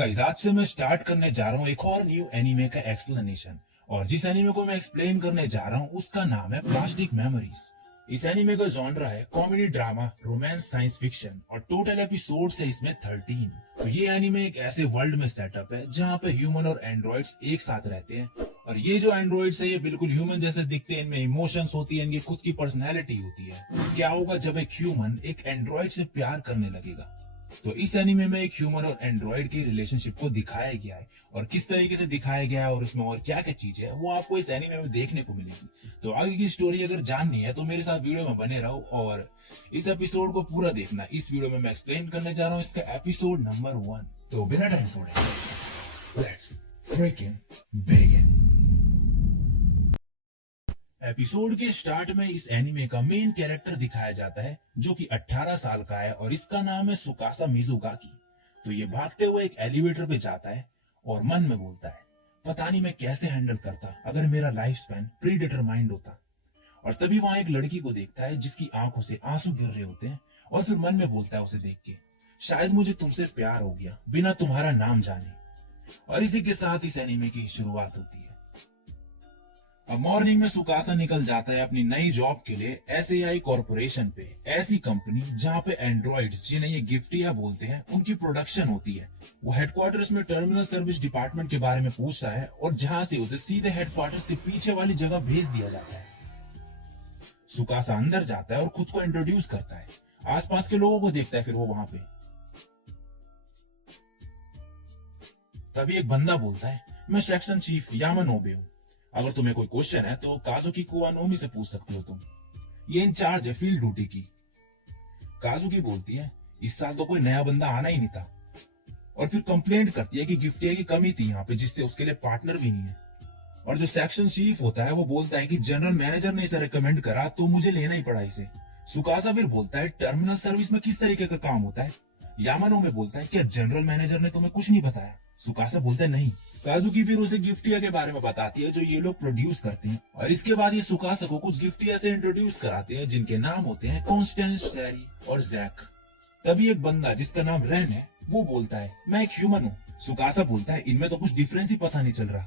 Guys, आज से मैं स्टार्ट करने जा रहा हूँ एक और न्यू एनीमे का एक्सप्लेनेशन। और जिस एनीमे को मैं एक्सप्लेन करने जा रहा हूँ उसका नाम है प्लास्टिक मेमोरीज। इस एनीमे का जॉनरा है comedy, drama, romance, science fiction और टोटल एपिसोड है इसमें 13। तो ये एनीमे एक ऐसे वर्ल्ड में सेटअप है जहाँ पे ह्यूमन और एंड्रॉइड्स एक साथ रहते हैं। और ये जो एंड्रॉइड्स है ये बिल्कुल ह्यूमन जैसे दिखते हैं, इनमें इमोशंस होती है, इनकी खुद की पर्सनैलिटी होती है। क्या होगा जब एक ह्यूमन एक एंड्रॉइड से प्यार करने लगेगा? तो इस एनीमे में एक ह्यूमन और एंड्रॉइड की रिलेशनशिप को दिखाया गया है, और किस तरीके से दिखाया गया है और उसमें और क्या क्या चीजें है वो आपको इस एनीमे में देखने को मिलेगी। तो आगे की स्टोरी अगर जाननी है तो मेरे साथ वीडियो में बने रहो और इस एपिसोड को पूरा देखना। इस वीडियो में मैं एक्सप्लेन करने जा रहा हूँ इसका एपिसोड नंबर 1। तो बिना टाइम छोड़े लेट्स फ्रिकिंग बिगिन। एपिसोड के स्टार्ट में इस एनिमे का मेन कैरेक्टर दिखाया जाता है जो कि 18 साल का है और इसका नाम है सुकासा मिजुगाकी। तो ये भागते हुए एक एलिवेटर पे जाता है और मन में बोलता है, पता नहीं मैं कैसे हैंडल करता अगर मेरा लाइफ स्पैन प्री डिटरमाइंड होता। और तभी वहां एक लड़की को देखता है जिसकी आंखों से आंसू गिर रहे होते हैं, और फिर मन में बोलता है उसे देख के, शायद मुझे तुमसे प्यार हो गया बिना तुम्हारा नाम जाने। और इसी के साथ इस एनिमे की शुरुआत होती है। अब मॉर्निंग में सुकासा निकल जाता है अपनी नई जॉब के लिए एसएआई कॉर्पोरेशन पे, ऐसी कंपनी जहां पे एंड्रॉइड्स, जिन्हें ये गिफ्टिया बोलते हैं, उनकी प्रोडक्शन होती है। वो हेडक्वार्टर्स में टर्मिनल सर्विस डिपार्टमेंट के बारे में पूछता है और जहां से उसे सीधे हेडक्वार्टर्स के पीछे वाली जगह भेज दिया जाता है। सुकासा अंदर जाता है और खुद को इंट्रोड्यूस करता है, आसपास के लोगों को देखता है, फिर वो वहां पे। तभी एक बंदा बोलता है, मैं सेक्शन चीफ यामानोबे हूँ, अगर तुम्हें कोई क्वेश्चन है तो काजुकी कुवानोमी से पूछ सकते हो तुम, ये इंचार्ज है फील्ड ड्यूटी की। काजुकी बोलती है, इस साल तो कोई नया बंदा आना ही नहीं था। और फिर कंप्लेंट करती है कि गिफ्टिया की कमी थी यहाँ पे, जिससे उसके लिए पार्टनर भी नहीं है। और जो सेक्शन चीफ होता है वो बोलता है कि जनरल मैनेजर ने इसे रिकमेंड करा तो मुझे लेना ही पड़ा इसे। सुकासा फिर बोलता है, टर्मिनल सर्विस में किस तरीके का काम होता है? यामानोबे बोलता है, क्या जनरल मैनेजर ने तुम्हें कुछ नहीं बताया? सुकासा बोलता है, नहीं। काजुकी फिर उसे गिफ्टिया के बारे में बताती है जो ये लोग प्रोड्यूस करते हैं, और इसके बाद ये सुकासा को कुछ गिफ्टिया से इंट्रोड्यूस कराते हैं जिनके नाम होते हैं कॉन्स्टेंस, सैरी और जैक। तभी एक बंदा जिसका नाम रेन है वो बोलता है, मैं एक ह्यूमन हूँ। सुकासा बोलता है, इनमें तो कुछ डिफरेंस ही पता नहीं चल रहा।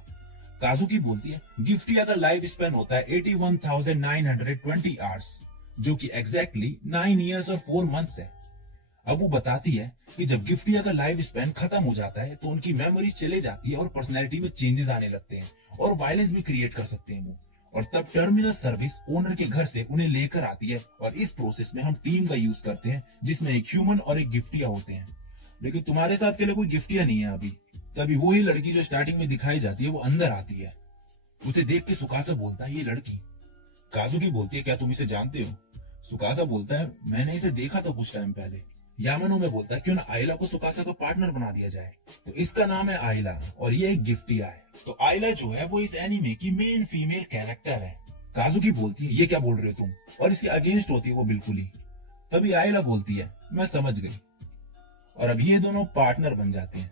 काजुकी बोलती है, गिफ्टिया का लाइफ स्पैन होता है 81,920 आवर्स, जो कि एग्जैक्टली 9 ईयर्स और 4 मंथ्स है। अब वो बताती है कि जब गिफ्टिया का लाइफ स्पैन खत्म हो जाता है तो उनकी मेमोरी चले जाती है और पर्सनैलिटी में चेंजेस आने लगते हैं और वायलेंस भी क्रिएट कर सकते हैं वो। और तब टर्मिनल सर्विस ओनर के घर से उन्हें लेकर आती है, और इस प्रोसेस में हम टीम का यूज करते हैं जिसमें एक ह्यूमन और एक गिफ्टिया होते हैं। लेकिन तुम्हारे साथ के लिए कोई गिफ्टिया नहीं है अभी। तभी वही लड़की जो स्टार्टिंग में दिखाई जाती है वो अंदर आती है। उसे देख के सुकासा बोलता है, ये लड़की। काजुकी बोलती है, क्या तुम इसे जानते हो? सुकासा बोलता है, मैंने इसे देखा था कुछ टाइम पहले। यामानोबे बोलता है, क्यों ना आइला को सुकासा का पार्टनर बना दिया जाए। तो इसका नाम है आइला और ये एक गिफ्टिया है। तो आइला जो है वो इस एनीमे की मेन फीमेल कैरेक्टर है। काजुकी बोलती है, ये क्या बोल रहे हो तुम? और इसके अगेंस्ट होती है वो बिल्कुल ही। तभी आइला बोलती है, मैं समझ गई। और अब ये दोनों पार्टनर बन जाते हैं।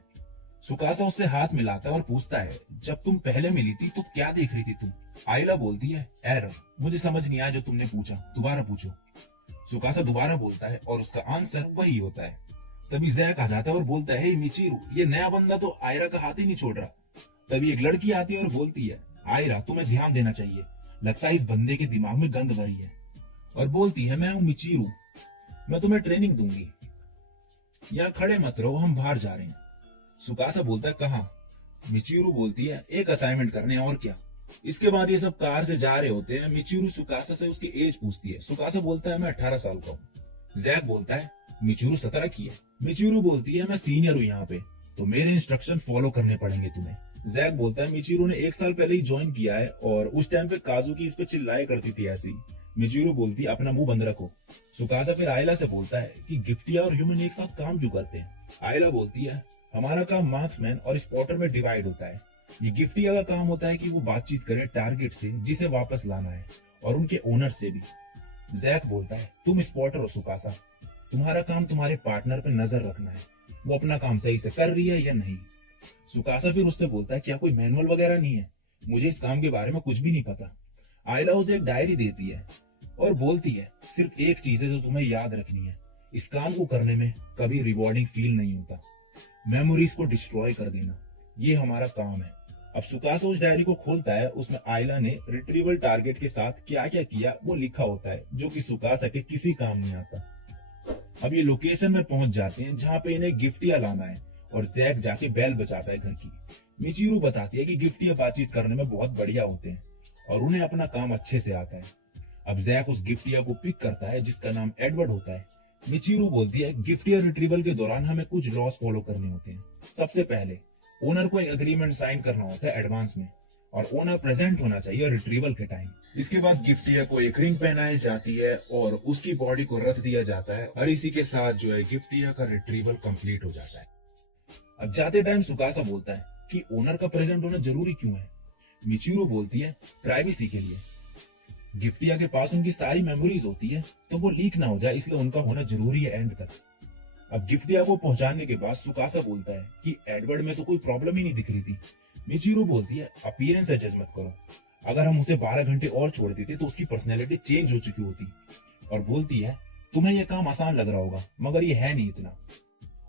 सुकासा उससे हाथ मिलाता है और पूछता है, जब तुम पहले मिली थी तो क्या देख रही थी तुम? आइला बोलती है, एरर, मुझे समझ नहीं आया जो तुमने पूछा, दोबारा पूछो। सुकासा दोबारा बोलता है और उसका आंसर वही होता है। तभी जैक आ जाता है और बोलता है, मिचिरू, ये नया बंदा तो आयरा का हाथ ही नहीं छोड़ रहा। तभी एक लड़की आती है और बोलती है, आयरा, तुम्हें ध्यान देना चाहिए, लगता है इस बंदे के दिमाग में गंद भरी है। और बोलती है, मैं हूं मिचिरू, मैं तुम्हें ट्रेनिंग दूंगी, यहाँ खड़े मत रहो, हम बाहर जा रहे हैं। सुकासा बोलता है, कहाँ? मिचिरू बोलती है, एक असाइनमेंट करने, और क्या। इसके बाद ये सब कार से जा रहे होते हैं। मिचिरू सुकासा से उसकी एज पूछती है। सुकासा बोलता है, मैं 18 साल का हूँ। जैक बोलता है, मिचिरू 17 की है। मिचिरू बोलती है, मैं सीनियर हूँ यहाँ पे, तो मेरे इंस्ट्रक्शन फॉलो करने पड़ेंगे तुम्हें। जैक बोलता है, मिचिरू ने 1 साल पहले ही ज्वाइन किया है और उस टाइम पे काजुकी इस पे चिल्लाया करती थी ऐसी। मिचिरू बोलती है, अपना मुंह बंद रखो। सुकासा फिर आयला से बोलता है कि गिफ्टिया और ह्यूमन एक साथ काम क्यों करते हैं? आयला बोलती है, हमारा काम मार्क्समैन और स्पॉटर में डिवाइड होता है। ये गिफ्टिया का काम होता है कि वो बातचीत करे टारगेट से जिसे वापस लाना है, और उनके ओनर से भी। जैक बोलता है, तुम स्पॉटर हो सुकासा, तुम्हारा काम तुम्हारे पार्टनर पे नजर रखना है, वो अपना काम सही से कर रही है या नहीं। सुकासा फिर उससे बोलता है, क्या कोई मैनुअल वगैरह नहीं है? मुझे इस काम के बारे में कुछ भी नहीं पता। आयला उसे एक डायरी देती है और बोलती है, सिर्फ एक चीज है जो तुम्हें याद रखनी है, इस काम को करने में कभी रिवॉर्डिंग फील नहीं होता। मेमोरीज को डिस्ट्रॉय कर देना, ये हमारा काम है। अब सुकासा उस डायरी को खोलता है, उसमें आयला ने रिट्रीवल टारगेट के साथ क्या क्या किया वो लिखा होता है, जो कि सुकासा के किसी काम नहीं आता। अब ये लोकेशन में पहुंच जाते हैं जहां पे इन्हें गिफ्टिया लाना है, और जैक जाके बेल बजाता है घर की। मिचिरू बताती है कि गिफ्टिया बातचीत करने में बहुत बढ़िया होते हैं और उन्हें अपना काम अच्छे से आता है। अब जैक उस गिफ्टिया को पिक करता है जिसका नाम एडवर्ड होता है। मिचिरू बोलती है गिफ्टिया रिट्रीवल के दौरान हमें कुछ लॉस फॉलो करने होते हैं। सबसे पहले ओनर को एक एग्रीमेंट साइन करना होता है एडवांस में, और ओनर प्रेजेंट होना चाहिए रिट्रीवल के टाइम। इसके बाद गिफ्टिया को एक रिंग पहनाई जाती है और उसकी बॉडी को रख दिया जाता है, और इसी के साथ जो है गिफ्टिया का रिट्रीवल कंप्लीट हो जाता है। अब जाते टाइम सुकासा बोलता है कि ओनर का प्रेजेंट होना जरूरी क्यों है। मिचिरू बोलती है प्राइवेसी के लिए। गिफ्टिया के पास उनकी सारी मेमोरीज होती है, तो वो लीक ना हो जाए, इसलिए उनका होना जरूरी है एंड तक। अब गिफ्टिया को पहुंचाने के बाद सुकासा बोलता है कि एडवर्ड में तो कोई प्रॉब्लम ही नहीं दिख रही थी। मिचिरू बोलती है अपीयरेंस से जज मत करो, अगर हम उसे 12 घंटे और छोड़ देते तो उसकी पर्सनैलिटी चेंज हो चुकी होती। और बोलती है तुम्हें यह काम आसान लग रहा होगा, मगर ये है नहीं इतना।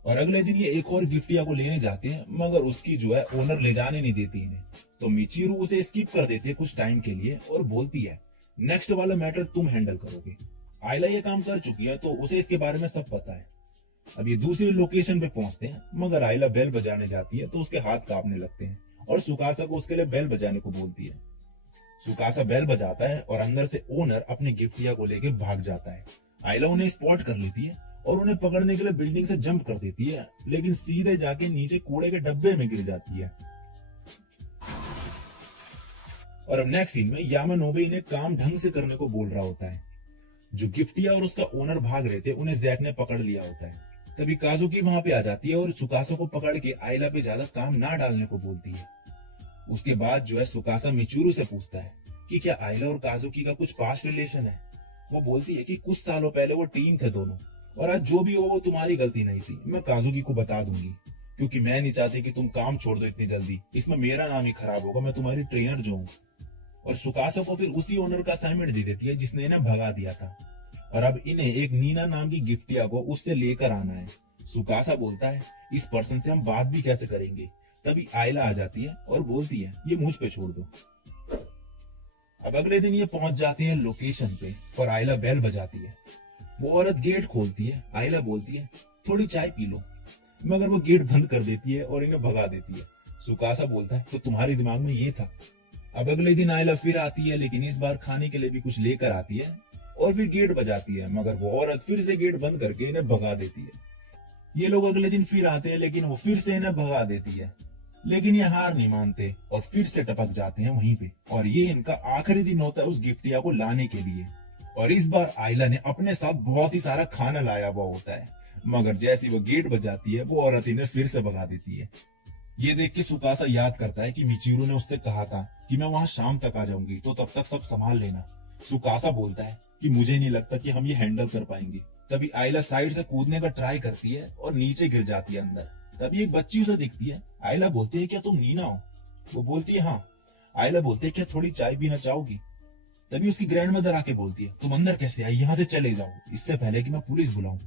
और अगले दिन ये एक और गिफ्टिया को लेने जाते हैं, मगर उसकी जो है ओनर ले जाने नहीं देती इन्हें, तो मिचिरू उसे स्किप कर देती है कुछ टाइम के लिए और बोलती है नेक्स्ट वाला मैटर तुम हैंडल करोगे। आयला ये काम कर चुकी है तो उसे इसके बारे में सब पता है। अब ये दूसरी लोकेशन पे पहुंचते हैं, मगर आयला बेल बजाने जाती है तो उसके हाथ कांपने लगते हैं और सुकासा को उसके लिए बेल बजाने को बोलती है। सुकासा बेल बजाता है और अंदर से ओनर अपने गिफ्टिया को लेके भाग जाता है। आयला उन्हें स्पॉट कर लेती है और उन्हें पकड़ने के लिए बिल्डिंग से जंप कर देती है, लेकिन सीधे जाके नीचे कूड़े के डब्बे में गिर जाती है। और अब नेक्स्ट सीन में यामानोबे इन्हें काम ढंग से करने को बोल रहा होता है। जो गिफ्टिया और उसका ओनर भाग रहे थे उन्हें जैक ने पकड़ लिया होता है। तभी काजुकी वहां पे आ जाती है और सुकासा को पकड़ के आयला पे ज्यादा काम ना डालने को बोलती है। उसके बाद जो है सुकासा मिचूरू से पूछता है कि क्या आयला और काजुकी का कुछ पास्ट रिलेशन है। वो बोलती है कि कुछ सालों पहले वो टीम थे दोनों, और आज जो भी हो वो तुम्हारी गलती नहीं थी, मैं काजुकी को बता दूंगी, क्योंकि मैं नहीं चाहती कि तुम काम छोड़ दो इतनी जल्दी, इसमें मेरा नाम ही खराब होगा, मैं तुम्हारी ट्रेनर जो हूँ। और सुकासा को फिर उसी ओनर का असाइनमेंट दे देती है जिसने इन्हें भगा दिया था, और अब इन्हें एक नीना नाम की गिफ्टिया को उससे लेकर आना है। सुकासा बोलता है इस पर्सन से हम बात भी कैसे करेंगे। तभी आयला आ जाती है और बोलती है ये मुझ पे छोड़ दो। अब अगले दिन ये पहुंच जाते हैं लोकेशन पे और आयला बेल बजाती है। वो औरत गेट खोलती है। आयला बोलती है थोड़ी चाय पी लो, मगर वो गेट बंद कर देती है और इन्हें भगा देती है। सुकासा बोलता है तो तुम्हारे दिमाग में ये था। अब अगले दिन आयला फिर आती है, लेकिन इस बार खाने के लिए भी कुछ लेकर आती है और फिर गेट बजाती है, मगर वो औरत फिर से गेट बंद करके इन्हें भगा देती है। ये लोग अगले दिन फिर आते हैं, लेकिन वो फिर से इन्हें भगा देती है, लेकिन ये हार नहीं मानते और फिर से टपक जाते हैं वहीं पे। और ये इनका आखिरी दिन होता है उस गिफ्टिया को लाने के लिए, और इस बार आयला ने अपने साथ बहुत ही सारा खाना लाया हुआ होता है, मगर जैसी वो गेट बजाती है वो औरत इन्हें फिर से भगा देती है। ये देख के सुकासा याद करता है कि मिचिरू ने उससे कहा था कि मैं वहां शाम तक आ जाऊंगी, तो तब तक सब संभाल लेना। सुकासा बोलता है कि मुझे नहीं लगता कि हम ये हैंडल कर पाएंगे। तभी आयला साइड से कूदने का ट्राई करती है और नीचे गिर जाती है अंदर। तभी एक बच्ची उसे दिखती है। आयला बोलती है क्या तुम नीना हो? वो बोलती है हाँ। आयला बोलते है क्या थोड़ी चाय पीना चाहोगी? तभी उसकी ग्रैंड मदर आके बोलती है तुम अंदर कैसे आई, यहाँ से चले जाओ इससे पहले कि मैं पुलिस बुलाऊं।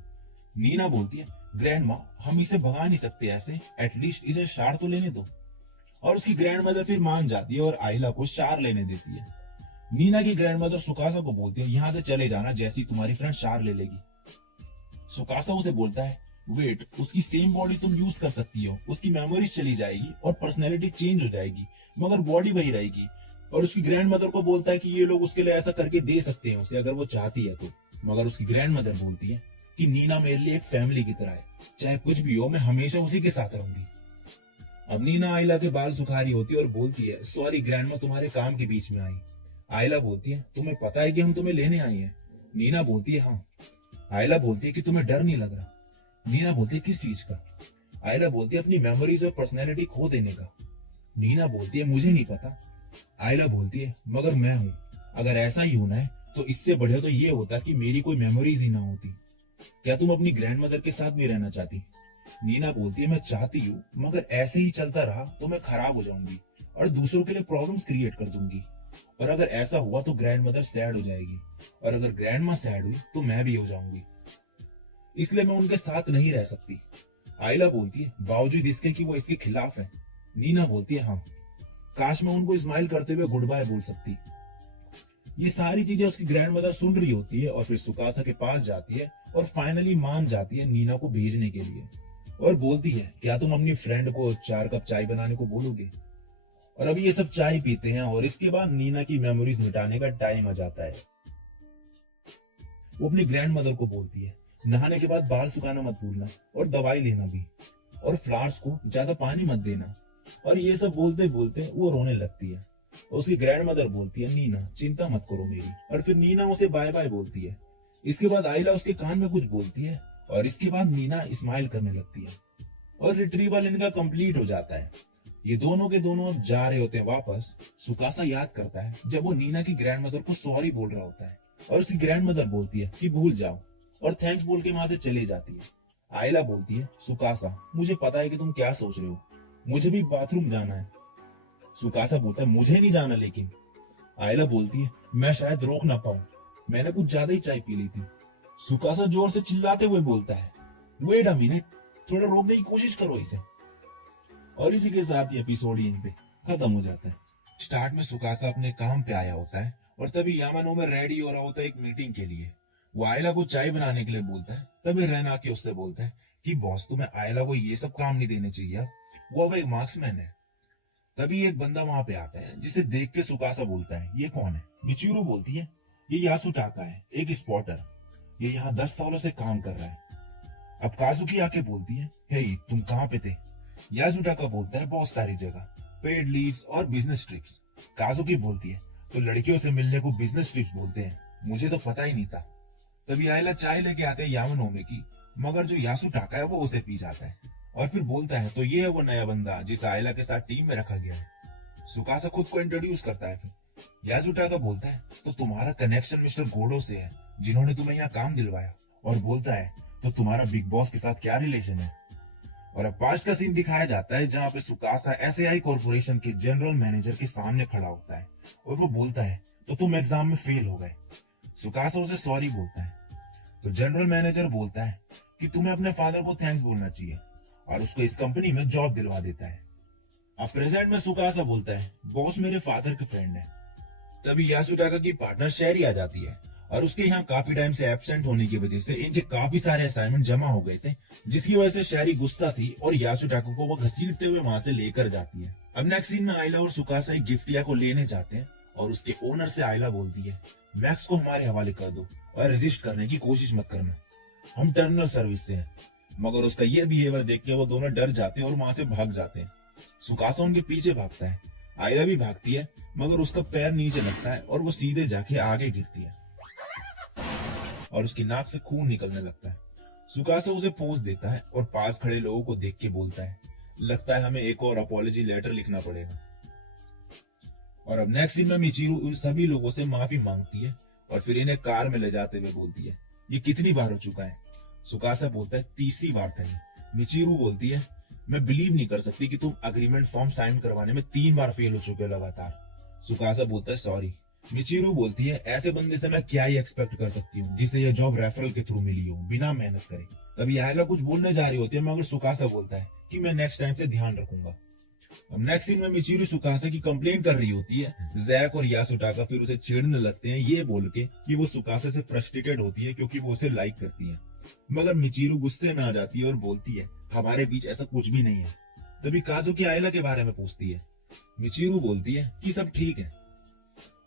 नीना बोलती है ग्रैंड माँ हम इसे भगा नहीं सकते ऐसे, एटलीस्ट इसे शार तो लेने दो। और उसकी ग्रैंड मदर फिर मान जाती है और आयला को शार लेने देती है। नीना की ग्रैंड मदर सुकासा को बोलती है यहाँ से चले जाना, जैसी तुम्हारी फ्रेंड शार ले लेगी। सुकासा उसे बोलता है वेट, उसकी सेम बॉडी तुम यूज कर सकती हो, उसकी मेमोरीज चली जाएगी और पर्सनैलिटी चेंज हो जाएगी, मगर बॉडी वही रहेगी। और उसकी ग्रैंड मदर को बोलता है कि ये लोग उसके लिए ऐसा करके दे सकते हैं उसे, अगर वो चाहती है तो। मगर उसकी ग्रैंड मदर बोलती है कि नीना मेरे लिए एक फैमिली की तरह है, चाहे कुछ भी हो मैं हमेशा उसी के साथ रहूंगी। अब नीना आयला के बाल सुखा रही होती है और बोलती है सॉरी ग्रैंडमा, तुम्हारे काम के बीच में आई। आयला बोलती है तुम्हें पता है कि हम तुम्हें लेने आई हैं? नीना बोलती है हाँ। आयला बोलती है कि तुम्हें डर नहीं लग रहा? नीना बोलती है किस चीज का? आयला बोलती है अपनी मेमोरीज और पर्सनैलिटी खो देने का। नीना बोलती है मुझे नहीं पता। आयला बोलती है मगर मैं हूं, अगर ऐसा ही होना है तो इससे बढ़िया तो ये होता कि मेरी कोई मेमोरीज ही ना होती। क्या तुम अपनी ग्रैंड मदर के साथ नहीं रहना चाहती? नीना बोलती है मैं चाहती हूँ, मगर ऐसे ही चलता रहा तो मैं खराब हो जाऊंगी और दूसरों के लिए प्रॉब्लम्स क्रिएट कर दूंगी, और अगर ऐसा हुआ तो ग्रैंड मदर सैड हो जाएगी, और अगर ग्रैंड माँ सैड हुई तो मैं भी हो जाऊंगी, इसलिए मैं उनके साथ नहीं रह सकती। आयला बोलती है बावजूद इसके कि वो इसके खिलाफ है। नीना बोलती है हाँ, काश मैं उनको स्माइल करते हुए गुड बाय बोल सकती। ये सारी चीजें उसकी ग्रैंडमदर सुन रही होती है और फिर सुकासा के पास जाती है और फाइनली मान जाती है नीना को भेजने के लिए और बोलती है क्या तुम अपनी फ्रेंड को 4 कप चाय बनाने को बोलोगे। और अभी ये सब चाय पीते हैं और इसके बाद नीना की मेमोरीज मिटाने का टाइम आ जाता है। वो अपनी ग्रैंडमदर को बोलती है नहाने के बाद बाल सुखाना मत भूलना और दवाई लेना भी, और फ्लावर्स को ज्यादा पानी मत देना। और ये सब बोलते बोलते वो रोने लगती है। उसकी ग्रैंडमदर बोलती है नीना चिंता मत करो मेरी, और फिर नीना उसे बाय बाय बोलती है। इसके बाद आइला उसके कान में कुछ बोलती है और इसके बाद नीना स्माइल करने लगती है और रिट्रीवल इनका कंप्लीट हो जाता है। ये दोनों के दोनों जा रहे होते हैं वापस। सुकासा याद करता है जब वो नीना की ग्रैंडमदर को सॉरी बोल रहा होता है और उसकी ग्रैंडमदर बोलती है कि भूल जाओ और थैंक्स बोल के वहां से चली जाती है। आयला बोलती है सुकासा मुझे पता है कि तुम क्या सोच रहे हो, मुझे भी बाथरूम जाना है। सुकासा बोलता है मुझे नहीं जाना लेकिन। आयला बोलती है मैं शायद रोक ना पाऊं, मैंने कुछ ज्यादा ही चाय पी ली थी। सुकासा जोर से चिल्लाते हुए बोलता है वेट अ मिनट, थोड़ा रोकने की कोशिश करो इसे। और इसी के साथ ये एपिसोड यहीं पे खत्म हो जाता है। स्टार्ट में सुकासा अपने काम पे आया होता है और तभी यामानो में रेडी हो रहा होता है एक मीटिंग के लिए। वो आयला को चाय बनाने के लिए बोलता है। तभी रेन आके उससे बोलता है कि बॉस तुम्हें आयला को ये सब काम नहीं देने चाहिए, वो अब एक मार्क्समैन है। तभी एक बंदा वहां पे आता है जिसे देख के सुकासा बोलता है ये कौन है। मिचिरू बोलती है ये यासुटाका है, एक स्पॉटर, ये यहाँ 10 सालों से काम कर रहा है। अब काजुकी आके बोलती है हे तुम कहाँ पे थे। यासुटाका बोलता है बहुत सारी जगह, पेड लीव्स और बिजनेस ट्रिप्स। काजुकी बोलती है तो लड़कियों से मिलने को बिजनेस ट्रिप्स बोलते हैं, मुझे तो पता ही नहीं था। तभी आयला चाय लेके आते हैं यामानो में की, मगर जो यासुटाका है वो उसे पी जाता है और फिर बोलता है तो ये है वो नया बंदा जिसे आयला के साथ टीम में रखा गया है। सुकासा खुद को इंट्रोड्यूस करता है। फिर यासुटाका बोलता है तो तुम्हारा कनेक्शन मिस्टर गोडो से है जिन्होंने तुम्हें यहाँ काम दिलवाया, और बोलता है तो तुम्हारा बिग बॉस के साथ क्या रिलेशन है। और अब पास्ट का सीन दिखाया जाता है जहाँ पे सुकासा एसएआई कॉर्पोरेशन के जनरल मैनेजर के सामने खड़ा होता है और वो बोलता है तो तुम एग्जाम में फेल हो गए। सुकासा उसे सॉरी बोलता है तो जनरल मैनेजर बोलता है कि तुम्हें अपने फादर को थैंक्स बोलना चाहिए और उसको इस कंपनी में जॉब दिलवा देता है। अब प्रेजेंट में सुकासा बोलता है बॉस मेरे फादर के फ्रेंड है। तभी यासुटाका की पार्टनर शेरी आ जाती है और उसके यहाँ काफी टाइम से एब्सेंट होने की वजह से इनके काफी सारे असाइनमेंट जमा हो गए थे, जिसकी वजह से शेरी गुस्सा थी और यासुटाका को वो घसीटते हुए वहां से लेकर जाती है। अब नेक्स्ट सीन में आयला और सुकासा एक गिफ्टिया को लेने जाते हैं और उसके ओनर से आयला बोलती है मैक्स को हमारे हवाले कर दो और रजिस्ट करने की कोशिश मत करना, हम टर्मिनल सर्विस से हैं। मगर उसका ये बिहेवियर देख के वो दोनों डर जाते हैं और वहां से भाग जाते हैं। सुकासा उनके पीछे भागता है, आयला भी भागती है मगर उसका पैर नीचे लगता है और वो सीधे जाके आगे गिरती है और उसकी नाक से खून निकलने लगता है। सुकासा उसे पोज देता है और पास खड़े लोगों को देख के बोलता है लगता है हमें एक और अपॉलॉजी लेटर लिखना पड़ेगा। और अब नेक्स्ट सीन में मिचिरू उन सभी लोगों से माफी मांगती है और फिर इन्हें कार में ले जाते हुए बोलती है ये कितनी बार हो चुका है। सुकासा बोलता है 3री बार था ये। मिचिरू बोलती है मैं बिलीव नहीं कर सकती कि तुम अग्रीमेंट फॉर्म साइन करवाने में 3 बार फेल हो चुके हो लगातार। सुकासा बोलता है सॉरी। मिचिरू बोलती है ऐसे बंदे से मैं क्या ही एक्सपेक्ट कर सकती हूँ जिसे ये जॉब रेफरल के थ्रू मिली हो बिना मेहनत करे। तभी आयला कुछ बोलने जा रही होती है मगर सुकासा बोलता है कि मैं नेक्स्ट टाइम से ध्यान रखूंगा। अब नेक्स्ट सीन में मिचिरू सुकासा की कंप्लेंट कर रही होती है। जैक और यासुटाका फिर उसे छेड़ने लगते हैं ये बोल के कि वो सुकासा से फ्रस्ट्रेटेड होती है क्योंकि वो उसे लाइक करती है। मगर मिचिरू गुस्से में आ जाती है और बोलती है हमारे बीच ऐसा कुछ भी नहीं है। तभी काजुकी आयला के बारे में पूछती है। मिचिरू बोलती है कि सब ठीक है।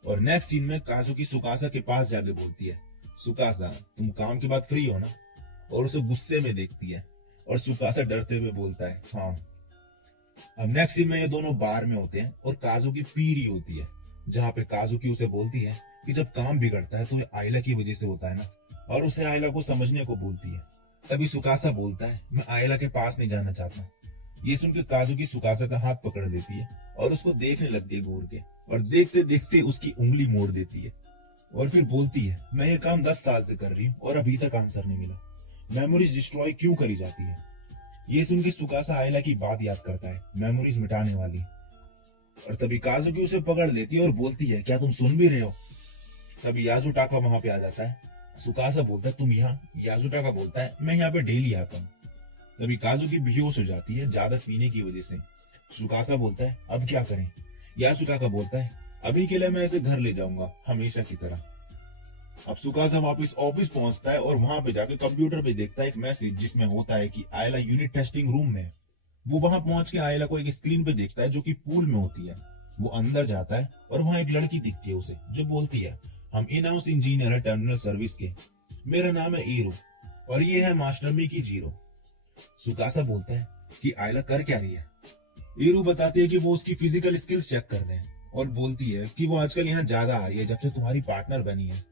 और नेक्स्ट सीन में काजुकी सुकासा के पास जाके बोलती है सुकासा तुम काम के बाद फ्री हो ना, और उसे गुस्से में देखती है और सुकासा डरते हुए बोलता है हाँ। अब नेक्स्ट सीन में ये दोनों बार में होते हैं और काजुकी पी रही होती है, जहाँ पे काजुकी उसे बोलती है कि जब काम बिगड़ता है तो ये आयला की वजह से होता है ना, और उसे आयला को समझने को बोलती है। तभी सुकासा बोलता है मैं आयला के पास नहीं जाना चाहता। ये सुनकर काजुकी सुकासा का हाथ पकड़ लेती है और उसको देखने लगती है घूर के, और देखते देखते उसकी उंगली मोड़ देती है और फिर बोलती है मैं ये काम 10 साल से कर रही हूँ और अभी तक आंसर नहीं मिला, मेमोरीज डिस्ट्रॉय क्यों करी जाती है। ये सुन के सुकासा आयला की बात याद करता है, मेमोरीज मिटाने वाली। और तभी काजुकी उसे पकड़ लेती है और बोलती है क्या तुम सुन भी रहे हो। तभी यासुटाका वहां पे आ जाता है। सुकासा बोलता है तुम यहाँ। यासुटाका बोलता है मैं यहाँ पे डेली आता हूँ। तभी काजू की बेहोश हो जाती है ज्यादा पीने की वजह से। सुकासा बोलता है अब क्या करें। यासुटाका बोलता है अभी के लिए मैं इसे घर ले जाऊंगा हमेशा की तरह। अब सुकासा वापस ऑफिस पहुंचता है और वहां पे जाके कंप्यूटर पे देखता है एक मैसेज जिसमें होता है कि आयला यूनिट टेस्टिंग रूम में है। वो वहां पहुंच के आयला को एक स्क्रीन पे देखता है जो कि पूल में होती है। वो अंदर जाता है और वहां एक लड़की दिखती है उसे, जो बोलती है हम इन हाउस इंजीनियर है टर्मिनल सर्विस के, मेरा नाम है ईरो और ये है मास्टर मिकी जीरो। सुकासा बोलता है कि आयला कर क्या रही है। ईरू बताती है कि वो उसकी फिजिकल स्किल्स चेक कर रहे हैं और बोलती है कि वो आजकल यहाँ ज्यादा आ रही है जब से तुम्हारी पार्टनर बनी है,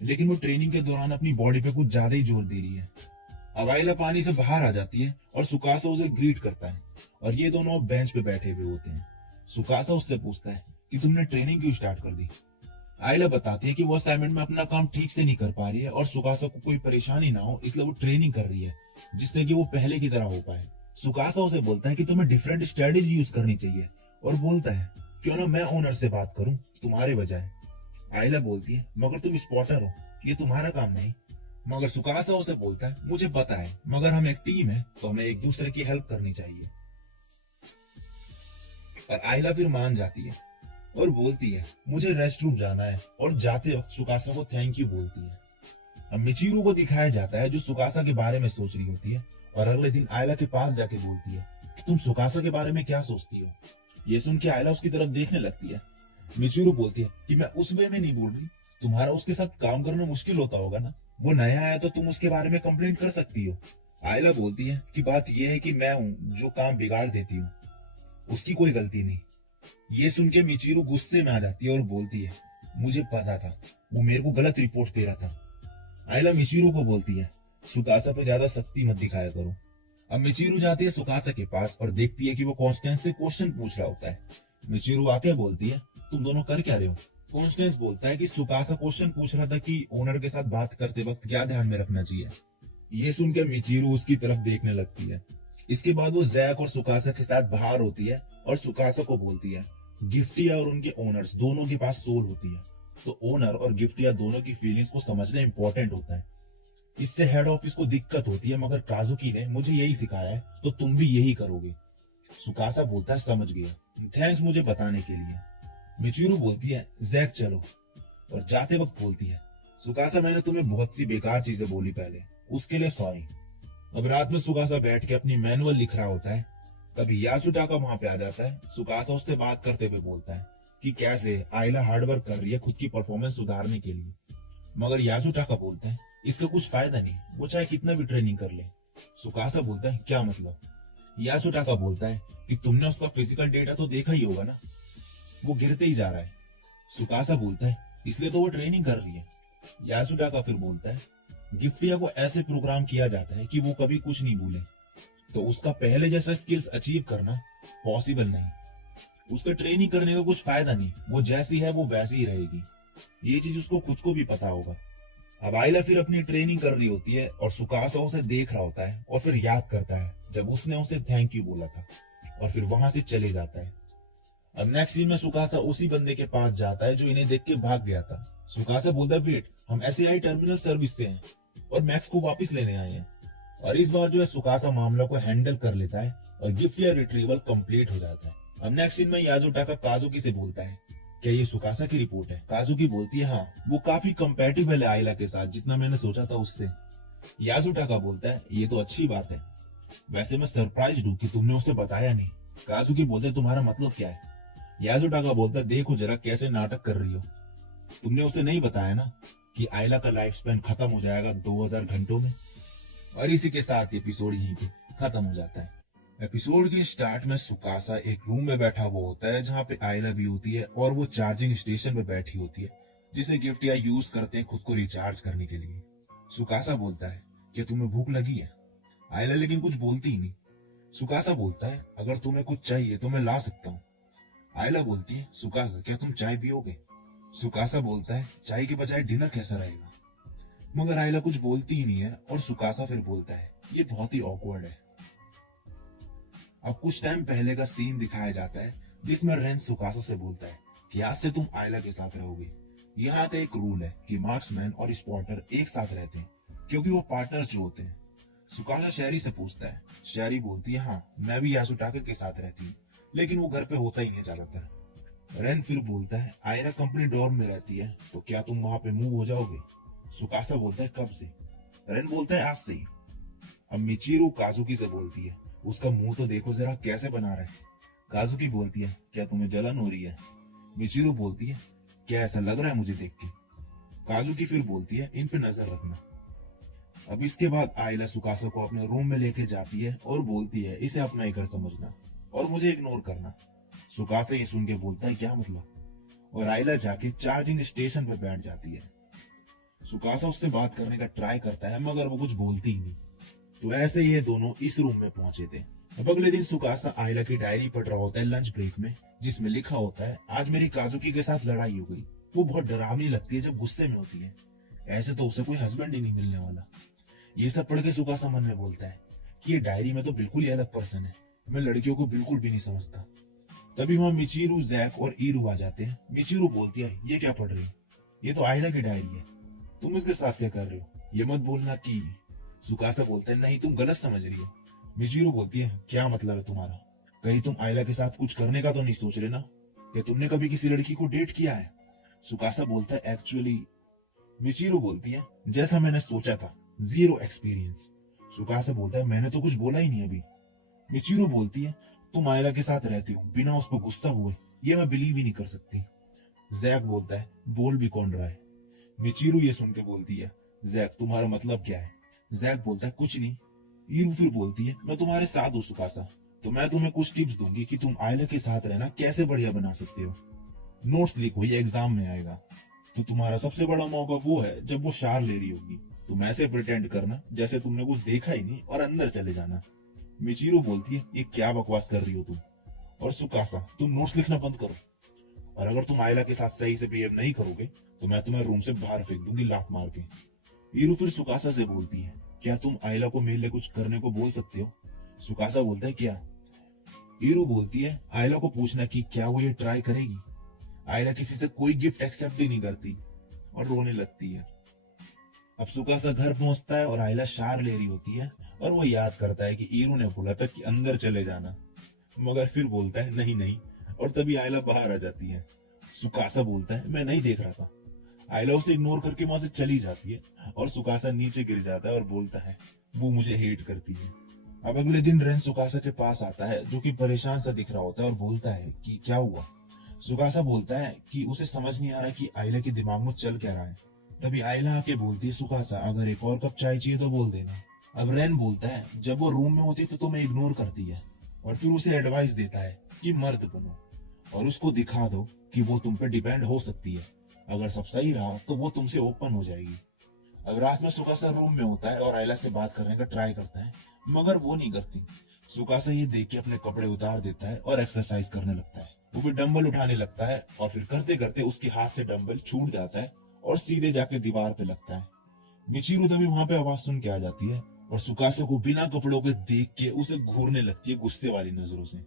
लेकिन वो ट्रेनिंग के दौरान अपनी बॉडी पे कुछ ज्यादा ही जोर दे रही है। अब आयला पानी से बाहर आ जाती है और सुकासा उसे ग्रीट करता है और ये दोनों बेंच पे बैठे हुए होते हैं। सुकासा उससे पूछता है कि तुमने ट्रेनिंग क्यों स्टार्ट कर दी। आयला बताती है कि वो असाइनमेंट में अपना काम ठीक से नहीं कर पा रही है और सुकासा को कोई परेशानी ना हो इसलिए वो ट्रेनिंग कर रही है जिससे कि वो पहले की तरह हो पाए। सुकासा उसे बोलता है कि तुम्हें डिफरेंट स्ट्रेटेजी यूज करनी चाहिए और बोलता है क्यों ना मैं ओनर से बात करूं तुम्हारे बजाय। आयला बोलती है मगर तुम स्पॉटर हो, ये तुम्हारा काम नहीं। मगर सुकासा उसे बोलता है मुझे पता है मगर हम एक टीम है तो हमें एक दूसरे की हेल्प करनी चाहिए। और आयला फिर मान जाती है और बोलती है मुझे रेस्ट रूम जाना है और जाते वक्त सुकासा को थैंक यू बोलती है। अब मिचिरू को दिखाया जाता है जो सुकासा के बारे में सोच रही होती है और अगले दिन आयला के पास जाके बोलती है कि तुम सुकासा के बारे में क्या सोचती हो। ये सुन के आयला उसकी तरफ देखने लगती है। मिचिरू बोलती है कि मैं उस वे में नहीं बोल रही, तुम्हारा उसके साथ काम करना मुश्किल होता होगा ना, वो नया है तो तुम उसके बारे में कंप्लेंट कर सकती हो। आयला बोलती है कि बात यह है कि मैं हूँ जो काम बिगाड़ देती हूँ, उसकी कोई गलती नहीं। ये सुन के मिचिरू गुस्से में आ जाती है और बोलती है मुझे पता था, वो मेरे को गलत रिपोर्ट दे रहा था। आयला मिचिरू को बोलती है सुकासा पे ज्यादा सख्ती मत दिखाया करो। अब मिचिरू जाती है सुकासा के पास और देखती है कि वो कॉन्स्टेंस से क्वेश्चन पूछ रहा होता है। मिचिरू आके बोलती है तुम दोनों कर क्या रहे हो। कॉन्स्टेंस बोलता है कि सुकासा क्वेश्चन पूछ रहा था कि ओनर के साथ बात करते वक्त क्या ध्यान में रखना चाहिए। ये सुनकर मिचिरू उसकी तरफ देखने लगती है। इसके बाद वो जैक और सुकासा के साथ बाहर होती है और सुकासा को बोलती है गिफ्टिया और उनके ओनर्स दोनों के पास सोल होती है, तो ओनर और गिफ्टिया दोनों की फीलिंग्स को समझना इंपॉर्टेंट होता है। इससे हेड ऑफिस को दिक्कत होती है मगर काजुकी ने मुझे यही सिखाया है तो तुम भी यही करोगे। सुकासा बोलता है समझ गया, थैंक्स मुझे बताने के लिए। मिचिरू बोलती है जैक चलो, और जाते वक्त बोलती है सुकासा मैंने तुम्हें बहुत सी बेकार चीजें बोली पहले, उसके लिए सॉरी। अब रात में सुकासा बैठ के अपनी मैनुअल लिख रहा होता है, तभी यासुटाका वहां पे आ जाता है। सुकासा उससे बात करते हुए बोलता है कि कैसे आयला हार्डवर्क कर रही है खुद की परफॉर्मेंस सुधारने के लिए। मगर यासुटाका बोलता है इसका कुछ फायदा नहीं, वो चाहे कितना भी ट्रेनिंग कर ले। सुकासा बोलता है क्या मतलब। यासुटाका बोलता है कि तुमने उसका फिजिकल डेटा तो देखा ही होगा ना, वो गिरते ही जा रहा है। सुकासा बोलता है इसलिए तो वो ट्रेनिंग कर रही है। यासुटाका फिर बोलता है गिफ्टिया को ऐसे प्रोग्राम किया जाता है कि वो कभी कुछ नहीं भूले, तो उसका पहले जैसा स्किल्स अचीव करना पॉसिबल नहीं। उसका ट्रेनिंग करने का कुछ फायदा नहीं, वो जैसी है वो वैसी ही रहेगी। ये चीज उसको खुद को भी पता होगा। अब आयला फिर अपनी ट्रेनिंग कर रही होती है और सुकासा उसे देख रहा होता है और फिर याद करता है जब उसने उसे थैंक यू बोला था और फिर वहां से चले जाता है। अब नेक्स्ट सीन में सुकासा उसी बंदे के पास जाता है जो इन्हें देख के भाग गया था। सुकासा बोलता है वेट, हम SAI टर्मिनल सर्विस से हैं और मैक्स को वापस लेने आए हैं। और इस बार जो है सुकासा मामला को हैंडल कर लेता है और गिफ्ट या रिट्रीवल कंप्लीट हो जाता है। अब नेक्स्ट सीन में याजुटाका काजुकी से बोलता है क्या ये सुकासा की रिपोर्ट है। काजुकी बोलती है हाँ, वो काफी कंपैटिबल है आयला के साथ, जितना मैंने सोचा था उससे। याजुटाका बोलता है ये तो अच्छी बात है, वैसे मैं सरप्राइज्ड हूँ कि तुमने उसे बताया नहीं। काजुकी बोलते तुम्हारा मतलब क्या है। याजुटाका बोलता है देखो जरा कैसे नाटक कर रही हो, तुमने उसे नहीं बताया ना कि आयला का लाइफ स्पैन खत्म हो जाएगा 2000 घंटों में। और इसी के साथ एपिसोड यहीं पे खत्म हो जाता है। एपिसोड के स्टार्ट में सुकासा एक रूम में बैठा हुआ होता है जहाँ पे आयला भी होती है और वो चार्जिंग स्टेशन पे बैठी होती है जिसे गिफ्टिया यूज करते हैं खुद को रिचार्ज करने के लिए। सुकासा बोलता है क्या तुम्हें भूख लगी है। आयला लेकिन कुछ बोलती ही नहीं। सुकासा बोलता है अगर तुम्हें कुछ चाहिए तो मैं ला सकता हूँ। आयला बोलती है सुकासा क्या तुम चाय पियोगे। सुकासा बोलता है चाय के बजाय डिनर कैसा रहेगा। मगर आयला कुछ बोलती ही नहीं है और सुकासा फिर बोलता है ये बहुत ही ऑकवर्ड है। अब कुछ टाइम पहले का सीन दिखाया जाता है जिसमें रेन सुकासा से बोलता है कि आज से तुम आयला के साथ रहोगे। यहाँ का एक रूल है कि मार्क्समैन और स्पॉटर एक साथ रहते हैं क्योंकि वो पार्टनर्स जो होते हैं। सुकासा शहरी से पूछता है। शहरी बोलती है, हाँ मैं भी यासुटाके के साथ रहती हूँ, लेकिन वो घर पे होता ही नहीं ज्यादातर। रेन फिर बोलता है, आयरा कंपनी डॉर्म में रहती है, तो क्या तुम वहां पे मूव हो जाओगे? सुकासा बोलता है, कब से? रेन बोलता है, आज से ही। अब मिचिरू काजुकी से बोलती है, उसका मुंह तो देखो जरा कैसे बना रहा है। काजुकी बोलती है, क्या तुम्हें जलन हो रही है? मिचिरू बोलती है, क्या ऐसा लग रहा है मुझे देख के? काजुकी फिर बोलती है, इन पे नजर रखना। अब इसके बाद आयला सुकासा को अपने रूम में लेके जाती है और बोलती है, इसे अपना ही घर समझना और मुझे इग्नोर करना। सुकासा ये सुन के बोलता है, क्या मतलब? और आयला जाके चार्जिंग स्टेशन पे बैठ जाती है। सुकासा उससे बात करने का ट्राई करता है, मगर वो कुछ बोलती ही नहीं। तो ऐसे ही ये दोनों इस रूम में पहुंचे थे। अब अगले दिन सुकासा आयला की डायरी पढ़ रहा होता है लंच ब्रेक में, जिसमें लिखा होता है, आज मेरी काजुकी के साथ लड़ाई हो गई। वो बहुत डरावनी लगती है जब गुस्से में होती है। ऐसे तो उसे कोई हस्बैंड ही नहीं मिलने वाला। ये सब पढ़ के सुकासा मन में बोलता है कि ये डायरी में तो बिल्कुल ही अलग पर्सन है। मैं लड़कियों को बिल्कुल भी नहीं समझता। तभी वहां मिचिरू, जैक और ईरू आ जाते हैं। मिचिरू बोलती है, ये क्या पढ़ रही हो? ये तो आयला की डायरी है, तुम इसके साथ क्या कर रहे हो? ये मत बोलना कि। सुकासा बोलता है, नहीं तुम गलत समझ रही हो। मिचिरू बोलती है, क्या मतलब है तुम्हारा? कहीं तुम आयला के साथ कुछ करने का तो नहीं सोच रहे ना? क्या तुमने कभी किसी लड़की को डेट किया है? सुकासा बोलता है, एक्चुअली। मिचिरू बोलती है, जैसा मैंने सोचा था, जीरो एक्सपीरियंस। सुकासा बोलता है, मैंने तो कुछ बोला ही नहीं अभी। मिचिरू बोलती है, तुम आयला के साथ रहती हो बिना उस पर गुस्सा हुए, ये मैं बिलीव ही नहीं कर सकती। जैक बोलता है, बोल भी कौन रहा है? मिचिरू ये सुन के बोलती है, जैक तुम्हारा मतलब क्या है? जैक बोलता है, कुछ नहीं। ईरू फिर बोलती है, मैं तुम्हारे साथ हूँ सुकासा, तो मैं तुम्हें कुछ टिप्स दूंगी कि तुम आयला के साथ रहना कैसे बढ़िया बना सकते हो। नोट्स लिखो, ये एग्जाम में आएगा। तो तुम्हारा सबसे बड़ा मौका वो है जब वो शार ले रही होगी। तुम ऐसे प्रिटेंड करना जैसे तुमने कुछ देखा ही नहीं और अंदर चले जाना। मिचिरू बोलती है, ये क्या बकवास कर रही हो तुम? और सुकासा, तुम नोट्स लिखना बंद करो, और अगर तुम आयला के साथ सही से बिहेव नहीं करोगे तो मैं तुम्हें रूम से बाहर फेंक दूंगी लात मार के। ईरू फिर सुकासा से बोलती है, क्या तुम आयला को मेरे लिए कुछ करने को बोल सकते हो? सुकासा बोलता है, क्या? ईरू बोलती है, आयला को पूछना कि क्या वो ये ट्राई करेगी। आयला किसी से कोई गिफ्ट एक्सेप्ट ही नहीं करती और रोने लगती है। अब सुकासा घर पहुंचता है और आयला शार ले रही होती है और वो याद करता है कि ईरू ने बोला था कि अंदर चले जाना, मगर फिर बोलता है नहीं नहीं, और तभी आयला बाहर आ जाती है। सुकासा बोलता है, मैं नहीं देख रहा था। आयला उसे इग्नोर करके वहां से चली जाती है और सुकासा नीचे गिर जाता है और बोलता है, वो मुझे हेट करती है। अब अगले दिन रेन सुकासा के पास आता है, जो कि परेशान सा दिख रहा होता है, और बोलता है कि क्या हुआ। सुकासा बोलता है कि उसे समझ नहीं आ रहा कि आयला के दिमाग में चल क्या रहा है। तभी आयला आके बोलती है, सुकासा अगर एक और कप चाय चाहिए तो बोल देना। अब रेन बोलता है, जब वो रूम में होती तो तुम्हें इग्नोर करती है, और फिर उसे एडवाइस देता है कि मर्द बनो और उसको दिखा दो कि वो तुम पे डिपेंड हो सकती है। अगर सब सही रहा तो वो तुमसे ओपन हो जाएगी। अब रात में सुकासा रूम में होता है और आयला से बात करने का ट्राई करता है, मगर वो नहीं करती। सुकासा ये देख के अपने कपड़े उतार देता है और एक्सरसाइज करने लगता है। वो भी डंबल उठाने लगता है और फिर करते करते उसके हाथ से डंबल छूट जाता है और सीधे जाके दीवार पे लगता है। मिचिरू तभी वहां पे आवाज सुन के आ जाती है और सुकासा को बिना कपड़ों के देख के उसे घूरने लगती है गुस्से वाली नजरों से।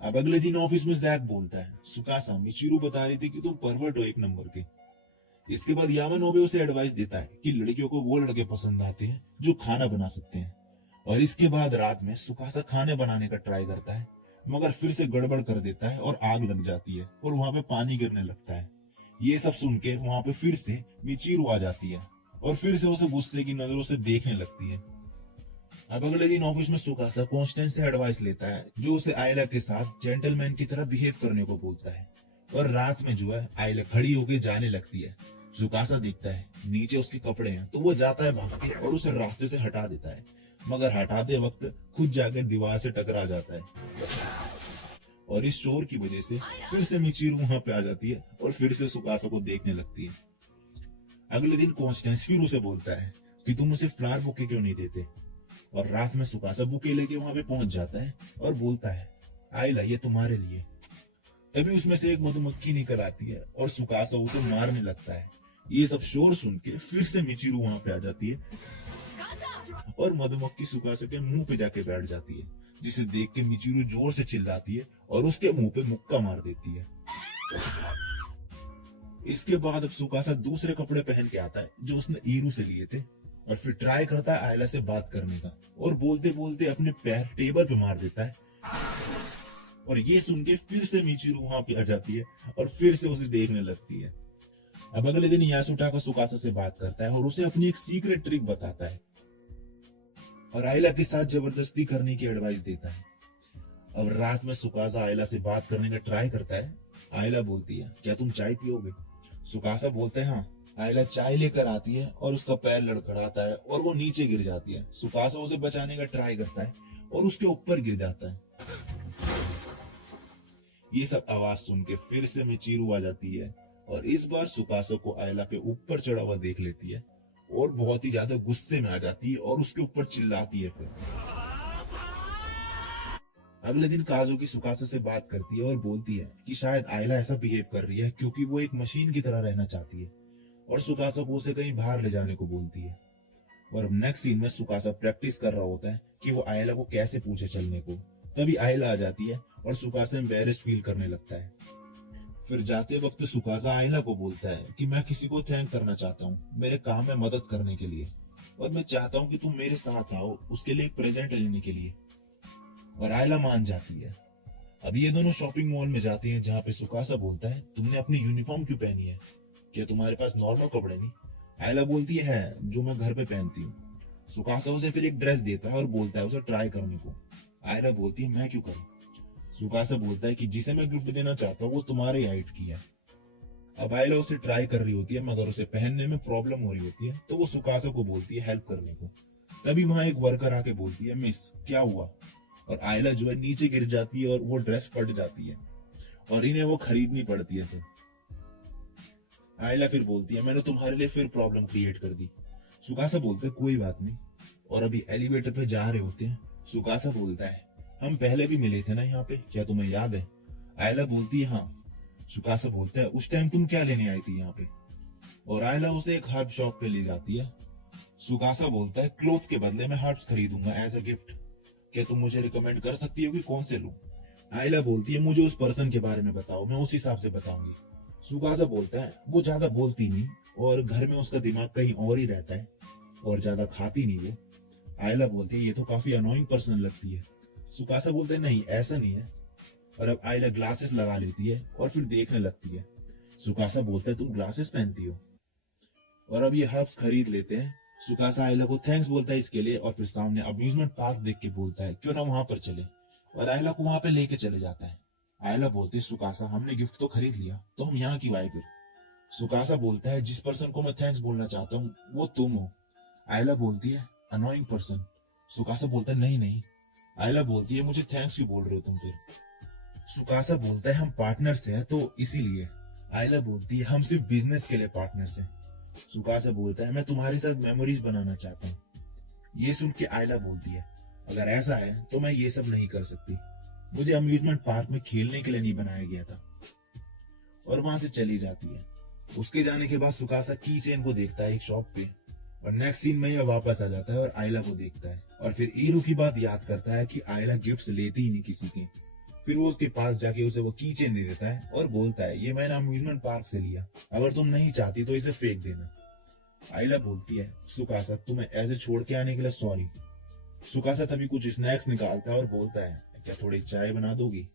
अब अगले दिन ऑफिस में जैक बोलता है, सुकासा मिचिरू बता रही थी कि तुम परवर्ट हो एक नंबर के। इसके बाद यामानोबे उसे एडवाइस देता है कि लड़कियों को वो लड़के पसंद आते हैं जो खाना बना सकते हैं। और इसके बाद रात में सुकासा खाने बनाने का ट्राई करता है, मगर फिर से गड़बड़ कर देता है और आग लग जाती है और वहां पे पानी गिरने लगता है। ये सब सुन के वहां पे फिर से मिचिरू आ जाती है और फिर से उसे गुस्से की नजरों से देखने लगती है। अब अगले दिन ऑफिस में सुकासा कॉन्स्टेंस से एडवाइस लेता है, जो उसे आयला के साथ जेंटलमैन की तरह बिहेव करने को बोलता है। और रात में जो है आयला खड़ी होके जाने लगती है। सुकासा देखता है नीचे उसके कपड़े हैं, तो वो जाता है भाग के और उसे रास्ते से हटा देता है, मगर हटाते वक्त खुद जाकर दीवार से टकरा जाता है। और इस शोर की वजह से फिर से मिचिरू वहां पे आ जाती है और फिर से सुकासा को देखने लगती है। अगले दिन कॉन्स्टेंस फिर उसे बोलता है कि तुम उसे फ्लावर बुके क्यों नहीं देते। और रात में सुकासा बुके लेके वहां पे पहुंच जाता है और बोलता है, आयला ये तुम्हारे लिए। तभी उसमें से एक मधुमक्खी निकल आती है और सुकासा उसे मारने लगता है। ये सब शोर सुन के फिर से मिचिरू वहां पे आ जाती है और मधुमक्खी सुकासा के मुंह पे जाके बैठ जाती है, जिसे देख के मिचिरू जोर से चिल्लाती है और उसके मुंह पे मुक्का मार देती है। इसके बाद अब सुकासा दूसरे कपड़े पहन के आता है जो उसने ईरू से लिए थे और फिर ट्राई करता है आयला से बात करने का, और बोलते बोलते अपने पैर टेबल पे मार देता है। और ये सुन के फिर से मिचिरू वहां पे आ जाती है और फिर से उसे देखने लगती है। अब अगले दिन यासुटाका सुकासा से बात करता है और उसे अपनी एक सीक्रेट ट्रिक बताता है और आयला के साथ जबरदस्ती करने की एडवाइस देता है। अब रात में सुकासा आयला से बात करने का ट्राई करता है। आयला बोलती है, क्या तुम चाय पियोगे? सुकासा बोलते हैं हाँ। आयला चाय लेकर आती है और उसका पैर लड़खड़ाता है और वो नीचे गिर जाती है। सुकासा उसे बचाने का ट्राई करता है और उसके ऊपर गिर जाता है। ये सब आवाज सुन के फिर से मिचिरू आ जाती है और इस बार सुकासा को आयला के ऊपर चढ़ा हुआ देख लेती है और बहुत ही ज्यादा गुस्से में आ जाती है और उसके ऊपर चिल्लाती है। फिर अगले दिन काजुकी सुकासा से बात करती है और बोलती है कि शायद आयला ऐसा बिहेव कर रही है क्योंकि वो एक मशीन की तरह रहना चाहती है, और सुकासा को उसे कहीं बाहर ले जाने को बोलती है। और अब नेक्स्ट सीन में सुकासा प्रैक्टिस कर रहा होता है कि वो आयला को कैसे पूछे चलने को। तभी आयला आ जाती है और सुकासा एम्बैरेस्ड फील करने लगता है। फिर जाते वक्त सुकासा आयला को बोलता है कि मैं किसी को थैंक करना चाहता हूँ मेरे काम में मदद करने के लिए, और मैं चाहता हूँ कि तुम मेरे साथ आओ उसके लिए एक प्रेजेंट लेने के लिए। और आयला मान जाती है। अब ये दोनों शॉपिंग मॉल में जाते हैं जहाँ पे सुकासा बोलता है, तुमने अपनी यूनिफॉर्म क्यों पहनी है? क्या तुम्हारे पास नॉर्मल कपड़े नहीं? आयला बोलती है जो मैं घर पे पहनती हूँ। सुकासा उसे फिर एक ड्रेस देता है और बोलता है उसे ट्राई करने को। आयला बोलती है मैं क्यों करूं? सुकासा बोलता है कि जिसे मैं गिफ्ट देना चाहता हूँ वो तुम्हारे हाइट की है। अब आयला उसे ट्राई कर रही होती है मगर उसे पहनने में प्रॉब्लम हो रही होती है, तो वो सुकासा को बोलती है हेल्प करने को। तभी वहां एक वर्कर आके बोलती है मिस क्या हुआ? और आयला जो है नीचे गिर जाती है और वो ड्रेस फट जाती है और इन्हें वो खरीदनी पड़ती है। फिर आयला फिर बोलती है मैंने तुम्हारे लिए फिर प्रॉब्लम क्रिएट कर दी। सुकासा बोलते कोई बात नहीं। और अभी एलिवेटर पे जा रहे होते हैं। सुकासा बोलता है हम पहले भी मिले थे ना यहाँ पे, क्या तुम्हें याद है? आयला बोलती है हाँ। सुकासा बोलता है उस टाइम तुम क्या लेने आई थी यहाँ पे? और आयला उसे एक हर्ब शॉप पे ले जाती है। सुकासा बोलता है क्लोथ्स के बदले में हर्ब्स खरीदूंगा एज अ गिफ्ट, क्या तुम मुझे रिकमेंड कर सकती हो कि कौन से लूं? आयला बोलती है मुझे उस पर्सन के बारे में बताओ, मैं उस हिसाब से बताऊंगी। सुकासा बोलता है वो ज्यादा बोलती नहीं और घर में उसका दिमाग कहीं और ही रहता है और ज्यादा खाती नहीं वो। आयला बोलती है ये तो काफी अनोइंग पर्सन लगती है। सुकासा बोलते है नहीं ऐसा नहीं है। और अब आयला ग्लासेस लगा लेती है और फिर देखने लगती है। सुकासा बोलता है तुम ग्लासेस पहनती हो? और अब ये हर्ब्स खरीद लेते हैं। सुकासा आयला को थैंक्स बोलता है इसके लिए और फिर सामने अम्यूजमेंट पार्क देख के बोलता है क्यों ना वहां पर चले, और आयला को वहां पे लेके चले जाता है। आयला बोलती है सुकासा हमने गिफ्ट तो खरीद लिया तो हम यहाँ क्यों आए फिर? सुकासा बोलता है जिस पर्सन को मैं थैंक्स बोलना चाहता हूँ वो तुम हो। आयला बोलती है अनोइंग पर्सन। सुकासा बोलता है नहीं नहीं। आयला बोलती है मुझे थैंक्स क्यों बोल रहे हो तुम फिर? सुकासा बोलता है हम पार्टनर्स हैं तो इसीलिए। आयला बोलती है हम सिर्फ बिजनेस के लिए पार्टनर्स हैं। सुकासा बोलता है मैं तुम्हारे साथ मेमोरीज बनाना चाहता हूँ। ये सुन के आयला बोलती है अगर ऐसा है तो मैं ये सब नहीं कर सकती, मुझे अम्यूजमेंट पार्क में खेलने के लिए नहीं बनाया गया था। और वहां से चली जाती है। उसके जाने के बाद सुकासा की चेन को देखता है एक शॉप पे, और नेक्स्ट सीन में यह वापस आ जाता है और आयला को देखता है और फिर ईरू की बात याद करता है कि आयला गिफ्ट्स लेती ही नहीं किसी के। फिर वो उसके पास जाके उसे वो की चेन दे देता है और बोलता है ये मैंने अम्यूजमेंट पार्क से लिया, अगर तुम नहीं चाहती तो इसे फेंक देना। आयला बोलती है सुकासा तुम्हें ऐसे छोड़ के आने के लिए सॉरी। सुकासा तभी कुछ स्नैक्स निकालता है और बोलता है क्या थोड़ी चाय बना दोगी?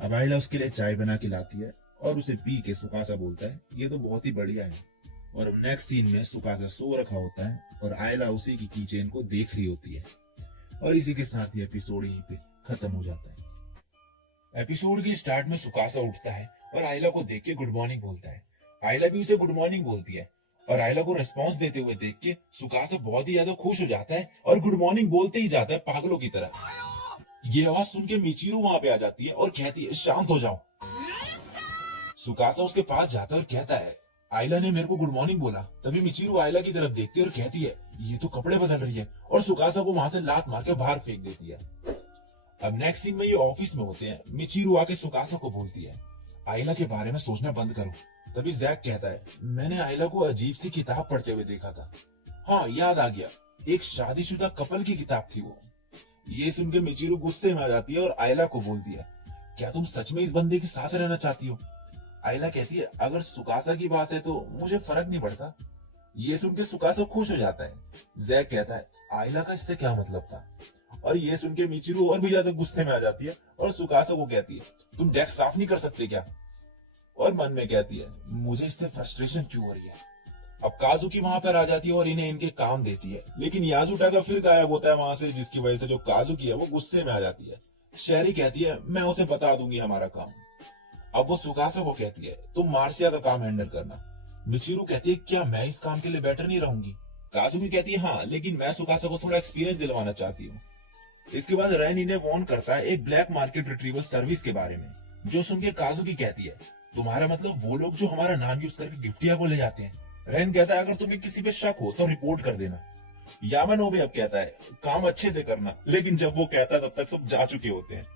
अब आयला उसके लिए चाय बना के लाती है और उसे पी के सुकासा बोलता है ये तो बहुत ही बढ़िया है। और अब नेक्स्ट सीन में सुकासा सो रखा होता है और आयला उसी की कीचेन को देख रही होती है। और इसी के साथ ये एपिसोड यहीं पे खत्म हो जाता है। एपिसोड के स्टार्ट में सुकासा उठता है और आयला को देख के गुड मॉर्निंग बोलता है। आयला भी उसे गुड मॉर्निंग बोलती है और आयला को रिस्पॉन्स देते हुए देख के सुकासा बहुत ही ज्यादा खुश हो जाता है और गुड मॉर्निंग बोलते ही जाता है पागलों की तरह। ये आवाज सुन के मिचिरू वहां पे आ जाती है और कहती है शांत हो जाओ। सुकासा उसके पास जाता है और कहता है आयला ने मेरे को गुड मॉर्निंग बोला। तभी मिचिरू आयला की तरफ देखती है और कहती है ये तो कपड़े बदल रही है, और सुकासा को वहां से लात मार के बाहर फेंक देती है। अब नेक्स्ट सीन में ये ऑफिस में होते हैं। मिचिरू आके सुकासा को बोलती है आयला के बारे में सोचना बंद करो। तभी जैक कहता है मैंने आयला को अजीब सी किताब पढ़ते हुए देखा था। हाँ याद आ गया, एक शादीशुदा कपल की किताब थी वो। ये सुन के मिचिरू गुस्से में आ जाती है और आयला को बोलती है क्या तुम सच में इस बंदे के साथ रहना चाहती हो? आयला कहती है अगर सुकासा की बात है तो मुझे फर्क नहीं पड़ता। ये सुन के सुकासो खुश हो जाता है। जैक कहता है आयला का इससे क्या मतलब था। और ये सुन के मिचिरू और भी ज्यादा गुस्से में आ जाती है और सुकासो को कहती है तुम डेस्क साफ नहीं कर सकते क्या। और मन में कहती है मुझे इससे फ्रस्ट्रेशन क्यों हो रही है। अब काजुकी वहां पर आ जाती है और इन्हें इनके काम देती है, लेकिन याजुटाका फिर गायब होता है वहां से, जिसकी वजह से जो काजुकी है वो गुस्से में आ जाती है। शेरी कहती है मैं उसे बता दूंगी हमारा काम। अब वो सुकासो को कहती है तुम मार्सिया का काम हैंडल करना। मिचिरू कहती है क्या मैं इस काम के लिए बेटर नहीं रहूंगी। काजुकी कहती है हाँ, लेकिन मैं सुकासो को थोड़ा एक्सपीरियंस दिलवाना चाहती हूँ। इसके बाद रैन इन्हें वॉर्न करता है एक ब्लैक मार्केट रिट्रीवल सर्विस के बारे में, जो सुन के काजुकी कहती है तुम्हारा मतलब वो लोग जो हमारा नाम यूज करके गिफ्टिया को ले जाते हैं। रैन कहता है अगर तुम्हें किसी पे शक हो तो रिपोर्ट कर देना। यामानोबे अब कहता है काम अच्छे से करना, लेकिन जब वो कहता है तब तक सब जा चुके होते हैं।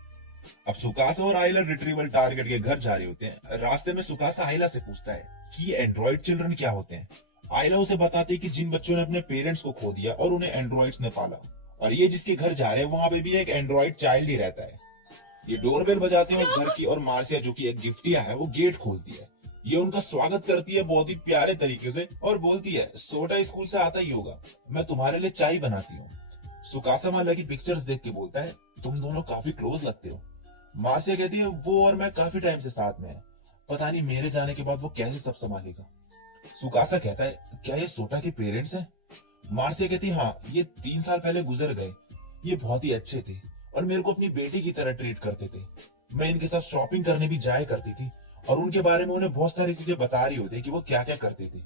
अब सुकासा और आइला रिट्रीवल टारगेट के घर जा रहे होते हैं। रास्ते में सुकासा आइला से पूछता है कि ये एंड्रॉइड चिल्ड्रन क्या होते हैं। आइला उसे बताती है कि जिन बच्चों ने अपने पेरेंट्स को खो दिया और उन्हें एंड्रॉइड्स ने पाला, और ये जिसके घर जा रहे हैं वहां पे भी एक एंड्रॉइड चाइल्ड ही रहता है। ये डोरबेल बजाते हैं उस घर की और मार्सिया जो कि एक गिफ्टिया है वो गेट खोलती है। ये उनका स्वागत करती है बहुत ही प्यारे तरीके से और बोलती है सोटा स्कूल से आता ही होगा, मैं तुम्हारे लिए चाय बनाती हूँ। सुकासा माला की पिक्चर्स देख के बोलता है तुम दोनों काफी क्लोज लगते हो। मार्सिया कहती है वो और मैं काफी टाइम से साथ में है, पता नहीं मेरे जाने के बाद वो कैसे सब संभालेगा। सुकासा कहता है क्या ये सोटा के पेरेंट्स हैं। मार्सिया कहती है हाँ, ये 3 साल पहले गुजर गए। ये बहुत ही अच्छे थे और मेरे को अपनी बेटी की तरह ट्रीट करते थे। मैं इनके साथ शॉपिंग करने भी जाया करती थी और उनके बारे में उन्हें बहुत सारी चीजें बता रही होती है कि वो क्या क्या करते थे।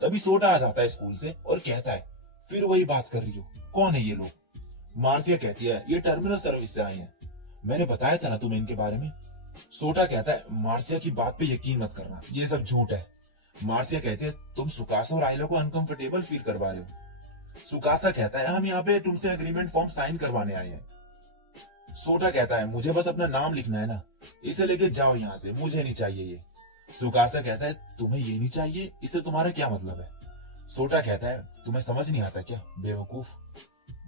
तभी सोटा आ जाता है स्कूल से और कहता है फिर वही बात कर रही हो, कौन है ये लोग। मार्सिया कहती है ये टर्मिनल सर्विस से आए हैं, मैंने बताया था ना तुम्हें इनके बारे में। सोटा कहता है मार्सिया की बात पे यकीन मत करना, ये सब झूठ है। मार्सिया कहती है तुम सुकासा और आइला को अनकंफर्टेबल फील करवा रहे हो। सुकासा कहता है हम यहाँ पे तुमसे एग्रीमेंट फॉर्म साइन करवाने आए हैं। सोटा कहता है मुझे बस अपना नाम लिखना है ना, इसे लेके जाओ यहाँ से, मुझे नहीं चाहिए ये। सुकासा कहता है तुम्हें ये नहीं चाहिए, इससे तुम्हारा क्या मतलब है। सोटा कहता है तुम्हें समझ नहीं आता क्या बेवकूफ।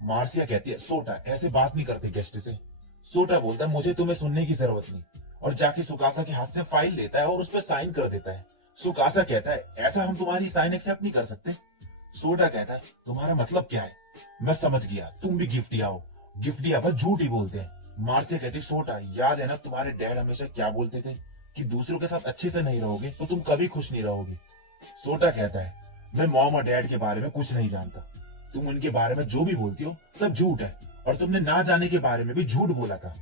मार्सिया कहती है सोटा ऐसे बात नहीं करते गेस्ट से। सोटा बोलता है मुझे तुम्हें सुनने की जरूरत नहीं, और जाके सुकासा के हाथ से फाइल लेता है और उस पर साइन कर देता है। सुकासा कहता है ऐसा हम तुम्हारी साइन एक्सेप्ट नहीं कर सकते। सोटा कहता है तुम्हारा मतलब क्या है। मैं समझ गया, तुम भी गिफ्टिया हो, गिफ्टिया बस झूठ ही बोलते हैं। मार्सिया कहती सोटा याद है ना तुम्हारे डैड हमेशा क्या बोलते थे कि दूसरों के साथ अच्छे से नहीं रहोगे तो तुम कभी खुश नहीं रहोगे। सोटा कहता है मैं मॉम और डैड के बारे में कुछ नहीं जानता, तुम उनके बारे में जो भी बोलती हो सब झूठ है, और तुमने ना जाने के बारे में भी झूठ बोला था,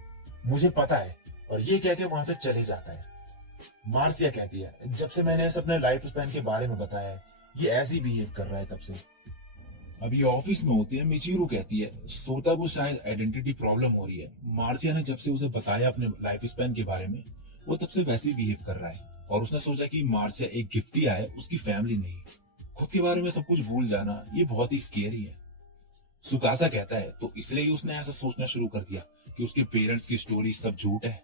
मुझे पता है। और ये कह के वहां से चले जाता है। मार्सिया कहती है जब से मैंने इसे अपने लाइफ स्पैन के बारे में बताया है ये ऐसे ही बिहेव कर रहा है तब से। अब ये ऑफिस में होती है। मिचिरू कहती है सोटा को शायद आइडेंटिटी प्रॉब्लम हो रही है। मार्सिया ने जब से उसे बताया अपने लाइफ स्पैन के बारे में वो तब से वैसे ही बिहेव कर रहा है, और उसने सोचा कि मार्सिया एक गिफ्टिया है, उसकी फैमिली नहीं। खुद के बारे में सब कुछ भूल जाना ये बहुत ही स्केरी है। सुकासा कहता है तो इसलिए ही उसने ऐसा सोचना शुरू कर दिया कि उसके पेरेंट्स की स्टोरी सब झूठ है,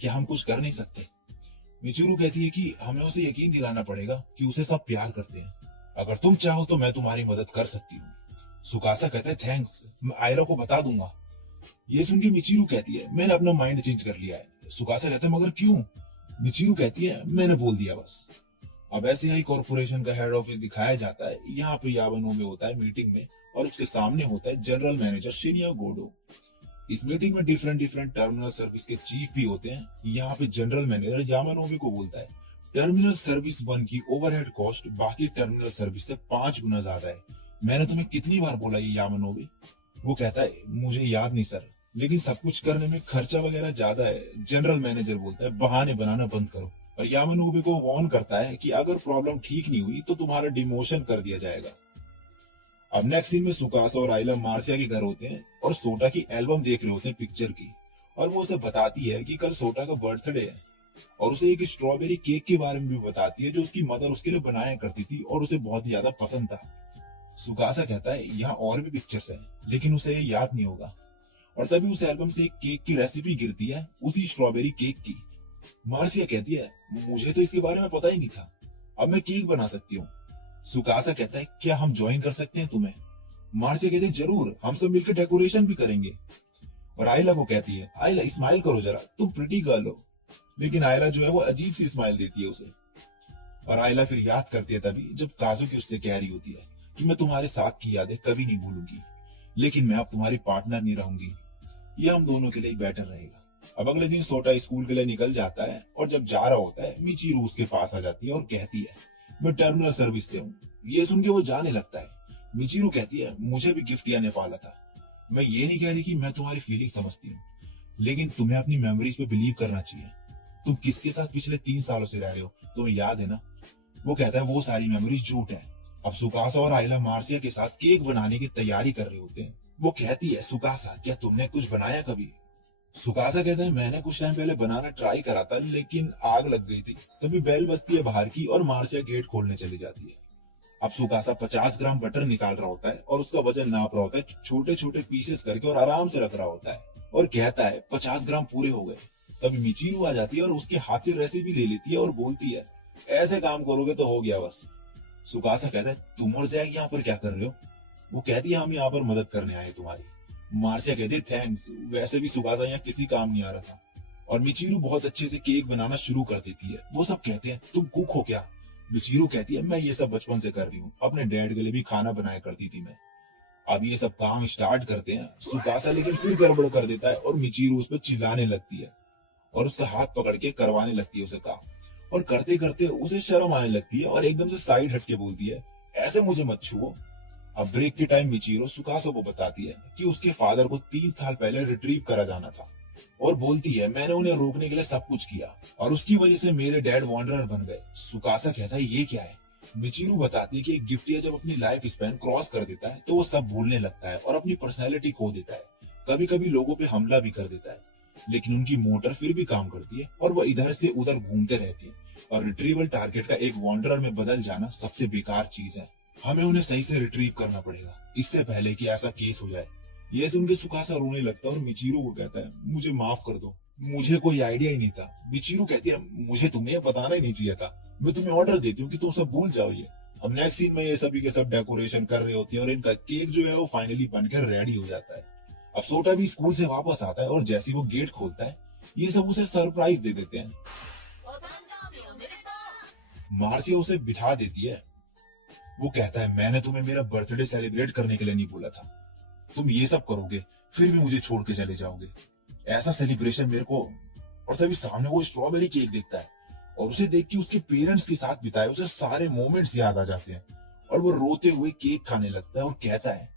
क्या हम कुछ कर नहीं सकते। मिचिरू कहती है कि हमें उसे यकीन दिलाना पड़ेगा कि उसे सब प्यार करते हैं, अगर तुम चाहो तो मैं तुम्हारी मदद कर सकती हूँ। सुकासा कहता है थैंक्स, मैं आयरा को बता दूंगा। ये सुन के मिचिरू कहती है मैंने अपना माइंड चेंज कर लिया है। सुकासा कहता है मगर क्यों। मिचिरू कहती है मैंने बोल दिया बस। अब ऐसे ही कॉर्पोरेशन का हेड ऑफिस दिखाया जाता है। यहाँ पे यामानोबे होता है मीटिंग में, और उसके सामने होता है जनरल मैनेजर शिन्या गोडो। इस मीटिंग में डिफरेंट टर्मिनल सर्विस के चीफ भी होते हैं। यहाँ पे जनरल मैनेजर यामानोबे को बोलता है टर्मिनल सर्विस 1 की ओवरहेड कॉस्ट बाकी टर्मिनल सर्विस से 5 गुना ज्यादा है। मैंने तुम्हें कितनी बार बोला ये यामानोबे। वो कहता है मुझे याद नहीं सर, लेकिन सब कुछ करने में खर्चा वगैरह ज्यादा है। जनरल मैनेजर बोलता है बहाने बनाना बंद करो, और यामानोबे को वार्न करता है कि अगर प्रॉब्लम ठीक नहीं हुई तो तुम्हारा डिमोशन कर दिया जाएगा। अब नेक्स्ट सीन में सुकासा और आइला मार्सिया के घर होते हैं और सोटा की एल्बम देख रहे होते हैं पिक्चर की, और वो उसे बताती है कि कल सोटा का बर्थडे है, और उसे एक स्ट्रॉबेरी केक के बारे में भी बताती है जो उसकी मदर उसके लिए बनाया करती थी और उसे बहुत ज्यादा पसंद था। सुकासा कहता है यहाँ और भी पिक्चर्स हैं, लेकिन उसे ये याद नहीं होगा, और तभी उस एल्बम से एक केक की रेसिपी गिरती है, उसी स्ट्रॉबेरी केक की। मार्सिया कहती है मुझे तो इसके बारे में पता ही नहीं था, अब मैं केक बना सकती हूँ। सुकासा कहता है क्या हम ज्वाइन कर सकते हैं तुम्हें। मार्सिया कहती है जरूर, हम सब मिलकर डेकोरेशन भी करेंगे। और आयला को कहती है आयला स्माइल करो जरा, तुम प्रिटी गर्ल हो। लेकिन आयला जो है वो अजीब सी स्माइल देती है उसे। और आयला फिर याद करती है तभी जब काजुकी उससे कह रही होती है कि मैं तुम्हारे साथ की यादें कभी नहीं भूलूंगी, लेकिन मैं अब तुम्हारी पार्टनर नहीं रहूंगी, ये हम दोनों के लिए बेटर रहेगा। अब अगले दिन सोटा स्कूल के लिए निकल जाता है और जब जा रहा होता है मिचिरू उसके पास आ जाती है और कहती है मैं टर्मिनल सर्विस से हूँ। ये सुन के वो जाने लगता है। मिचिरू कहती है मुझे भी गिफ्ट आने वाला था। मैं ये नहीं कह रही कि मैं तुम्हारी फीलिंग समझती हूँ, लेकिन तुम्हें अपनी मेमोरीज पे बिलीव करना चाहिए। तुम किसके साथ पिछले 3 सालों से रह रहे हो, तुम्हें याद है ना? वो कहता है वो सारी मेमोरीज झूठ है। अब सुकासा और आइला मार्सिया के साथ केक बनाने की तैयारी कर रहे होते हैं। वो कहती है सुकासा क्या तुमने कुछ बनाया कभी? सुकासा कहता है मैंने कुछ टाइम पहले बनाना ट्राई करा था, लेकिन आग लग गई थी। तभी बेल बजती है बाहर की और मार्सिया गेट खोलने चली जाती है। अब सुकासा 50 ग्राम बटर निकाल रहा होता है और उसका वजन नाप रहा होता है, छोटे छोटे पीसेस करके, और आराम से रख रहा होता है और कहता है 50 ग्राम पूरे हो गए। तभी मिचिरू आ जाती है और उसके हाथ से रेसिपी ले लेती है और बोलती है ऐसे काम करोगे तो हो गया बस। सुकासा कहता है तुम और जैक यहाँ पर क्या कर रहे हो? वो कहती है हम यहाँ पर मदद करने आए तुम्हारी। मार्सिया कहती है थैंक्स, वैसे भी सुकासा यहाँ किसी काम नहीं आ रहा था। और मिचिरू बहुत अच्छे से केक बनाना शुरू कर देती है। वो सब कहते हैं तुम कुक हो क्या? मिचिरू कहती है मैं ये सब बचपन से कर रही हूँ, अपने डैड के लिए भी खाना बनाया करती थी मैं। अब ये सब काम स्टार्ट करते हैं। सुकासा लेकिन फिर गड़बड़ कर देता है और मिचिरू उस पर चिल्लाने लगती है और उसका हाथ पकड़ के करवाने लगती है उसे काम। और करते करते उसे शर्म आने लगती है और एकदम से साइड हट के बोलती है ऐसे मुझे मत छुओ। अब ब्रेक के टाइम मिचिरो सुकासा को बताती है कि उसके फादर को 3 साल पहले रिट्रीव करा जाना था और बोलती है मैंने उन्हें रोकने के लिए सब कुछ किया और उसकी वजह से मेरे डैड वॉन्डरर बन गए। सुकासा कहता है ये क्या है? मिचिरू बताती है कि एक गिफ्टिया जब अपनी लाइफ स्पैन क्रॉस कर देता है तो वो सब भूलने लगता है और अपनी पर्सनैलिटी खो देता है। कभी कभी लोगों पे हमला भी कर देता है, लेकिन उनकी मोटर फिर भी काम करती है और वो इधर से उधर घूमते रहती है। और रिट्रीवल टारगेट का एक वॉन्डरर में बदल जाना सबसे बेकार चीज है। हमें उन्हें सही से रिट्रीव करना पड़ेगा इससे पहले कि ऐसा केस हो जाए। ये सुन के सुकासा रोने लगता है और मिचिरू को कहता है मुझे माफ कर दो, मुझे कोई आइडिया ही नहीं था। मिचिरू कहती है मुझे तुम्हें बताना ही नहीं चाहिए था, मैं तुम्हें ऑर्डर देती हूँ कि तुम सब भूल जाओ ये। अब नेक्स्ट सीन में ये सभी के सब डेकोरेशन कर रहे होते हैं और इनका केक जो है वो फाइनली बनकर रेडी हो जाता है। अब सोटा भी स्कूल से वापस आता है और जैसे वो गेट खोलता है ये सब उसे सरप्राइज दे देते हैं। मार्सिया उसे बिठा देती है। वो कहता है मैंने तुम्हें मेरा बर्थडे सेलिब्रेट करने के लिए नहीं बोला था, तुम ये सब करोगे फिर भी मुझे छोड़ के चले जाओगे, ऐसा सेलिब्रेशन मेरे को। और तभी सामने वो स्ट्रॉबेरी केक देखता है और उसे देख के उसके पेरेंट्स के साथ बिताए उसे सारे मोमेंट्स याद आ जाते हैं और वो रोते हुए केक खाने लगता है और कहता है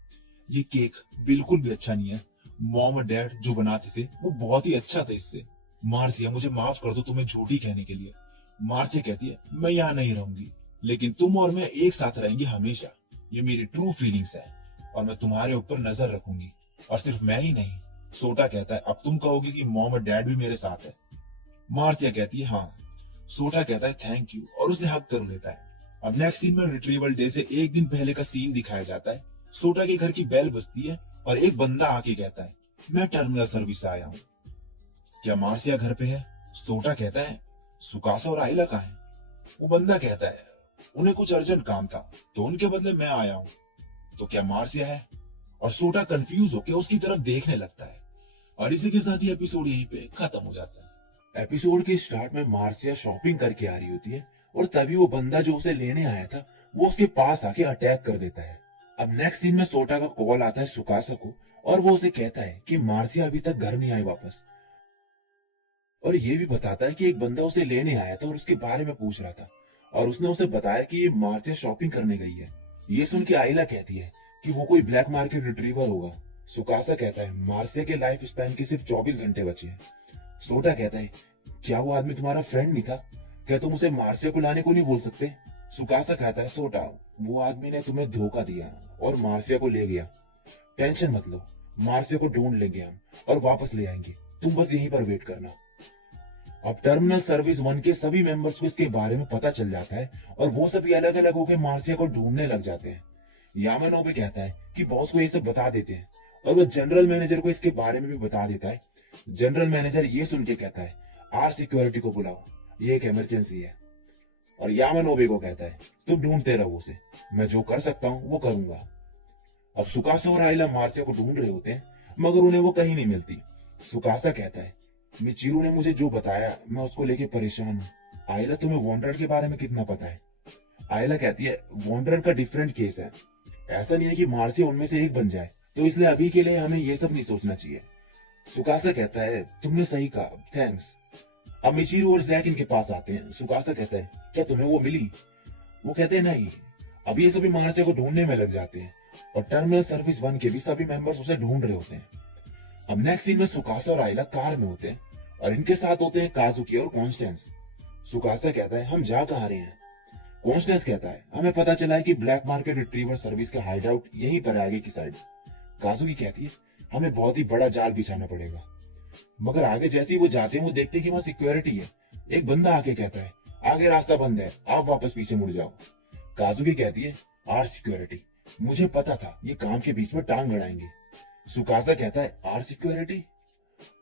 ये केक बिल्कुल भी अच्छा नहीं है, मॉम और डैड जो बनाते थे वो बहुत ही अच्छा था इससे। मार्सिया मुझे माफ कर दो तुम्हें झूठी कहने के लिए। मार्सिया कहती है मैं यहाँ नहीं रहूंगी, लेकिन तुम और मैं एक साथ रहेंगे हमेशा, ये मेरी ट्रू फीलिंग्स है और मैं तुम्हारे ऊपर नजर रखूंगी। और सिर्फ मैं ही नहीं, सोटा कहता है अब तुम कहोगे कि मॉम और डैड भी मेरे साथ है। मार्सिया कहती है हाँ। सोटा कहता है थैंक यू और उसे हक कर लेता है। अब नेक्स्ट सीन में रिट्रीवल डे से एक दिन पहले का सीन दिखाया जाता है। सोटा के घर की बेल बजती है और एक बंदा आके कहता है मैं टर्मिनल सर्विस से आया हूँ, क्या मार्सिया घर पे है? सोटा कहता है सुकासा और आइला कहाँ है? वो बंदा कहता है उन्हें कुछ अर्जेंट काम था तो उनके बदले मैं आया हूँ, तो क्या मार्सिया है? और सोटा कंफ्यूज होकर उसकी तरफ देखने लगता है। और इसी के साथ ही एपिसोड यहीं पे खत्म हो जाता है। एपिसोड के स्टार्ट में मार्सिया शॉपिंग करके आ रही होती है और तभी वो बंदा जो उसे लेने आया था वो उसके पास आके अटैक कर देता है। अब नेक्स्ट सीन में सोटा का कॉल आता है सुकासा को और वो उसे कहता है कि मार्सिया अभी तक घर नहीं आई वापस, और ये भी बताता है कि एक बंदा उसे लेने आया था और उसके बारे में पूछ रहा था और उसने उसे बताया कि मार्सिया शॉपिंग करने गई है। ये सुन के आइला कहती है कि वो कोई ब्लैक मार्केट रिट्रीवर होगा। सुकासा कहता है मार्सिया के लाइफ स्पैन के सिर्फ 24 घंटे बचे हैं। सोटा कहता है क्या वो आदमी तुम्हारा फ्रेंड नहीं था, क्या तुम उसे मार्सिया को लाने को नहीं बोल सकते? सुकासा कहता है सोटा वो आदमी ने तुम्हें धोखा दिया और मार्सिया को ले गया, टेंशन मत लो, मार्सिया को ढूंढ लेंगे हम और वापस ले आएंगे, तुम बस यहीं पर वेट करना। अब टर्मिनल सर्विस 1 के सभी मेंबर्स को इसके बारे में पता चल जाता है और वो सभी अलग अलग होकर मार्सिया को ढूंढने लग जाते हैं। यामानोबे कहता है कि बॉस को ये सब बता देते हैं और वो जनरल मैनेजर को इसके बारे में भी बता देता है। जनरल मैनेजर ये सुन के कहता है आर सिक्योरिटी को बुलाओ, ये एक इमरजेंसी है। और यामानोबे को कहता है तुम ढूंढते रहो उसे, मैं जो कर सकता हूँ वो करूंगा। अब सुकासा और आइला मार्सिया को ढूंढ रहे होते हैं मगर उन्हें वो कहीं नहीं मिलती। सुकासा कहता है मिचिरू ने मुझे जो बताया मैं उसको लेके परेशान हूँ, आयला तुम्हें वॉन्डर के बारे में कितना पता है? आयला कहती है वॉन्डर का डिफरेंट केस है, ऐसा नहीं है कि मार्सिया उनमें से एक बन जाए, तो इसलिए अभी के लिए हमें ये सब नहीं सोचना चाहिए। सुकासा कहता है तुमने सही कहा, थैंक्स। अब मिचिरू और जैक इनके पास आते हैं। सुकासा कहता है क्या तुम्हें वो मिली? वो कहते हैं नहीं। अब ये सभी मार्सिया को ढूंढने में लग जाते हैं और टर्मिनल सर्विस 1 के भी सभी मेंबर्स उसे ढूंढ रहे होते हैं। अब नेक्स्ट सीन में सुकासा और आयला कार में होते हैं और इनके साथ होते हैं काजुकी और कॉन्स्टेंस। सुकासा कहता है हम जा कहाँ रहे हैं? कॉन्स्टेंस कहता है हमें पता चला है कि ब्लैक मार्केट रिट्रीवर सर्विस का हाइड आउट यहीं पर है आगे की साइड। काजुकी कहती है हमें बहुत ही बड़ा जाल बिछाना पड़ेगा। मगर आगे जैसे ही वो जाते हैं वो देखते हैं कि वहां सिक्योरिटी है। एक बंदा आके कहता है आगे रास्ता बंद है, आप वापस पीछे मुड़ जाओ। काजुकी कहती है आर सिक्योरिटी, मुझे पता था ये काम के बीच में टांग अड़ाएंगे। सुकासा कहता है आर सिक्योरिटी?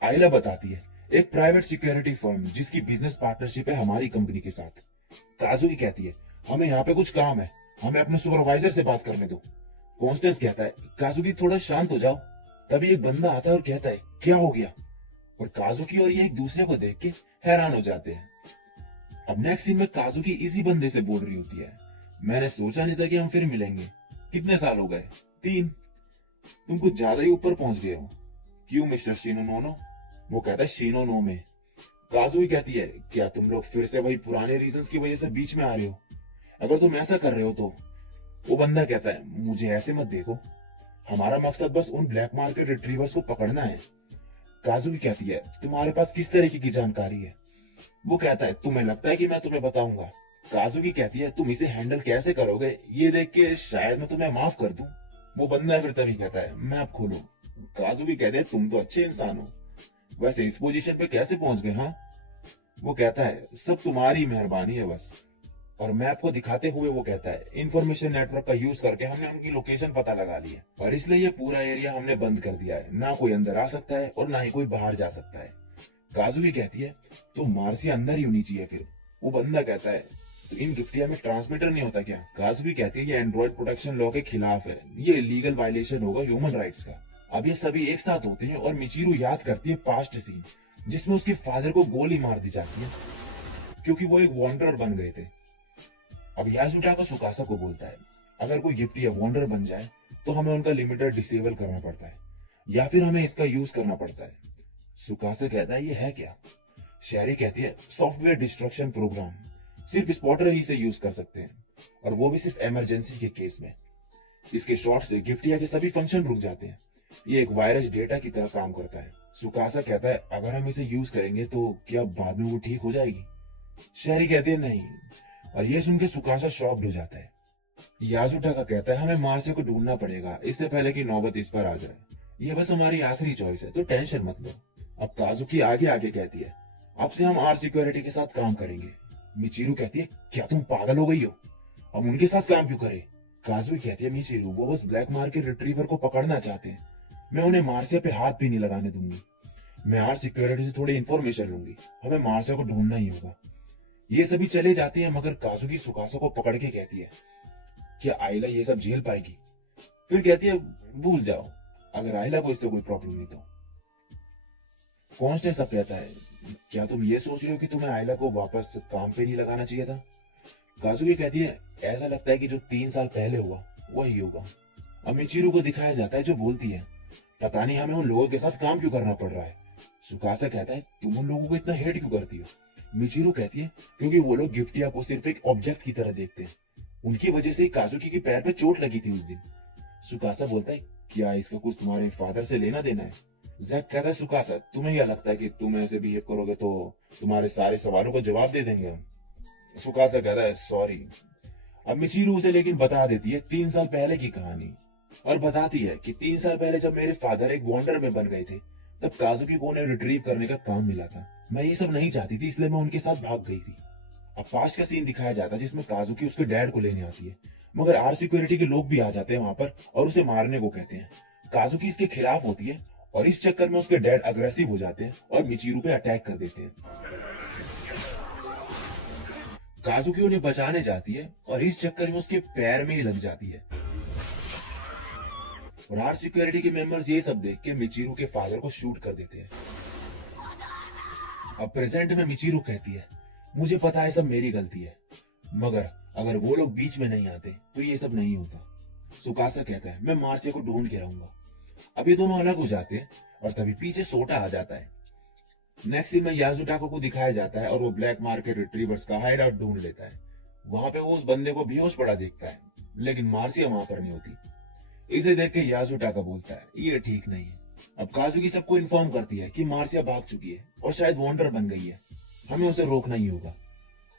आयला बताती है एक प्राइवेट सिक्योरिटी फर्म जिसकी बिजनेस पार्टनरशिप है हमारी कंपनी के साथ। काजुकी कहती है हमें यहाँ पे कुछ काम है, हमें अपने सुपरवाइजर से बात करने दो। कॉन्स्टेंस कहता है काजुकी थोड़ा शांत हो जाओ। तभी एक बंदा आता है और कहता है क्या हो गया? और काजुकी और ये एक दूसरे को देख के हैरान हो जाते हैं। अब नेक्स्ट सीन में काजुकी इसी बंदे से बोल रही होती है मैंने सोचा नहीं था कि हम फिर मिलेंगे, कितने साल हो गए? 3। तुम कुछ ज्यादा ही ऊपर पहुंच गए हो। क्यों मिस्टर शिनोनोनो? वो कहता है शिनोनो में। काजुकी कहती है क्या तुम लोग फिर से वही पुराने रीजंस की वजह से बीच में आ रहे हो? अगर तुम ऐसा कर रहे हो तो। वो बंदा कहता है मुझे ऐसे मत देखो, हमारा मकसद बस उन ब्लैक मार्केट रिट्रीवर्स को पकड़ना है। काजुकी कहती है तुम्हारे पास किस तरीके की जानकारी है? वो कहता है तुम्हें लगता है कि मैं तुम्हें बताऊंगा? काजुकी कहती है तुम इसे हैंडल कैसे करोगे ये देख के शायद मैं तुम्हें माफ कर दूं। वो बंदा फिर तभी कहता है मैं आप खोलूं। काजुकी कहते हैं तुम तो अच्छे इंसान हो, वैसे इस पोजीशन पे कैसे पहुंच गए? हाँ। वो कहता है सब तुम्हारी मेहरबानी है बस। और मैप को दिखाते हुए वो कहता है इंफॉर्मेशन नेटवर्क का यूज करके हमने उनकी लोकेशन पता लगा ली है और इसलिए ये पूरा एरिया हमने बंद कर दिया है, ना कोई अंदर आ सकता है और ना ही कोई बाहर जा सकता है। काजुकी कहती है तो मार्सिया अंदर ही होनी चाहिए फिर। वो बंदा कहता है तो इन गिफ्टिया में ट्रांसमीटर नहीं होता क्या? काजुकी कहती है ये एंड्रॉइड प्रोटेक्शन लॉ के खिलाफ है, ये लीगल वायलेशन होगा ह्यूमन राइट्स का। अब ये सभी एक साथ होते हैं और मिचिरू याद करती है पास्ट सीन जिसमें उसके फादर को गोली मार दी जाती है क्योंकि वो एक वॉन्डरर बन गए थे। अब याजुटाका सुकासा को बोलता है अगर कोई गिफ्ट या वॉन्डर बन जाए तो हमें उनका लिमिटर डिसेबल करना पड़ता है या फिर हमें इसका यूज करना पड़ता है। सुकासा कहता है ये है क्या? शहरी कहती है सॉफ्टवेयर डिस्ट्रक्शन प्रोग्राम, सिर्फ स्पॉटर ही इसे यूज कर सकते हैं और वो भी सिर्फ इमरजेंसी के केस में। इसके शॉट से गिफ्टिया के सभी फंक्शन रुक जाते हैं। ये एक वायरस डेटा की तरह काम करता है। सुकासा कहता है अगर हम इसे यूज करेंगे तो क्या बाद में वो ठीक हो जाएगी? शहरी कहते हैं नहीं, और ये सुन के सुकासा शॉक्ड हो जाता है। याजुटाका कहता है हमें मार्सिया को ढूंढना पड़ेगा इससे पहले कि नौबत इस पर आ जाए, ये बस हमारी आखिरी चॉइस है तो टेंशन मत लो। अब काजुकी आगे आगे कहती है अब से हम आर सिक्योरिटी के साथ काम करेंगे। मिचिरू कहती है क्या तुम पागल हो गई हो, हम उनके साथ काम क्यों करें? काजुकी कहती है मिचिरू वो बस ब्लैक मार्केट रिट्रीवर को पकड़ना चाहते हैं, मैं उन्हें मार्सिया पे हाथ भी नहीं लगाने दूंगी। मैं आर सिक्योरिटी से थोड़ी इन्फॉर्मेशन लूंगी, हमें मार्सिया को ढूंढना ही होगा। ये सभी चले जाते हैं मगर काजुकी सुकासा को पकड़ के कहती है क्या आयला ये सब झेल पाएगी? फिर कहती है भूल जाओ, अगर आयला को इससे कोई प्रॉब्लम नहीं तो। कॉन्स्टेंस अब कहता है क्या तुम ये सोच रहे हो कि तुम्हें आयला को वापस काम पे नहीं लगाना चाहिए था? काजुकी कहती है ऐसा लगता है कि जो 3 साल पहले हुआ वही होगा। अब मिचिरू को दिखाया जाता है जो बोलती है पता नहीं हमें उन लोगों के साथ काम क्यों करना पड़ रहा है। सुकासा कहता है तुम उन लोगों को इतना हेट क्यों करती हो? मिचिरू कहती है क्योंकि वो लोग गिफ्टिया को सिर्फ एक ऑब्जेक्ट की तरह देखते हैं, उनकी वजह से ही काजुकी के पैर पे चोट लगी थी उस दिन। सुकासा बोलता है क्या इसका कुछ तुम्हारे फादर से लेना देना है? जैक कहता है सुकासा तुम्हें क्या लगता है कि तुम ऐसे बिहेव करोगे तो तुम्हारे सारे सवालों को जवाब दे देंगे हम? सुकासा कहता है सॉरी। अब मिचिरू उसे लेकिन बता देती है 3 साल पहले की कहानी और बताती है कि 3 साल पहले जब मेरे फादर एक वॉन्डर में बन गए थे तब काजुकी को उन्हें रिट्रीव करने का काम मिला था। मैं ये सब नहीं चाहती थी इसलिए मैं उनके साथ भाग गई थी। अब पास्ट का सीन दिखाया जाता है जिसमें काजुकी उसके डैड को लेने आती है मगर आर सिक्योरिटी के लोग भी आ जाते हैं वहां पर और उसे मारने को कहते हैं। काजुकी इसके खिलाफ होती है और इस चक्कर में उसके डैड अग्रेसिव हो जाते हैं और मिचिरू पे अटैक कर देते हैं। काजुकी उन्हें बचाने जाती है और इस चक्कर में उसके पैर में ही लग जाती है और आर सिक्योरिटी के मेंबर्स ये सब देख के मिचिरू के फादर को शूट कर देते हैं। अब प्रेजेंट में मिचिरू कहती है मुझे पता है सब मेरी गलती है, मगर अगर वो लोग बीच में नहीं आते तो ये सब नहीं होता। सुकासा कहता है, मैं मार्सिया को ढूंढ के रहूंगा। अब ये दोनों अलग हो जाते हैं और तभी पीछे सोटा आ जाता है। नेक्स्ट सीन में याजुटाको को दिखाया जाता है और वो ब्लैक मार्केट रिट्रीवर्स का हाइड आउट ढूंढ लेता है। वहां पे वो उस बंदे को बेहोश पड़ा देखता है, लेकिन मार्सिया वहां पर नहीं होती। इसे देख के याजुटाका बोलता है, ये ठीक नहीं है। अब काजुकी सबको इन्फॉर्म करती है कि मार्सिया भाग चुकी है और शायद वॉन्डर बन गई है। हमें उसे रोकना ही होगा।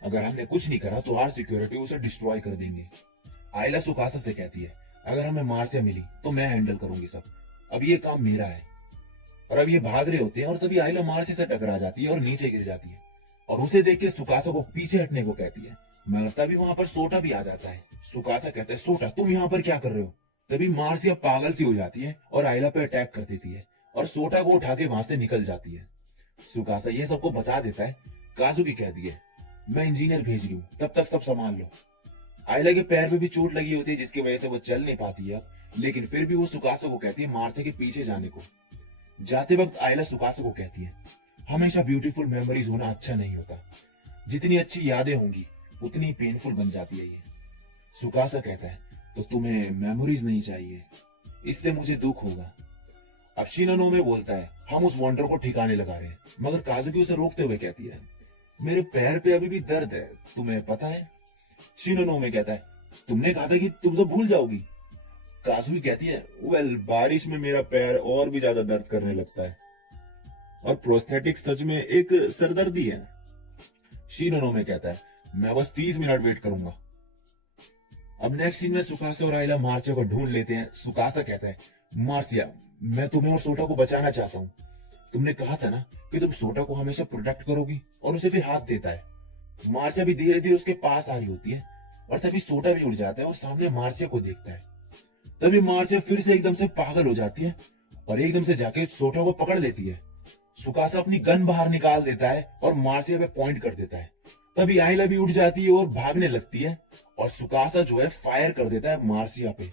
अगर हमने कुछ नहीं करा तो आर सिक्योरिटी उसे डिस्ट्रॉय कर देंगे। आयला सुकासा से कहती है, अगर हमें मार्सिया मिली तो मैं हैंडल करूंगी सब, अब ये काम मेरा है। और अब ये भाग रहे होते हैं और तभी आयला मार्सिया से टकरा जाती है और नीचे गिर जाती है और उसे देख के सुकासा को पीछे हटने को कहती है, मगर तभी वहां पर सोटा भी आ जाता है। सुकासा कहता है, सोटा तुम यहाँ पर क्या कर रहे हो? तभी मार्सिया पागल सी हो जाती है और आयला पे अटैक कर देती है और सोटा को उठा के वहां से निकल जाती है। सुकासा ये सबको बता देता है। काजुकी कहती है, मैं इंजीनियर भेज रही हूँ, तब तक सब संभाल लो। आयला के पैर पे भी चोट लगी होती है जिसकी वजह से वो चल नहीं पाती है, लेकिन फिर भी वो सुकासा को कहती है मार्सिया के पीछे जाने को। जाते वक्त आयला सुकासा को कहती है, हमेशा ब्यूटीफुल मेमोरीज होना अच्छा नहीं होता, जितनी अच्छी यादें होंगी उतनी पेनफुल बन जाती है ये। सुकासा कहता है, तो तुम्हें मेमोरीज नहीं चाहिए, इससे मुझे दुख होगा। अब शिनोनोमे बोलता है, हम उस वॉन्डर को ठिकाने लगा रहे हैं, मगर काजुकी उसे रोकते हुए कहती है, मेरे पैर पे अभी भी दर्द है, तुम्हें पता है? शिनोनोमे कहता है, तुमने कहा था कि तुम सब भूल जाओगी। काजुकी कहती है, वेल बारिश में मेरा पैर और भी ज्यादा दर्द करने लगता है और प्रोस्थेटिक सच में एक सरदर्दी है। शिनोनोमे कहता है, मैं बस 30 मिनट वेट करूंगा। अब नेक्स्ट सीन में सुकासा और आयला मार्सिया को ढूंढ लेते हैं। सुकासा कहता है, मार्सिया मैं तुम्हें और सोटा को बचाना चाहता हूँ। तुमने कहा था ना कि तुम सोटा को हमेशा प्रोटेक्ट करोगी, और उसे फिर हाथ देता है। मार्सिया भी धीरे धीरे उसके पास आ रही होती है और तभी सोटा भी उड़ जाता है और सामने मार्सिया को देखता है। तभी मार्सिया फिर से एकदम से पागल हो जाती है और एकदम से जाके सोटा को पकड़ लेती है। सुकासा अपनी गन बाहर निकाल देता है और मार्सिया पे पॉइंट कर देता है। तभी आयला भी उठ जाती है और भागने लगती है और सुकासा जो है फायर कर देता है मार्सिया पे।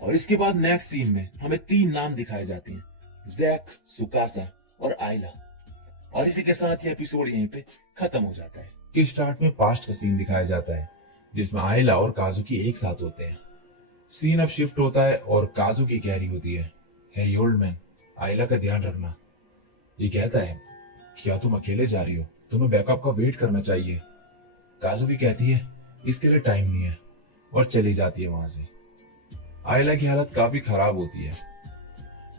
और इसके बाद नेक्स्ट सीन में हमें 3 नाम दिखाए जाते हैं, जैक, सुकासा और आयला। और इसी के साथ ये एपिसोड यहीं पे खत्म हो जाता है। कि स्टार्ट में पास्ट का सीन दिखाया जाता है जिसमें आयला और काजुकी एक साथ होते हैं। सीन अब शिफ्ट होता है और काजुकी कह रही होती है, हे ओल्ड मैन, आयला का ध्यान रखना। ये कहता है, क्या तुम अकेले जा रही हो? तुम्हें बैकअप का वेट करना चाहिए। काजुकी कहती है, इसके लिए टाइम नहीं है, और चली जाती है वहां से। आयला की हालत काफी खराब होती है।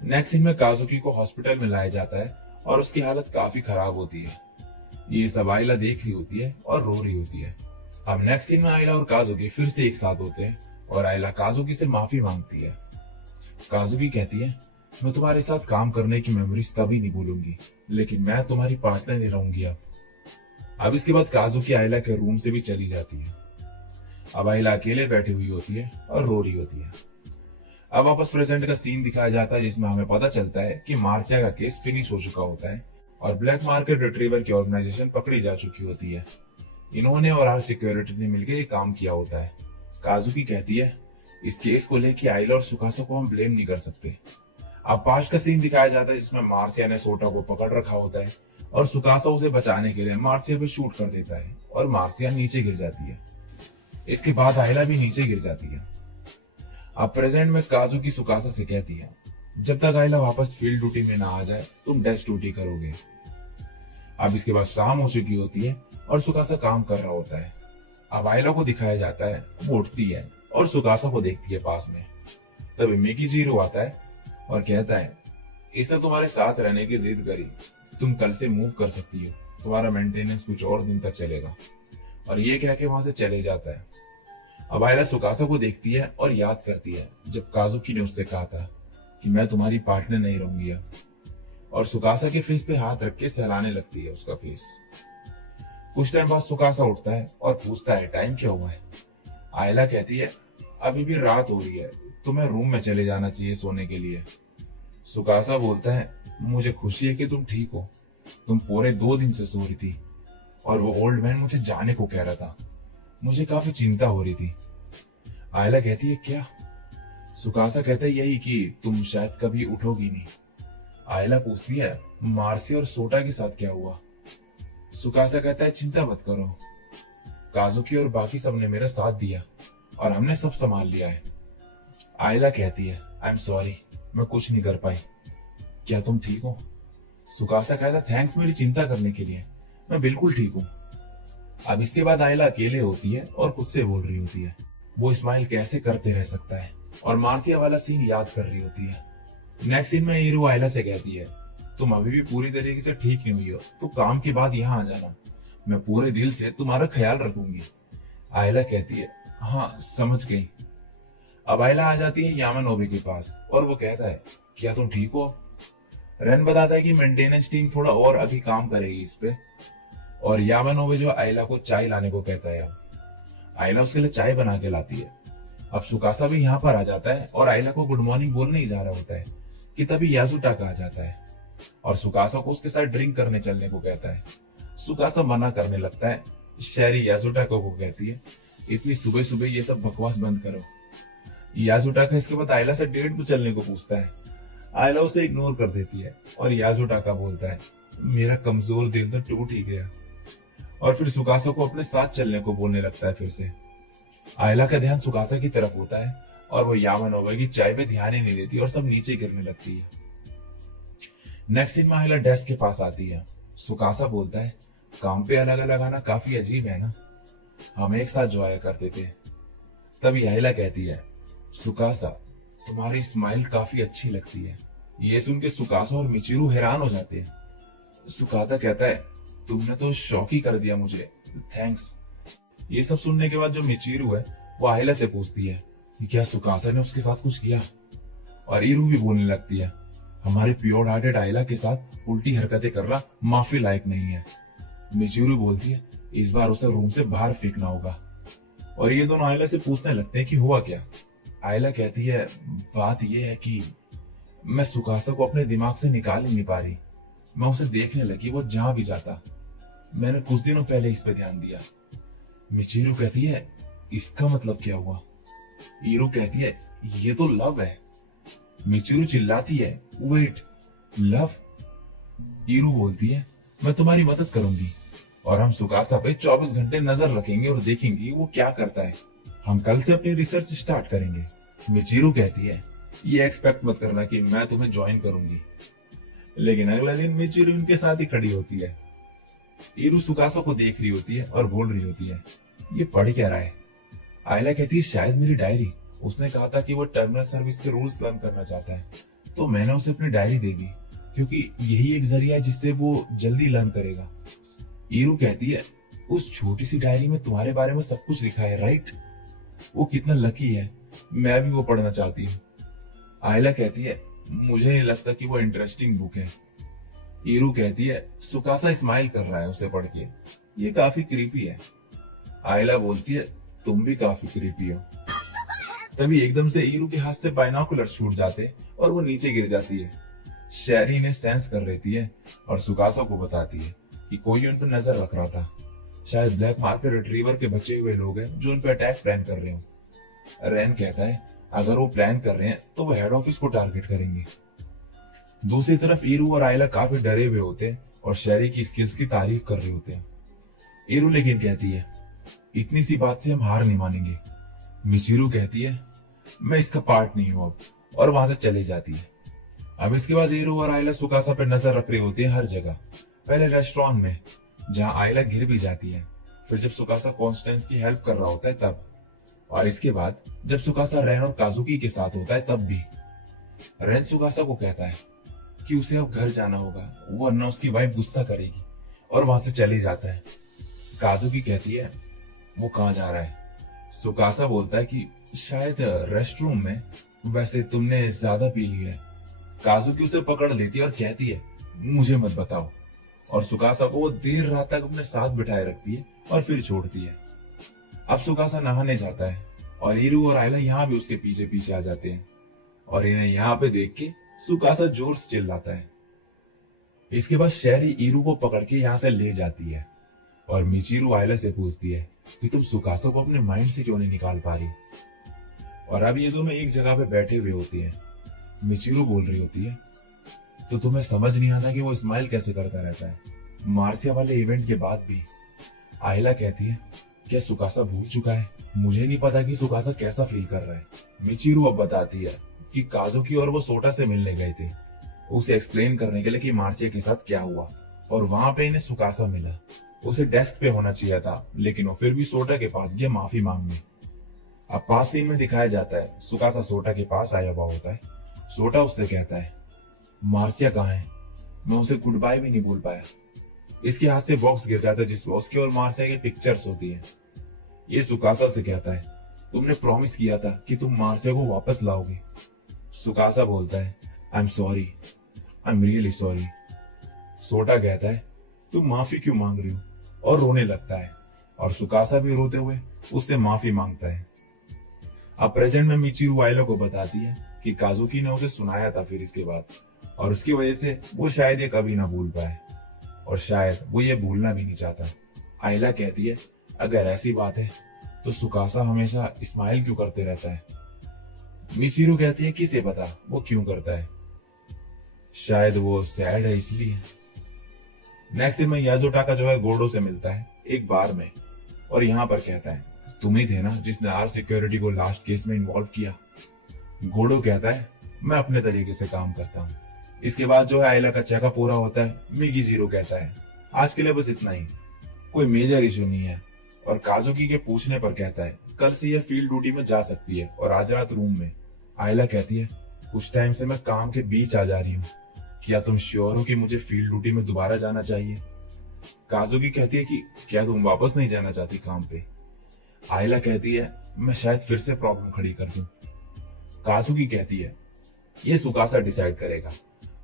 नेक्स्ट सीन में काजुकी को हॉस्पिटल में लाया जाता है और उसकी हालत काफी खराब होती है। ये सब आयला देख रही होती है और रो रही होती है। अब नेक्स्ट सीन में आयला और काजुकी फिर से एक साथ होते हैं और आयला काजुकी से माफी मांगती है। काजुकी कहती है, मैं तुम्हारे साथ काम करने की मेमोरीज कभी नहीं भूलूंगी, लेकिन मैं तुम्हारी पार्टनर नहीं रहूंगी अब इसके बाद काजुकी आयला के रूम से भी चली जाती है। अब आयला अकेले बैठी हुई होती है और रो रही होती है। अब वापस प्रेजेंट का सीन दिखाया जाता है जिसमें हमें पता चलता है कि मार्सिया का केस फिनिश हो चुका होता है और ब्लैक मार्केट रिट्रीवर की ऑर्गेनाइजेशन पकड़ी जा चुकी होती है। इन्होंने और आर सिक्योरिटी ने मिलकर ये काम किया होता है। काजुकी कहती है, इस केस को लेकर आयला और सुकासा को हम ब्लेम नहीं कर सकते। अब पास्ट का सीन दिखाया जाता है जिसमें मार्सिया ने सोटा को पकड़ रखा होता है और सुकासा उसे बचाने के लिए मार्सिया पे शूट कर देता है और मार्सिया नीचे गिर जाती है। इसके बाद आयला भी नीचे गिर जाती है। अब प्रेजेंट में काजुकी सुकासा से कहती है, जब तक आयला वापस फील्ड ड्यूटी में ना आ जाए तुम डेस्क ड्यूटी करोगे। अब इसके बाद शाम हो चुकी होती है और सुकासा काम कर रहा होता है। अब आयला को दिखाया जाता है, वो उठती है और सुकासा को देखती है पास में। तभी मिकीजीरो आता है और कहता है, इसने तुम्हारे साथ रहने की जिद करी, तुम कल से मूव कर सकती हो, तुम्हारा मेंटेनेंस कुछ और दिन तक चलेगा। और ये कह के वहां से चले जाता है। अब आयला सुकासा को देखती है और याद करती है जब काजुकी ने उससे कहा था कि मैं तुम्हारी पार्टनर नहीं रहूंगी अब, और सुकासा के फेस पे हाथ रख के सहलाने लगती है उसका फेस। कुछ टाइम बाद सुकासा उठता है और पूछता है, टाइम क्या हुआ है? आयला कहती है, अभी भी रात हो रही है, तुम्हें रूम में चले जाना चाहिए सोने के लिए। सुकासा बोलता है, मुझे खुशी है कि तुम ठीक हो, तुम पूरे 2 दिन से सो रही थी और वो ओल्ड मैन मुझे जाने को कह रहा था, मुझे काफी चिंता हो रही थी। आयला कहती है, क्या? सुकासा कहता है, यही कि तुम शायद कभी उठोगी नहीं। आयला पूछती है, मार्सी और सोटा के साथ क्या हुआ? सुकासा कहता है चिंता मत करो, काजुकी और बाकी सब ने मेरा साथ दिया और हमने सब संभाल लिया है। आयला कहती है आई एम सॉरी, मैं कुछ नहीं कर पाई, क्या तुम ठीक हो? सुकासा कहता है थैंक्स मेरी चिंता करने के लिए, मैं बिल्कुल ठीक हूँ। अब इसके बाद आयला अकेले होती है और खुद से बोल रही होती है वो स्माइल कैसे करते रह सकता है, और मार्सिया वाला सीन याद कर रही होती है। नेक्स्ट सीन में हीरो आयला से कहती है तुम अभी भी पूरी तरीके से ठीक नहीं हुई हो तो काम के बाद यहाँ आ जाना, मैं पूरे दिल से तुम्हारा ख्याल रखूंगी। आयला कहती है हाँ समझ गई। अब आयला आ जाती है यामानोबे के पास और वो कहता है क्या तुम ठीक हो? रेन बताता है कि मेंटेनेंस टीम थोड़ा और अभी काम करेगी इस पे, और यामानोबे जो आयला को चाय लाने को कहता है। आयला उसके लिए चाय बना के लाती है। अब सुकासा भी यहाँ पर आ जाता है और आयला को गुड मॉर्निंग बोलने ही जा रहा होता है कि तभी याजुटाका आ जाता है और सुकासा को उसके साथ ड्रिंक करने चलने को कहता है। सुकासा मना करने लगता है। शैरी याजुटाका को कहती है इतनी सुबह सुबह ये सब बकवास बंद करो। याजुटाका इसके बाद आयला से डेट पे चलने को पूछता है। आयला उसे इग्नोर कर देती है और याजुटाका बोलता है मेरा कमजोर दिल तो टूट ही गया, और फिर सुकासा को अपने साथ चलने को बोलने लगता है। फिर से आयला का ध्यान सुकासा की तरफ होता है और वो यामानोबे की चाय पे ध्यान ही नहीं देती और सब नीचे गिरने लगती है। नेक्स्ट सीन में आयला डेस्क के पास आती है। सुकासा बोलता है काम पे अलग अलग आना काफी अजीब है ना, हम एक साथ जोया करते थे। तभी आयला कहती है सुकासा तुम्हारी स्माइल काफी अच्छी लगती है। ये सुन के सुकासा और मिचिरू हैरान हो जाते हैं। सुकासा कहता है तुमने तो शॉक ही कर दिया मुझे, थैंक्स। ये सब सुनने के बाद जो मिचिरू है वो आयला से पूछती है कि क्या सुकासा ने उसके साथ कुछ किया, और ईरू भी बोलने लगती है हमारे प्योर हार्टेड आयला के साथ उल्टी हरकतें करना माफी लायक नहीं है। मिचिरू बोलती है इस बार उसे रूम से बाहर फेंकना होगा, और ये दोनों आयला से पूछने लगते हैं कि हुआ क्या। आयला कहती है बात यह है कि मैं सुकासा को अपने दिमाग से निकाल ही नहीं पा रही, मैं उसे देखने लगी वो जहां भी जाता। मैंने कुछ दिनों पहले इस पे ध्यान दिया। मिचिरू कहती है इसका मतलब क्या हुआ? ईरू कहती है ये तो लव है। मिचिरू चिल्लाती है वेट, लव? ईरू बोलती है मैं तुम्हारी मदद करूंगी और हम सुकासा पे 24 घंटे नजर रखेंगे और देखेंगे वो क्या करता है। हम कल से अपनी रिसर्च स्टार्ट करेंगे। मिचिरू कहती है ये एक्सपेक्ट मत करना कि मैं तुम्हें ज्वाइन करूंगी, लेकिन अगले दिन मिचिरू उनके साथ ही खड़ी होती है। ईरू सुकासा को देख रही होती है और बोल रही होती है ये पढ़ क्या रहा है? आयला कहती है शायद मेरी डायरी, उसने कहा था कि वो टर्मिनल सर्विस के रूल्स लर्न करना चाहता है, तो मैंने उसे अपनी डायरी दे दी क्योंकि यही एक जरिया है जिससे वो जल्दी लर्न करेगा। ईरू कहती है उस छोटी सी डायरी में तुम्हारे बारे में सब कुछ लिखा है राइट? वो कितना लकी है, मैं भी वो पढ़ना चाहती हूँ। आयला कहती है मुझे नहीं लगता कि वो इंटरेस्टिंग बुक है। ईरू कहती है सुकासा स्माइल कर रहा है उसे पढ़ के, ये काफी क्रीपी है। आयला बोलती है तुम भी काफी क्रीपी हो। तभी एकदम से ईरू के हाथ से बाइनोकुलर छूट जाते और वो नीचे गिर जाती है। शैरी ने सेंस कर लेती है और सुकासा को बताती है कि कोई उन पर नजर रख रहा था, शायद ब्लैक मार्केट रिट्रीवर के बचे हुए लोग हैं जो उन पर अटैक प्लान कर रहे हो। रेन कहता है अगर वो प्लान कर रहे हैं तो वो हेड ऑफिस को टारगेट करेंगे। दूसरी तरफ ईरू और आयला काफी डरे हुए होते हैं और शैरी की स्किल्स की तारीफ कर रहे होते हैं। ईरू लेकिन कहती है इतनी सी बात से हम हार नहीं मानेंगे। मिचिरू कहती है मैं इसका पार्ट नहीं हूं अब, और वहां से चली जाती है। अब इसके बाद ईरू और आयला सुकासा पर नजर रख रही होती है हर जगह। पहले रेस्टोरेंट में जहां आयला गिर भी जाती है, फिर जब सुकासा कॉन्स्टेंस की हेल्प कर रहा होता है तब, और इसके बाद जब सुकासा रेन और काजुकी के साथ होता है तब भी। रेन सुकासा को कहता है कि उसे अब घर जाना होगा वरना उसकी वाइफ गुस्सा करेगी, और वहां से चली जाता है। काजुकी कहती है वो कहाँ जा रहा है? सुकासा बोलता है कि शायद रेस्ट रूम में, वैसे तुमने ज्यादा पी ली है। काजुकी उसे पकड़ लेती है और कहती है मुझे मत बताओ, और सुकासा को वो देर रात तक अपने साथ बिठाए रखती है और फिर छोड़ती है। अब सुकासा नहाने जाता है और ईरू और आयला यहाँ भी उसके पीछे पीछे आ जाते हैं, और इन्हें यहाँ पे देख के सुकासा जोर से चिल्लाता है। इसके बाद शैरी ईरू को पकड़ के यहाँ से ले जाती है और मिचिरू आयला से पूछती है कि तुम सुकासा को अपने माइंड से क्यों नहीं निकाल पा रही। और अब ये दोनों एक जगह पे बैठे हुए होते हैं। मिचिरू बोल रही होती है तो तुम्हें समझ नहीं आता कि वो स्माइल कैसे करता रहता है? मार्सिया वाले इवेंट के बाद भी आयला कहती है, क्या सुकासा भूल चुका है? मुझे नहीं पता कि सुकासा कैसा फील कर रहा है। मिचिरू अब बताती है कि काजुकी और वो सोटा से मिलने गए थे, उसे एक्सप्लेन करने के लिए कि मार्सिया के साथ क्या हुआ, और वहां पे इन्हें सुकासा मिला। उसे डेस्क पे होना चाहिए था, लेकिन वो फिर भी सोटा के पास गया माफी मांगने। अब पास सीन में दिखाया जाता है सुकासा सोटा के पास आया हुआ होता है। सोटा उससे कहता है, मार्सिया कहाँ है? मैं उसे गुड बाय भी नहीं बोल पाया। इसके हाथ से बॉक्स गिर जाता है जिसमें उसके और मार्सिया की पिक्चर्स होती है। ये सुकासा से कहता है, तुमने प्रॉमिस किया था कि तुम मार्सिया को वापस लाओगे। सुकासा बोलता है, I am sorry, I am really sorry. सोटा कहता है, तुम माफी क्यों मांग रही हो? और रोने लगता है, और सुकासा भी रोते हुए उससे माफी मांगता है। अब प्रेजेंट में मिचिरू आयला को बताती है कि काजुकी ने उसे सुनाया था फिर इसके बाद, और उसकी वजह से वो शायद ये कभी ना भूल पाए, और शायद वो ये भूलना भी नहीं चाहता। आयला कहती है, अगर ऐसी बात है तो सुकासा हमेशा स्माइल क्यों करते रहता है? मिचिरू कहती है, किसे पता वो क्यों करता है, शायद वो सैड है इसलिए। नेक्स्ट में याजुटा का जो है गोडो से मिलता है एक बार में, और यहाँ पर कहता है, तुम ही थे ना जिसने आर सिक्योरिटी को लास्ट केस में इन्वॉल्व किया। गोडो कहता है, मैं अपने तरीके से काम करता हूँ। इसके बाद जो है आयला का चेकअप पूरा होता है। मिगी जीरो कहता है, आज के लिए बस इतना ही, कोई मेजर इशू नहीं है। और काजुकी के पूछने पर कहता है, कल से यह फील्ड ड्यूटी में जा सकती है और आज रात रूम में। आयला कहती है, कुछ टाइम से मैं काम के बीच आ जा रही हूँ, क्या तुम श्योर हो कि मुझे फील्ड ड्यूटी में दोबारा जाना चाहिए? काजुकी कहती है कि क्या तुम वापस नहीं जाना चाहती काम पे? आयला कहती है, मैं शायद फिर से प्रॉब्लम खड़ी कर दूं। काजुकी कहती है, ये सुकासा डिसाइड करेगा,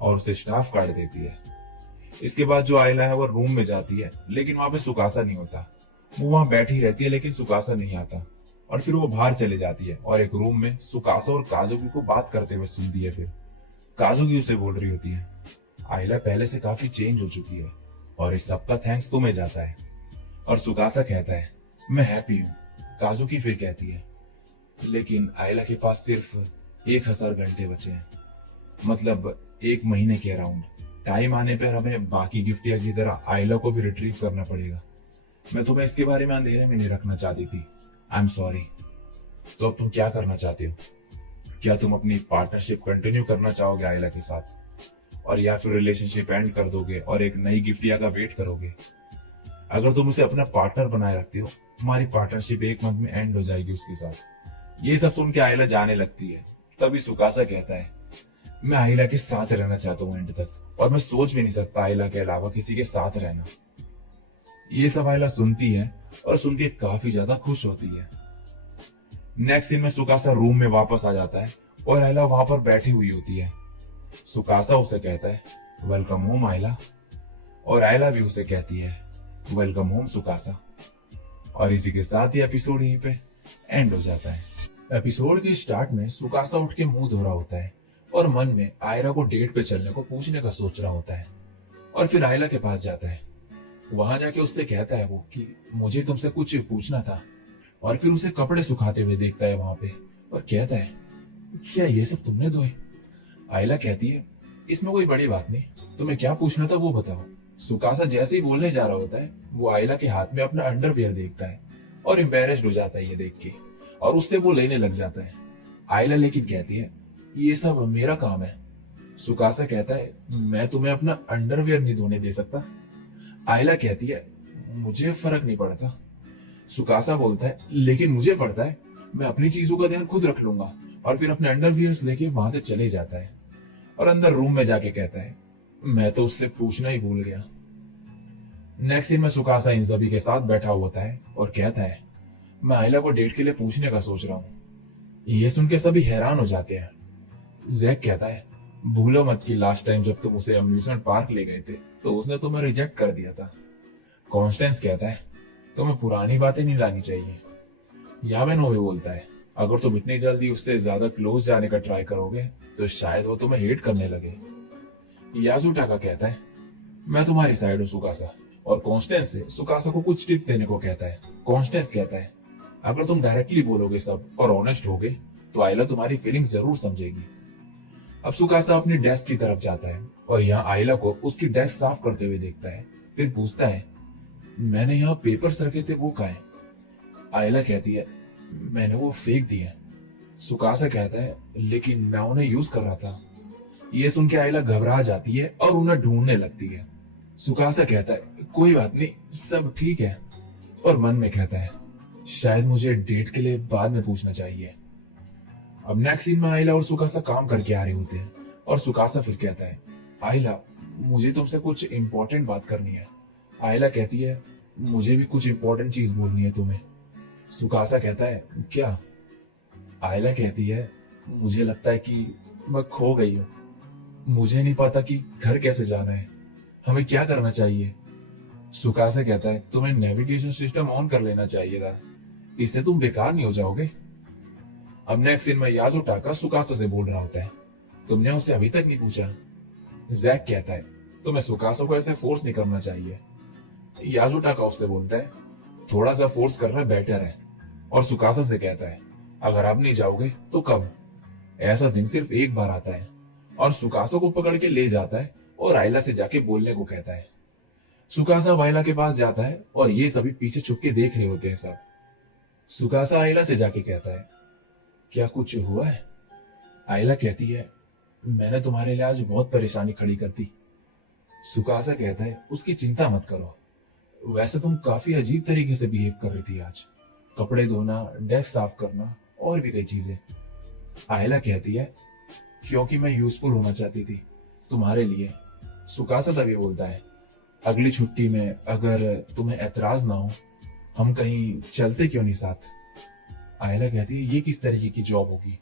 और उसे स्टाफ काट देती है। इसके बाद जो आयला है वो रूम में जाती है, लेकिन वहां पे सुकासा नहीं होता। वो वहां बैठी रहती है लेकिन सुकासा नहीं आता, और फिर वो बाहर चले जाती है और एक रूम में सुकासा और काजुकी को बात करते हुए सुनती है। फिर काजुकी उसे बोल रही होती है, आयला पहले से काफी चेंज हो चुकी है और इस सब का थैंक्स तुम्हें जाता है। और सुकासा कहता है, मैं हैप्पी हूँ। काजुकी फिर कहती है, लेकिन आयला के पास सिर्फ 1000 घंटे बचे हैं, मतलब 1 महीने के अराउंड। टाइम आने पर हमें बाकी गिफ्टिया की तरह आयला को भी रिट्रीव करना पड़ेगा। मैं तुम्हें इसके बारे में अंधेरे में नहीं रखना चाहती थी, आई एम सॉरी। तो अब तुम क्या करना चाहते हो? क्या तुम अपनी पार्टनरशिप कंटिन्यू करना चाहोगे आयला के साथ, और या फिर रिलेशनशिप एंड कर दोगे और एक नई गिफ्टिया का वेट करोगे? अगर तुम उसे अपना पार्टनर बनाए रखती हो, तुम्हारी पार्टनरशिप 1 मंथ में एंड हो जाएगी उसके साथ। ये सब सुन के आयला जाने लगती है। तभी सुकासा कहता है, मैं आयला के साथ रहना चाहता हूँ एंड तक, और मैं सोच भी नहीं सकता आयला के अलावा किसी के साथ रहना। ये सब आयला सुनती है और सुन के काफी ज्यादा खुश होती है। नेक्स्ट सीन में सुकासा रूम में वापस आ जाता है और आयला वहां पर बैठी हुई होती है। सुकासा उसे कहता है, वेलकम होम आयला, और आयला भी उसे कहती है, वेलकम होम सुकासा। और इसी के साथ ही एपिसोड यहीं पे एंड हो जाता है। एपिसोड के स्टार्ट में सुकासा उठ के मुंह धो रहा होता है और मन में आयरा को डेट पे चलने को पूछने का सोच रहा होता है, और फिर आयला के पास जाता है। वहां जाके उससे कहता है वो कि मुझे तुमसे कुछ पूछना था, और फिर उसे कपड़े सुखाते हुए देखता है वहां पे और कहता है, क्या ये सब तुमने धोए? आयला कहती है, इसमें कोई बड़ी बात नहीं, तुम्हें क्या पूछना था वो बताओ। सुकासा जैसे ही बोलने जा रहा होता है, वो आयला के हाथ में अपना अंडरवियर देखता है और एम्बेरेस्ड हो जाता है ये देख के, और उससे वो लेने लग जाता है। आयला लेकिन कहती है, ये सब मेरा काम है। सुकासा कहता है, मैं तुम्हें अपना अंडरवियर नहीं धोने दे सकता। आयला कहती है, मुझे फर्क नहीं पड़ता। सुकासा बोलता है, लेकिन मुझे पड़ता है, मैं अपनी चीजों का ध्यान खुद रख लूंगा, और फिर अपने अंडरवियर्स लेके वहां से चले जाता है और अंदर रूम में जाके कहता है, मैं तो उससे पूछना ही भूल गया। नेक्स्ट सीन में सुकासा इन सभी के साथ बैठा होता है और कहता है, मैं आयला को डेट के लिए पूछने का सोच रहा हूँ। ये सुन के सभी हैरान हो जाते हैं। जैक कहता है, भूलो मत कि लास्ट टाइम जब तुम उसे अम्यूजमेंट पार्क ले गए थे तो उसने तुम्हें रिजेक्ट कर दिया था। कॉन्स्टेंस कहता है, तुम्हें पुरानी बातें नहीं लानी चाहिए। याबेनोबे बोलता है, अगर तुम इतनी जल्दी उससे ज्यादा क्लोज जाने का ट्राई करोगे तो शायद वो तुम्हें हेट करने लगे। याजुटाका कहता है, मैं तुम्हारी साइड हूँ सुकासा, और कॉन्स्टेंस से सुकासा को कुछ टिप देने को कहता है। कॉन्स्टेंस कहता है, अगर तुम डायरेक्टली बोलोगे सब और ऑनेस्ट होगे तो आयला तुम्हारी फीलिंग्स जरूर समझेगी। अब सुकासा अपनी डेस्क की तरफ जाता है और यहाँ आयला को उसकी डेस्क साफ करते हुए देखता है। फिर पूछता है, मैंने यहाँ पेपर्स रखे थे वो कहाँ है? आयला कहती है, मैंने वो फेंक दिए। सुकासा कहता है, लेकिन मैं उन्हें यूज कर रहा था। ये सुन के आयला घबरा जाती है और उन्हें ढूंढने लगती है। सुकासा कहता है, कोई बात नहीं, सब ठीक है। और मन में कहता है, शायद मुझे डेट के लिए बाद में पूछना चाहिए। अब नेक्स्ट सीन में आयला और सुकासा काम करके आ रहे होते हैं और सुकासा फिर कहता है, आयला, मुझे तुमसे कुछ इंपॉर्टेंट बात करनी है। आयला कहती है, मुझे भी कुछ इंपॉर्टेंट चीज बोलनी है तुम्हें। सुकासा कहता है, क्या? आयला कहती है, मुझे लगता है कि मैं खो गई हूँ। मुझे नहीं पता कि घर कैसे जाना है, हमें क्या करना चाहिए। सुकासा कहता है, तुम्हें नेविगेशन सिस्टम ऑन कर लेना चाहिए था, इससे तुम बेकार नहीं हो जाओगे। अब नेक्स्ट सीन में याजुटाका सुकासा से बोल रहा होता है, तुमने उसे अभी तक नहीं पूछा। जैक कहता है, तुम्हें सुकासा को ऐसे फोर्स नहीं करना चाहिए। याजुटाका उससे बोलता है, थोड़ा सा फोर्स करना बेटर है। और सुकासा से कहता है, अगर अब नहीं जाओगे तो कब? ऐसा दिन सिर्फ एक बार आता है। और सुकासा को पकड़ के ले जाता है और आयला से जाके बोलने को कहता है। सुकासा आयला के पास जाता है और ये सभी पीछे छुप के देख रहे होते हैं सब। सुकासा आयला से जाके कहता है, क्या कुछ हुआ है? आयला कहती है, मैंने तुम्हारे लिए आज बहुत परेशानी खड़ी कर दी। सुकासा कहता है, उसकी चिंता मत करो, वैसे तुम काफी अजीब तरीके से बिहेव कर रही थी आज। कपड़े धोना, डेस्क साफ करना और भी कई चीजें। आयला कहती है, क्योंकि मैं यूजफुल होना चाहती थी तुम्हारे लिए। सुकासा तभी बोलता है, अगली छुट्टी में अगर तुम्हें ऐतराज ना हो, हम कहीं चलते क्यों नहीं साथ? आयला कहती है, ये किस तरीके की जॉब होगी?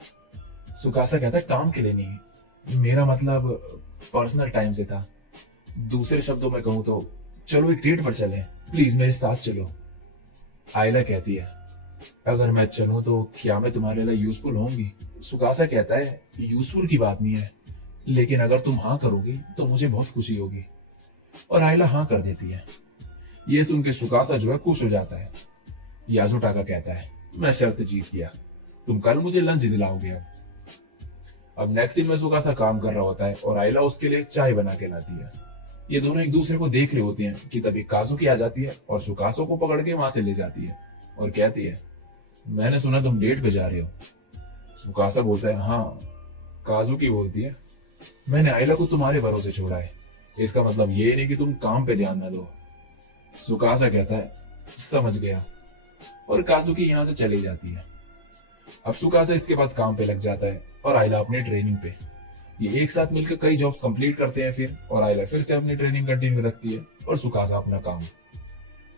सुकासा कहता है, काम के लिए नहीं, मेरा मतलब पर्सनल टाइम से था। दूसरे शब्दों में कहूं तो चलो एक डेट पर चलें, प्लीज मेरे साथ चलो। आयला कहती है, अगर मैं चलूं तो क्या मैं तुम्हारे लिए यूजफुल होंगी? सुकासा कहता है, यूजफुल की बात नहीं है, लेकिन अगर तुम हाँ करोगी तो मुझे बहुत खुशी होगी। और आयला हाँ कर देती है। ये सुन के सुकासा जो है खुश हो जाता है। याजुटाका कहता है, मैं शर्त जीत गया, तुम कल मुझे लंच दिलाओगे। अब नेक्स्ट दिन में सुकासा काम कर रहा होता है और आयला उसके लिए चाय बना के लाती है। ये दोनों एक दूसरे को देख रहे होते हैं कि तभी काजुकी आ जाती है और सुकासा को पकड़ के वहां से ले जाती है और कहती है, मैंने सुना तुम डेट पे जा रहे हो। सुकासा बोलता है, हाँ। काजुकी बोलती है, मैंने आयला को तुम्हारे भरोसे छोड़ा है, इसका मतलब ये नहीं कि तुम काम पे ध्यान न दो। सुकासा कहता है, समझ गया। और काजुकी यहां से चली जाती है। अब सुकासा इसके बाद काम पे लग जाता है और आयला अपनी ट्रेनिंग पे। ये एक साथ मिलकर कई जॉब्स कंप्लीट करते हैं फिर, और आयला फिर से अपनी ट्रेनिंग कंटिन्यू रखती है और सुकासा अपना काम।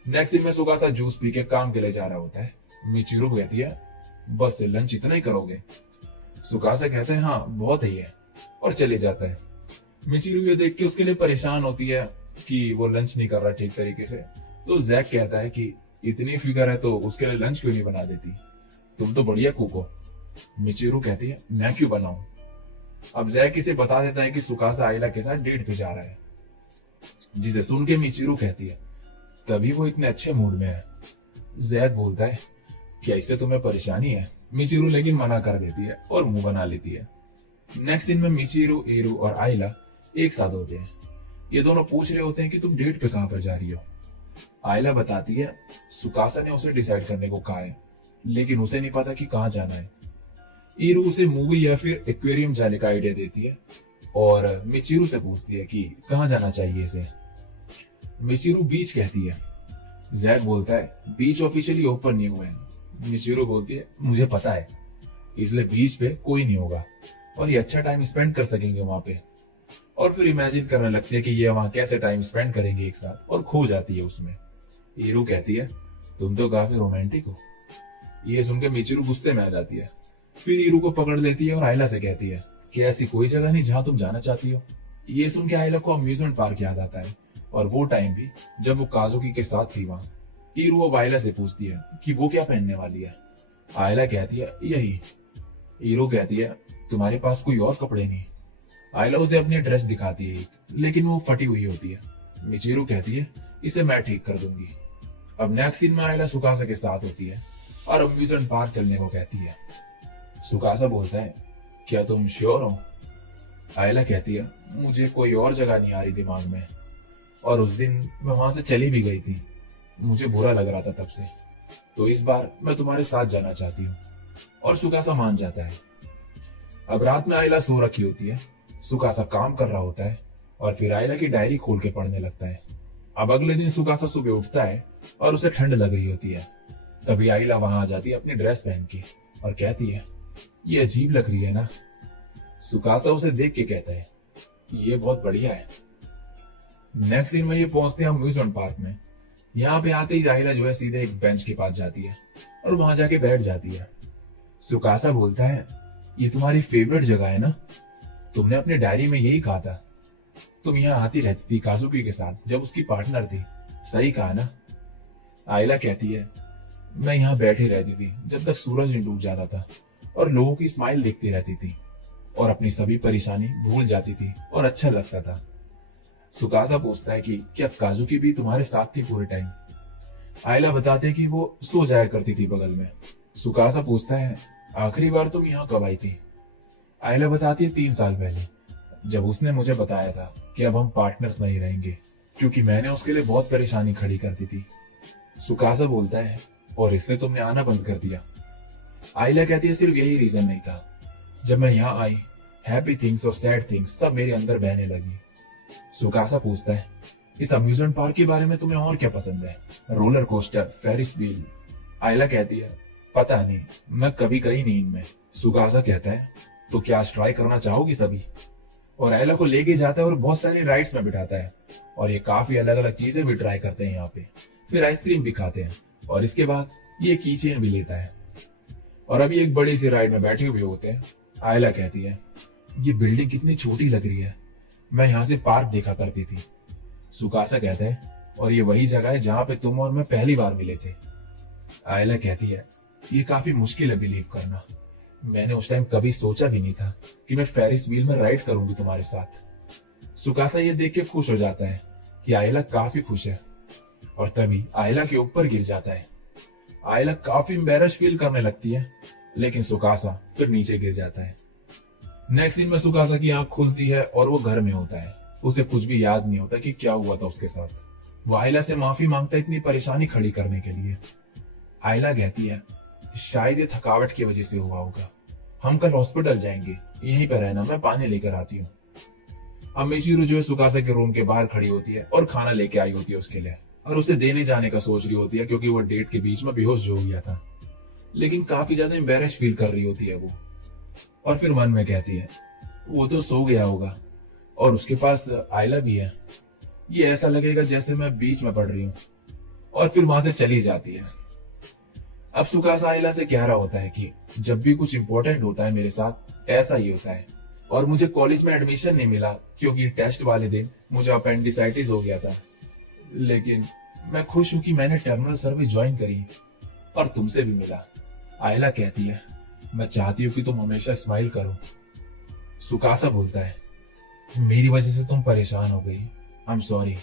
नेक्स्ट दिन में सुकासा जूस पी के काम के लिए जा रहा होता है। मिचिरू कहती है, बस लंच इतना ही करोगे? सुकासा कहते हैं, हाँ बहुत ही है, और चले जाता है। मिचिरू ये देख के उसके लिए परेशान होती है कि वो लंच नहीं कर रहा ठीक तरीके से। तो जैक कहता है कि इतनी फिगर है तो उसके लिए लंच क्यों नहीं बना देती, तुम तो बढ़िया कुक हो। मिचिरू कहती है, मैं क्यों बनाऊं? अब जैक इसे बता देता है कि सुकासा आयला के साथ डेट पे जा रहा है, जिसे सुन के मिचिरू कहती है, तभी वो इतने अच्छे मूड में है। जैक बोलता है, क्या इससे तुम्हें परेशानी है? मिचिरू लेकिन मना कर देती है और मुंह बना लेती है। नेक्स्ट दिन में मिचिरू, ईरू और आयला एक साथ होते हैं। ये दोनों पूछ रहे होते हैं कि तुम डेट पे कहां पर जा रही हो। आयला बताती है, सुकासा ने उसे डिसाइड करने को कहा है, लेकिन उसे नहीं पता कि कहां जाना है। ईरू उसे मूवी या फिर एक्वेरियम जाने का आइडिया देती है और मिचिरू से पूछती है कि कहां जाना चाहिए इसे। मिचिरू बीच कहती है। जैक बोलता है, बीच ऑफिशियली ओपन नहीं हुए हैं। मिचिरू बोलती है, मुझे पता है, इसलिए बीच पे कोई नहीं होगा और ये अच्छा टाइम स्पेंड कर सकेंगे वहां पे। और फिर इमेजिन करने लगती है कि ये वहां कैसे टाइम स्पेंड करेंगे एक साथ, और खो जाती है उसमें। ईरू कहती है, तुम तो काफी रोमांटिक हो। ये सुनकर मिचिरू गुस्से में आ जाती है। फिर ईरू को पकड़ लेती है और आयला से कहती है कि ऐसी कोई जगह नहीं जहां तुम जाना चाहती हो। ये सुन के आयला को अम्यूजमेंट पार्क याद आता है, और वो टाइम भी जब वो काजुकी के साथ थी वहां। ईरू अब आयला से पूछती है कि वो क्या पहनने वाली है। आयला कहती है, यही। ईरू कहती है, तुम्हारे पास कोई और कपड़े नहीं? आयला उसे अपनी ड्रेस दिखाती है, लेकिन वो फटी हुई होती है। मिचिरू कहती है, इसे मैं ठीक कर दूंगी। अब नेक्स्ट सीन में आयला सुकासा के साथ होती है और अम्यूजमेंट पार्क चलने को कहती है। सुकासा बोलता है, क्या तुम श्योर हो? आयला कहती है, मुझे कोई और जगह नहीं आ रही दिमाग में। और उस दिन मैं वहां से चली भी गई थी। मुझे बुरा लग रहा था तब से। तो इस बार मैं तुम्हारे साथ जाना चाहती हूँ। और सुकासा मान जाता है। अब रात में आयला सो रखी होती है। सुकासा काम कर रहा होता है और फिर आयला की डायरी खोल के पढ़ने लगता है। अब अगले दिन सुकासा सुबह उठता है और उसे ठंड लग रही होती है। तभी आयला वहां आ जाती है अपनी ड्रेस पहन के और कहती है, ये अजीब लग रही है ना। सुकासा उसे देख के कहता है, ये बहुत बढ़िया है। नेक्स्ट दिन में ये पहुंचते हैं अम्यूजमेंट पार्क में। यहाँ पे आते ही आयला जो है सीधे एक बेंच के पास जाती है और वहां जाके बैठ जाती है। सुकासा बोलता है, ये तुम्हारी फेवरेट जगह है ना? तुमने अपने डायरी में यही कहा था। तुम यहाँ आती रहती थी काजुकी के साथ जब उसकी पार्टनर थी, सही कहा ना? आयला कहती है, मैं यहाँ बैठी रहती थी जब तक सूरज नहीं डूब जाता था और लोगों की स्माइल देखती रहती थी और अपनी सभी परेशानी भूल जाती थी और अच्छा लगता था। सुकासा पूछता है कि क्या काजुकी भी तुम्हारे साथ थी पूरे टाइम? आयला बताते कि वो सो जाया करती थी बगल में। सुकासा पूछता है, आखिरी बार तुम यहाँ कब आई थी? आयला बताती है 3 साल पहले, जब उसने मुझे बताया था कि अब हम पार्टनर्स नहीं रहेंगे, क्योंकि मैंने उसके लिए बहुत परेशानी खड़ी कर दी थी। सुकासा बोलता है, और इसलिए तुमने आना बंद कर दिया? आयला कहती है, सिर्फ यही रीजन नहीं था। जब मैं यहाँ आई, हैप्पी थिंग्स और सैड थिंग्स सब मेरे अंदर बहने लगी। सुकासा पूछता है, इस अम्यूजमेंट पार्क के बारे में तुम्हें और क्या पसंद है? Roller coaster, Ferris wheel? Ayla कहती है, पता नहीं, मैं कभी गई नहीं इनमें। सुकासा कहता है, तो क्या आज ट्राई करना चाहोगी सभी? और आयला को लेके जाता है और बहुत सारी राइड्स में बिठाता है और ये काफी अलग अलग चीजें भी ट्राई करते हैं यहाँ पे। फिर आइसक्रीम भी खाते हैं और इसके बाद ये की चेन भी लेता है और अभी एक बड़ी सी राइड में बैठे हुए होते हैं। आयला कहती है, ये बिल्डिंग कितनी छोटी लग रही है, मैं यहाँ से पार्क देखा करती थी। सुकासा कहता है, और ये वही जगह है जहाँ पे तुम और मैं पहली बार मिले थे। आयला कहती है, ये काफी मुश्किल है बिलीव करना। मैंने उस टाइम कभी सोचा भी नहीं था कि मैं फेरिस व्हील में राइड करूंगी तुम्हारे साथ। सुकासा ये देख के खुश हो जाता है कि आयला काफी खुश है और तभी आयला के ऊपर गिर जाता है। आयला काफी एम्बैरेस फील करने लगती है, लेकिन सुकासा फिर नीचे गिर जाता है। नेक्स्ट दिन में सुकासा की आंख खुलती है और वो घर में होता है। उसे कुछ भी याद नहीं होता कि क्या हुआ था उसके साथ। वो आयला से माफी मांगता है इतनी परेशानी खड़ी करने के लिए। आयला कहती है, शायद ये थकावट की वजह से हुआ होगा, हम कल हॉस्पिटल जाएंगे, यहीं पर रहना, मैं पानी लेकर आती हूँ। अब मिचिरू जो है सुकासा के रूम के बाहर खड़ी होती है और खाना लेके आई होती है उसके लिए और उसे देने जाने का सोच रही होती है, क्योंकि वो डेट के बीच में बेहोश जो हो गया था, लेकिन काफी ज्यादा एम्बैरेस फील कर रही होती है वो। और फिर मन में कहती है, वो तो सो गया होगा और उसके पास आयला भी है, ये ऐसा लगेगा जैसे मैं बीच में पड़ रही हूँ। और फिर वहां से चली जाती है। अब सुकासा आयला से कह रहा होता है कि जब भी कुछ इंपॉर्टेंट होता है मेरे साथ ऐसा ही होता है, और मुझे कॉलेज में एडमिशन नहीं मिला क्योंकि टेस्ट वाले दिन मुझे अपेंडिसाइटिस हो गया था, लेकिन मैं खुश हूं कि मैंने टर्मिनल सर्विस ज्वाइन करी और तुमसे भी मिला। आयला कहती है, मैं चाहती हूँ कि तुम हमेशा स्माइल करो। सुकासा बोलता है, मेरी वजह से तुम परेशान हो गई, आई एम सॉरी।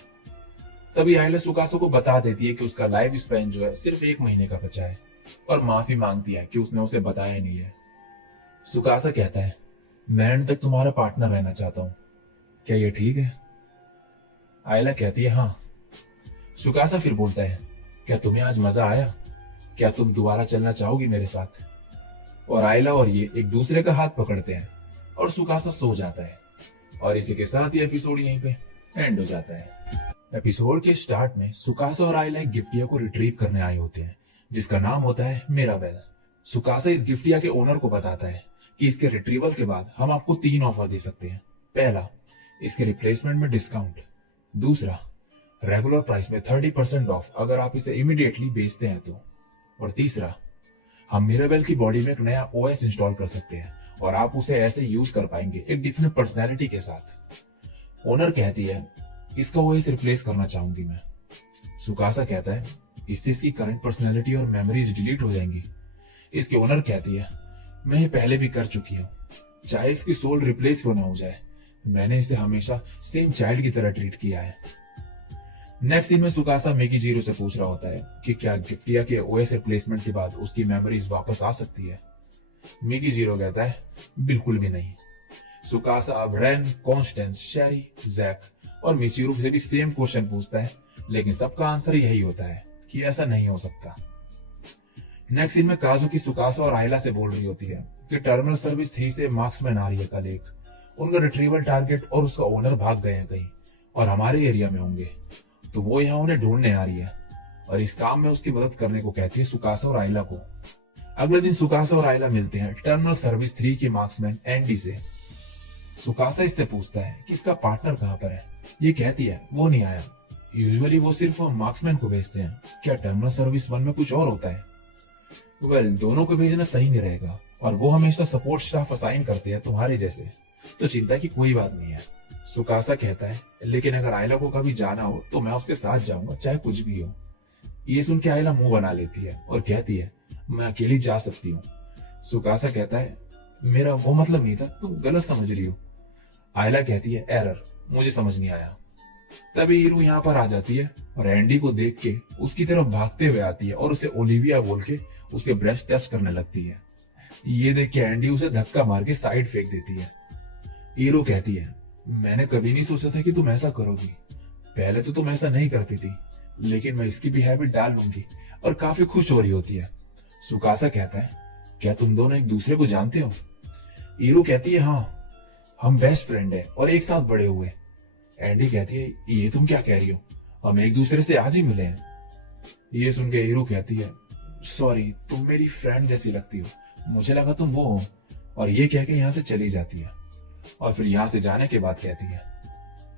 तभी आयला सुकासा को बता देती है कि उसका लाइफ स्पैन जो है सिर्फ 1 महीने का बचा है और माफी मांगती है कि उसने उसे बताया नहीं है। सुकासा कहता है, मैं एंड तक तुम्हारा पार्टनर रहना चाहता हूँ, क्या ये ठीक है? आयला कहती है, हाँ। सुकासा फिर बोलता है, क्या तुम्हें आज मजा आया? क्या तुम दोबारा चलना चाहोगी मेरे साथ? और आयला और ये एक दूसरे का हाथ पकड़ते हैं और सुकासा सो जाता है। और इसी के साथ ये एपिसोड यहीं पे एंड हो जाता है। एपिसोड के स्टार्ट में सुकासा और आयला एक गिफ्टिया को रिट्रीव करने आए होते हैं, जिसका नाम होता है मिराबेल। सुकासा इस गिफ्टिया के ओनर को बताता है कि इसके रिट्रीवल के बाद हम आपको 3 ऑफर दे सकते हैं। पहला, इसके रिप्लेसमेंट में डिस्काउंट। दूसरा, रेगुलर प्राइस में 30% ऑफ अगर आप इसे इमीडिएटली बेचते हैं तो। और तीसरा, हम मिराबेल की बॉडी में एक नया ओएस इंस्टॉल कर सकते हैं और आप उसे ऐसे यूज कर पाएंगे एक डिफरेंट पर्सनैलिटी के साथ। ओनर कहती है, इसका ओएस रिप्लेस करना चाहूंगी मैं। सुकासा कहता है, इससे इसकी करंट पर्सनैलिटी और मेमोरीज डिलीट हो जाएंगी। इसके ओनर कहती है, मैं ये पहले भी कर चुकी हूँ, चाहे इसकी सोल रिप्लेस क्यों ना हो जाए, मैंने इसे हमेशा सेम चाइल्ड की तरह ट्रीट किया है। नेक्स्ट सीन में सुकासा मिकीजीरो से पूछ रहा होता है कि क्या गिफ्टिया के ओएस रिप्लेसमेंट के बाद उसकी मेमोरीज वापस आ सकती है। मिकीजीरो कहता है, बिल्कुल भी नहीं। सुकासा अब रेन, कॉन्स्टेंस, शेरी, जैक और मिचिरू से भी सेम क्वेश्चन पूछता है, लेकिन सबका आंसर यही होता है कि ऐसा नहीं हो सकता। नेक्स्ट सीन में काजुकी सुकासा और आयला से बोल रही होती है कि टर्मिनल सर्विस 3 से मार्क्समैन आ रही है कल एक। उनका रिट्रीवल टारगेट और उसका ओनर भाग गए हैं कहीं और हमारे एरिया में होंगे, तो वो यहाँ उन्हें ढूंढने आ रही है और इस काम में उसकी मदद करने को कहती है सुकासा और आयला को। अगले दिन सुकासा और आयला मिलते हैं टर्मिनल सर्विस 3 के मार्क्समैन एंडी से। सुकासा इससे पूछता है कि इसका पार्टनर कहाँ पर है। ये कहती है वो नहीं आया, यूजुअली वो सिर्फ मार्क्समैन को भेजते हैं, क्या टर्मिनल सर्विस 1 में कुछ और होता है? दोनों को भेजना सही नहीं रहेगा और वो हमेशा सपोर्ट स्टाफ असाइन करते हैं तुम्हारे जैसे, तो चिंता की कोई बात नहीं है। सुकासा कहता है लेकिन अगर आयला को कभी जाना हो तो मैं उसके साथ जाऊंगा, चाहे कुछ भी हो। ये सुन के आयला मुंह बना लेती है और कहती है मैं अकेली जा सकती हूँ। सुकासा कहता है मेरा वो मतलब नहीं था, तुम गलत समझ रही हो। आयला कहती है एरर, मुझे समझ नहीं आया। तभी हीरू यहाँ पर आ जाती है और एंडी को देख के उसकी तरफ भागते हुए आती है और उसे ओलिविया बोल के उसके ब्रेस्ट टच करने लगती है। ये देख के एंडी उसे धक्का मार के साइड फेंक देती है। हीरो कहती है मैंने कभी नहीं सोचा था कि तुम ऐसा करोगी, पहले तो तुम ऐसा नहीं करती थी, लेकिन मैं इसकी भी हैबिट डाल लूंगी, और काफी खुश हो रही होती है। सुकासा कहता है क्या तुम दोनों एक दूसरे को जानते हो? हीरो कहती है हाँ, हम बेस्ट फ्रेंड है और एक साथ बड़े हुए। एंडी कहती है ये तुम क्या कह रही हो, हम एक दूसरे से आज ही मिले हैं। ये सुन के हीरो कहती है सॉरी, तुम मेरी फ्रेंड जैसी लगती हो, मुझे लगा तुम वो हो, और ये कह के यहाँ से चली जाती है। और फिर यहाँ से जाने के बाद कहती है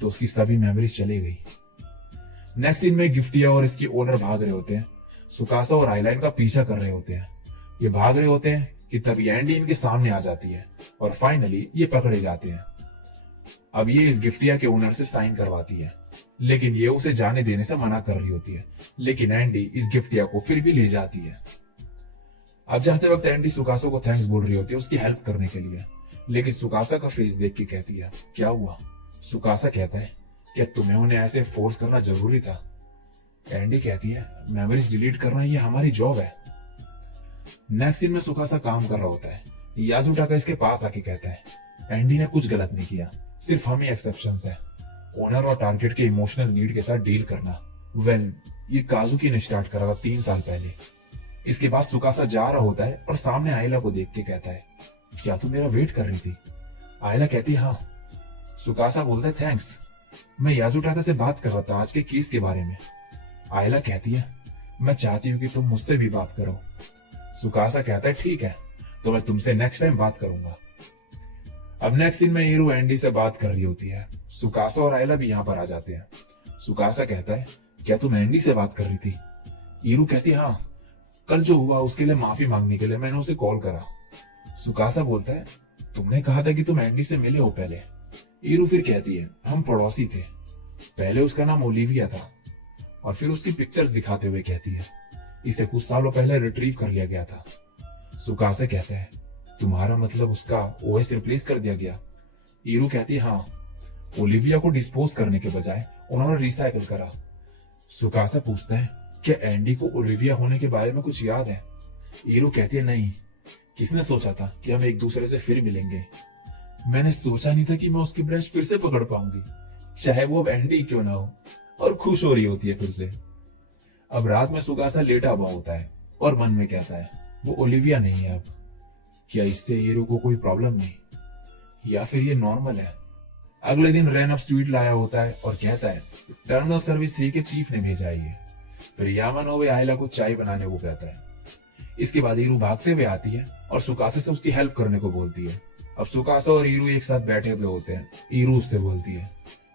तो उसकी सभी मेमोरीज चली गई। नेक्स्ट सीन में गिफ्टिया और इसके ओनर भाग रहे होते हैं। सुकासा और आइलाइन का पीछा कर रहे होते हैं। ये भाग रहे होते हैं कि तभी एंडी इनके सामने आ जाती है और फाइनली ये पकड़े जाते हैं। अब ये इस गिफ्टिया के ओनर से साइन करवाती है, लेकिन ये उसे जाने देने से मना कर रही होती है, लेकिन एंडी इस गिफ्टिया को फिर भी ले जाती है। अब जाते वक्त एंडी सुकासा को थैंक्स बोल रही होती है उसकी हेल्प करने के लिए, लेकिन सुकासा का फेस देख के कहती है क्या हुआ? सुकासा कहता है क्या तुम्हें उन्हें ऐसे फोर्स करना जरूरी था? एंडी कहती है मेमोरीज डिलीट करना ये हमारी जॉब है। नेक्स्ट सीन में सुकासा काम कर रहा होता है। याजुटा का इसके पास आके कहता है एंडी ने कुछ गलत नहीं किया, सिर्फ हम ही एक्सेप्शंस है। ओनर और टारगेट के इमोशनल नीड के साथ डील करना ये काजुकी ने स्टार्ट करा था 3 साल पहले। इसके बाद सुकासा जा रहा होता है और सामने आयला को देख के कहता है क्या तू मेरा वेट कर रही थी? आयला कहती है हाँ। सुकासा बोलता है थैंक्स, मैं याजुटाका से बात कर रहा था आज के केस के बारे में। आयला कहती है मैं चाहती हूँ कि तुम मुझसे भी बात करो। सुकासा कहता है ठीक है, तो मैं तुमसे नेक्स्ट टाइम बात करूंगा। अब नेक्स्ट सीन में हीरो एंडी से बात कर रही होती है। सुकासा और आयला भी यहाँ पर आ जाते हैं। सुकासा कहता है क्या तुम एंडी से बात कर रही थी? हीरो कहती है हाँ, कल जो हुआ उसके लिए माफी मांगने के लिए मैंने उसे कॉल करा। सुकासा बोलता है तुमने कहा था कि तुम एंडी से मिले हो पहले। हीरो फिर कहती है हम पड़ोसी थे, पहले उसका नाम ओलिविया था, और फिर उसकी पिक्चर्स दिखाते हुए कहती है इसे कुछ सालों पहले रिट्रीव कर लिया गया था। सुकासा कहता है तुम्हारा मतलब उसका ओएस रिप्लेस कर दिया गया? हीरो कहती है हाँ, ओलिविया को डिस्पोज करने के बजाय उन्होंने रिसाइकल करा। सुकासा पूछता है क्या एंडी को ओलिविया होने के बारे में कुछ याद है? हीरो कहती है नहीं, किसने सोचा था कि हम एक दूसरे से फिर मिलेंगे? मैंने सोचा नहीं था कि मैं उसकी ब्रश फिर से पकड़ पाऊंगी, चाहे वो अब एंडी क्यों ना हो। और खुश हो रही होती है फिर से। अब रात में सुकासा लेटा हुआ होता है और मन में कहता है वो ओलिविया नहीं है। अब क्या इससे हीरो को कोई प्रॉब्लम नहीं, या फिर ये नॉर्मल है? अगले दिन रैन अप स्वीट लाया होता है और कहता है टर्मिनल सर्विस 3 के चीफ ने भेजा है ये। फिर यामानोबे आयला को चाय बनाने को कहता है। इसके बाद हीरो भागते हुए आती है और सुकासा से उसकी हेल्प करने को बोलती है। अब सुकासा और हीरो एक साथ बैठे हुए होते हैं। हीरो उससे बोलती है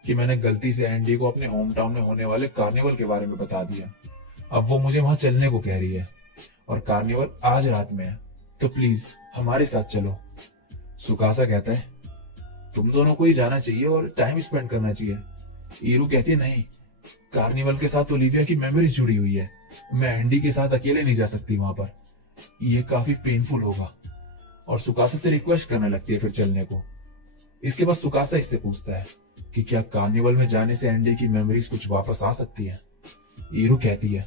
कि मैंने गलती से एंडी को अपने होम टाउन में होने वाले कार्निवल के बारे में बता दिया। अब वो मुझे वहां चलने को कह रही है और कार्निवल आज रात में है, तो प्लीज हमारे साथ चलो। सुकासा कहता है तुम दोनों को ही जाना चाहिए और टाइम स्पेंड करना चाहिए। हीरो कहती है नहीं, कार्निवल के साथ ओलिविया की मेमोरीज जुड़ी हुई है, मैं एंडी के साथ अकेले नहीं जा सकती वहां पर, ये काफी पेनफुल होगा। और सुकासा से रिक्वेस्ट करने लगती है फिर चलने को। इसके बाद सुकासा इससे पूछता है कि क्या कार्निवल में जाने से एंडी की मेमोरीज कुछ वापस आ सकती है? हीरो कहती है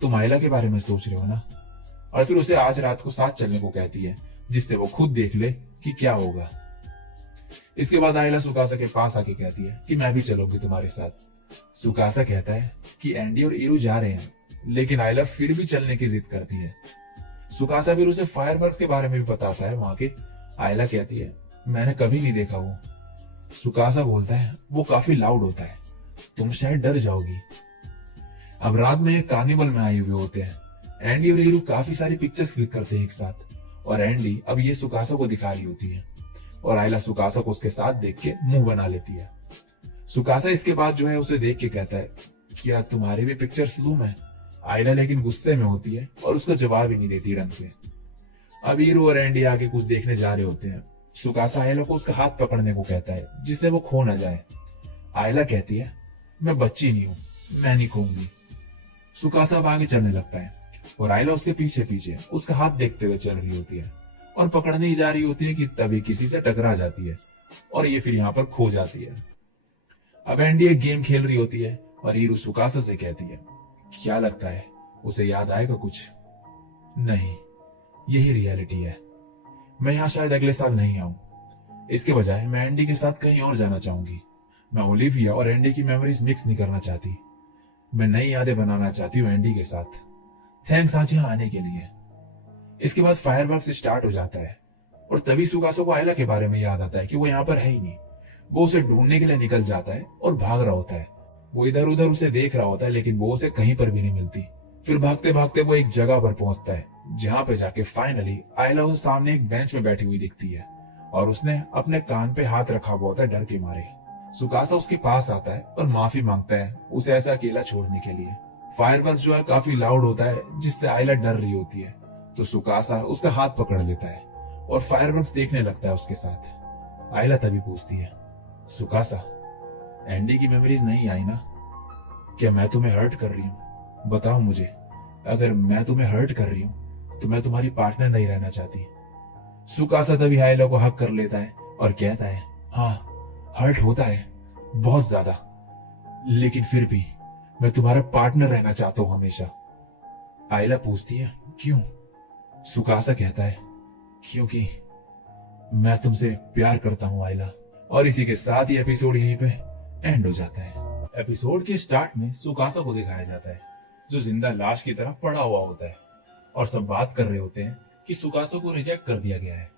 तुम आयला के बारे में सोच रहे हो ना, और फिर उसे आज रात को साथ चलने को कहती है जिससे वो खुद देख ले कि क्या होगा। इसके बाद आयला सुकासा के पास आके कहती है कि मैं भी चलूंगी तुम्हारे साथ। सुकासा कहता है कि एंडी और ईरू जा रहे हैं, लेकिन आयला फिर भी चलने की जिद करती है। सुकासा फिर उसे फायरवर्क्स के बारे में भी बताता है वहां के। आयला कहती है मैंने कभी नहीं देखा वो। सुकासा बोलता है वो काफी लाउड होता है, तुम शायद डर जाओगी। अब रात में एक कार्निवल में आए हुए होते हैं। एंडी और ईरू काफी सारी पिक्चर्स क्लिक करते हैं एक साथ, और एंडी अब ये सुकासा को दिखा रही होती है, और आयला सुकासा को उसके साथ देख के मुंह बना लेती है। सुकासा इसके बाद जो है उसे देख के कहता है क्या तुम्हारी भी पिक्चर्स लूं मैं। आयला लेकिन गुस्से में होती है और उसका जवाब ही नहीं देती ढंग से। अब ईरू और एंडी आके कुछ देखने जा रहे होते हैं। सुकासा आयला को उसका हाथ पकड़ने को कहता है जिससे वो खो ना जाए। आयला कहती है मैं बच्ची नहीं हूं, मैं नहीं खोऊंगी। सुकासा अब आगे चलने लगता है और आयला उसके पीछे पीछे उसका हाथ देखते हुए चल रही होती है और पकड़ने ही जा रही होती है कि तभी किसी से टकरा जाती है और ये फिर यहाँ पर खो जाती है। अब एंडी एक गेम खेल रही होती है और हीरू सुकासा से कहती है क्या लगता है उसे याद आएगा कुछ? नहीं, यही रियलिटी है। मैं यहाँ शायद अगले साल नहीं आऊं। इसके बजाय मैं एंडी के साथ कहीं और जाना चाहूंगी। मैं ओलिविया और एंडी की मेमोरीज मिक्स नहीं करना चाहती। मैं नई यादें बनाना चाहती हूँ एंडी के साथ। थैंक्स आज यहाँ आने के लिए। इसके बाद फायरवर्क्स स्टार्ट हो जाता है और तभी सुकासा को आयला के बारे में याद आता है कि वो यहाँ पर है ही नहीं। वो उसे ढूंढने के लिए निकल जाता है और भाग रहा होता है। वो इधर उधर उसे देख रहा होता है लेकिन वो उसे कहीं पर भी नहीं मिलती। फिर भागते भागते वो एक जगह पर पहुंचता है जहां पे जाके फाइनली आयला उसे सामने एक बेंच में बैठी हुई दिखती है और उसने अपने कान पे हाथ रखा हुआ होता है डर के मारे। सुकासा उसके पास आता है और माफी मांगता है उसे ऐसा अकेला छोड़ने के लिए। फायरवर्क्स जो है काफी लाउड होता है जिससे आयला डर रही होती है, तो सुकासा उसका हाथ पकड़ लेता है और फायरवर्क्स देखने लगता है उसके साथ। आयला तभी पूछती है सुकासा एंडी की मेमोरीज नहीं आई ना? क्या मैं तुम्हें हर्ट कर रही हूँ? बताओ मुझे। अगर मैं तुम्हें हर्ट कर रही हूँ तो मैं तुम्हारी पार्टनर नहीं रहना चाहती। सुकासा तभी आयला को हक कर लेता है और कहता है हाँ, हर्ट होता है बहुत ज्यादा, लेकिन फिर भी मैं तुम्हारा पार्टनर रहना चाहता हूं हमेशा। आयला पूछती है क्यों? सुकासा कहता है क्योंकि मैं तुमसे प्यार करता हूं आयला। और इसी के साथ ही एपिसोड यहीं पे एंड हो जाता है। एपिसोड के स्टार्ट में सुकासा को दिखाया जाता है जो जिंदा लाश की तरह पड़ा हुआ होता है और सब बात कर रहे होते हैं कि सुकासा को रिजेक्ट कर दिया गया है।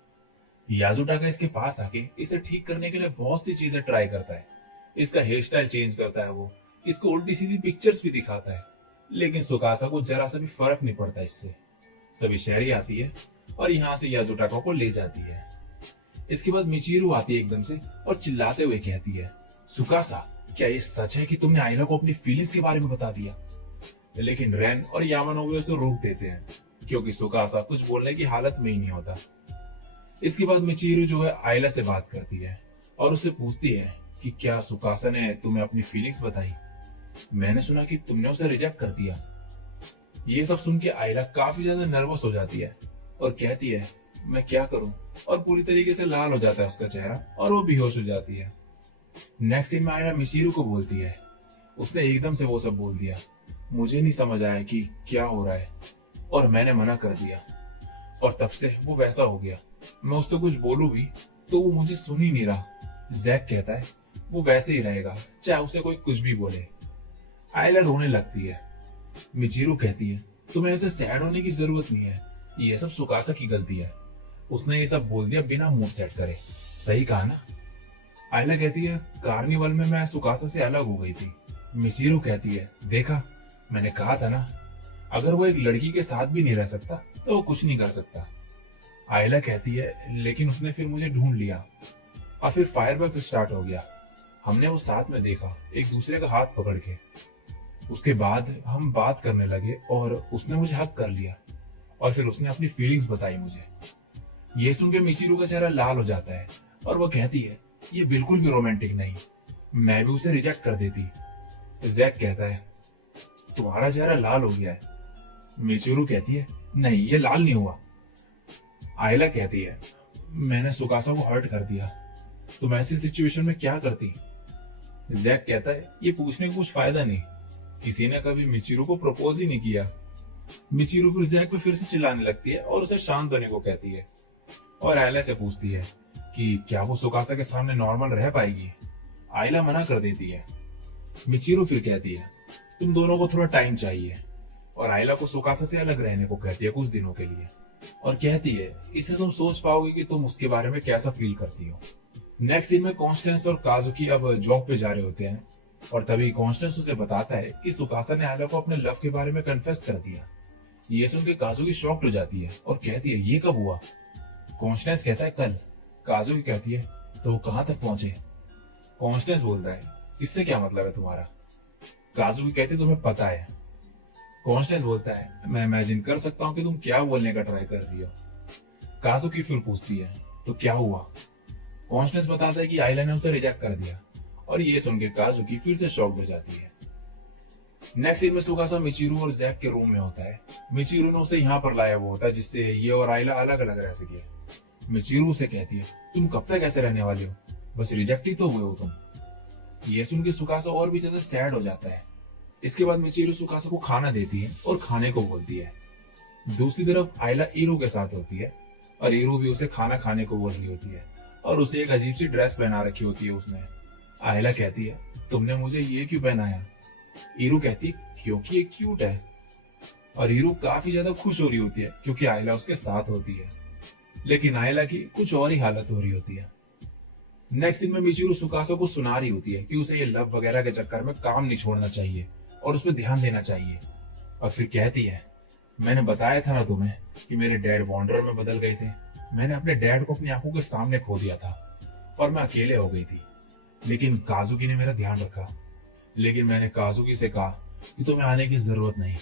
याजुटाका इसके पास आके इसे ठीक करने के लिए बहुत सी चीजें ट्राई करता है। इसका हेयर स्टाइल चेंज करता है, वो इसको उल्टी सीधी पिक्चर्स भी दिखाता है, लेकिन सुकासा को जरा सा भी फर्क नहीं पड़ता इससे। तभी शहरी आती है और यहाँ से याजुटाका को ले जाती है। इसके बाद मिचिरू आती है एकदम से और चिल्लाते हुए कहती है सुकासा क्या ये सच है कि तुमने आयला को अपनी फीलिंग्स के बारे में बता दिया? लेकिन रेन और यामानोबे उसे रोक देते हैं क्योंकि सुकासा कुछ बोलने की हालत में ही नहीं होता। इसके बाद मिचिरू जो है आयला से बात करती है और उससे पूछती है कि क्या सुकासा ने तुम्हें अपनी फीलिंग्स बताई? मैंने सुना कि तुमने उसे रिजेक्ट कर दिया। ये सब सुन के आयला काफी ज्यादा नर्वस हो जाती है और कहती है मैं क्या करूं, और पूरी तरीके से लाल हो जाता है उसका चेहरा और वो बेहोश हो जाती है। नेक्स्ट सीन में आयला मिचिरू को बोलती है उसने एकदम से वो सब बोल दिया, मुझे नहीं समझ आया कि क्या हो रहा है और मैंने मना कर दिया और तब से वो वैसा हो गया। मैं उससे कुछ बोलूं भी तो वो मुझे सुन ही नहीं रहा। जैक कहता है वो वैसे ही रहेगा चाहे उसे कोई कुछ भी बोले। आयला रोने लगती है। मिचिरू कहती है तुम्हें ऐसे सैड होने की जरूरत नहीं है, ये सब सुकासा की गलती है, उसने ये सब बोल दिया बिना मूड सेट करे। सही कहा ना? आयला कहती है कार्निवल में मैं सुकासा से अलग हो गई थी। मिचिरू कहती है देखा, मैंने कहा था ना, अगर वो एक लड़की के साथ भी नहीं रह सकता तो वो कुछ नहीं कर सकता। आयला कहती है लेकिन उसने फिर मुझे ढूंढ लिया और फिर फायरवर्क्स स्टार्ट हो गया। हमने वो साथ में देखा एक दूसरे का हाथ पकड़ के। उसके बाद हम बात करने लगे और उसने मुझे हक कर लिया और फिर उसने अपनी फीलिंग्स बताई मुझे। ये सुन के मिचिरू का चेहरा लाल हो जाता है और वो कहती है ये बिल्कुल भी रोमांटिक नहीं, मैं भी उसे रिजेक्ट कर देती। जैक कहता है तुम्हारा चेहरा लाल हो गया है। मिचिरू कहती है नहीं, ये लाल नहीं हुआ। आयला कहती है मैंने सुकासा को हर्ट कर दिया, तुम ऐसी सिचुएशन में क्या करती? जैक कहता है ये पूछने का कुछ फायदा नहीं, किसी ने कभी मिचिरू को प्रपोज ही नहीं किया। मिचिरू फिर जैक पे फिर से चिल्लाने लगती है और उसे शांत होने को कहती है और आयला से पूछती है कि क्या वो सुकासा के सामने नॉर्मल रह पाएगी। आयला मना कर देती है। मिचिरू फिर कहती है तुम दोनों को थोड़ा टाइम चाहिए, और आयला को सुकासा से अलग रहने को कहती है कुछ दिनों के लिए, और कहती है इससे तुम सोच पाओगे कि तुम उसके बारे में कैसा फील करती हो। नेक्स्ट सीन में कॉन्स्टेंस और काजुकी अब जॉब पे जा रहे होते हैं, और तभी कॉन्स्टेंस उसे बताता है कि सुकासा ने आयला को अपने लव के बारे में कन्फेस कर दिया। ये सुन के काजुकी शॉक्ड हो जाती है और कहती है ये कब हुआ। कॉन्स्टेंस कहता है कल। काजुकी कहती है तो वो कहां तक पहुंचे। कॉन्स्टेंस बोलता है इससे क्या मतलब है तुम्हारा। काजुकी कहती है तुम्हें पता है। कॉन्स्टेंस बोलता है मैं इमेजिन कर सकता हूँ कि तुम क्या बोलने का ट्राई कर रही हो। काजुकी फिर पूछती है तो क्या हुआ। कॉन्स्टेंस बताता है कि आयला ने उसे रिजेक्ट कर दिया, और ये सुन के काजुकी फिर से शॉक्ड हो जाती है। नेक्स्ट सीन में सुकासा मिचिरू और जैक के रूम में होता है। मिचिरू ने उसे यहाँ पर लाया हुआ होता है जिससे ये और आयला अलग अलग रह सके। मिचिरू उसे कहती है तुम कब तक ऐसे रहने वाले हो, बस रिजेक्ट ही तो हुए हो तुम। ये सुन के सुकासा और भी ज्यादा सैड हो जाता है। इसके बाद मिचिरू सुकासा को खाना देती है और खाने को बोलती है। दूसरी तरफ आयला ईरू के साथ होती है, और ईरू भी उसे खाना खाने को बोल रही होती है, और उसे एक अजीब सी ड्रेस पहना रखी होती है उसने। आयला कहती है तुमने मुझे ये क्यों पहनाया। ईरू कहती क्योंकि ये क्यूट है, और ईरू काफी ज्यादा खुश हो रही होती है क्योंकि आयला उसके साथ होती है। लेकिन आयला की कुछ और ही हालत हो रही होती है। नेक्स्ट दिन में मिचिरू सुकासा को सुना रही होती है कि उसे ये लव वगैरह के चक्कर में काम नहीं छोड़ना चाहिए और उस पर ध्यान देना चाहिए। और फिर कहती है मैंने बताया था ना तुम्हें कि मेरे डैड वॉन्डर में बदल गए थे। मैंने अपने डैड को अपनी आंखों के सामने खो दिया था और मैं अकेले हो गई थी, लेकिन काजुकी ने मेरा ध्यान रखा। लेकिन मैंने काजुकी से कहा कि तुम्हें आने की जरूरत नहीं,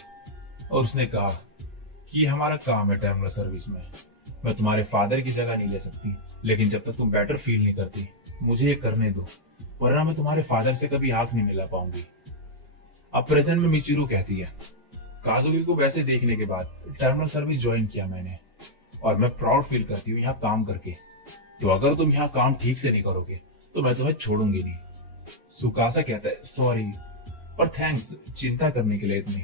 और उसने कहा कि ये हमारा काम है टर्मिनल सर्विस में, मैं तुम्हारे फादर की जगह नहीं ले सकती, लेकिन जब तक तुम बेटर फील नहीं करती मुझे ये करने दो, वरना मैं तुम्हारे फादर से कभी आंख नहीं मिला पाऊंगी। अब प्रेजेंट में मिचिरू कहती है काजुकी को वैसे देखने के बाद टर्मिनल सर्विस ज्वाइन किया मैंने, और मैं प्राउड फील करती हूँ यहाँ काम करके। तो अगर तुम यहाँ काम ठीक से नहीं करोगे तो मैं तुम्हें छोड़ूंगी नहीं। सुकासा कहता है सॉरी, पर थैंक्स चिंता करने के लिए इतनी।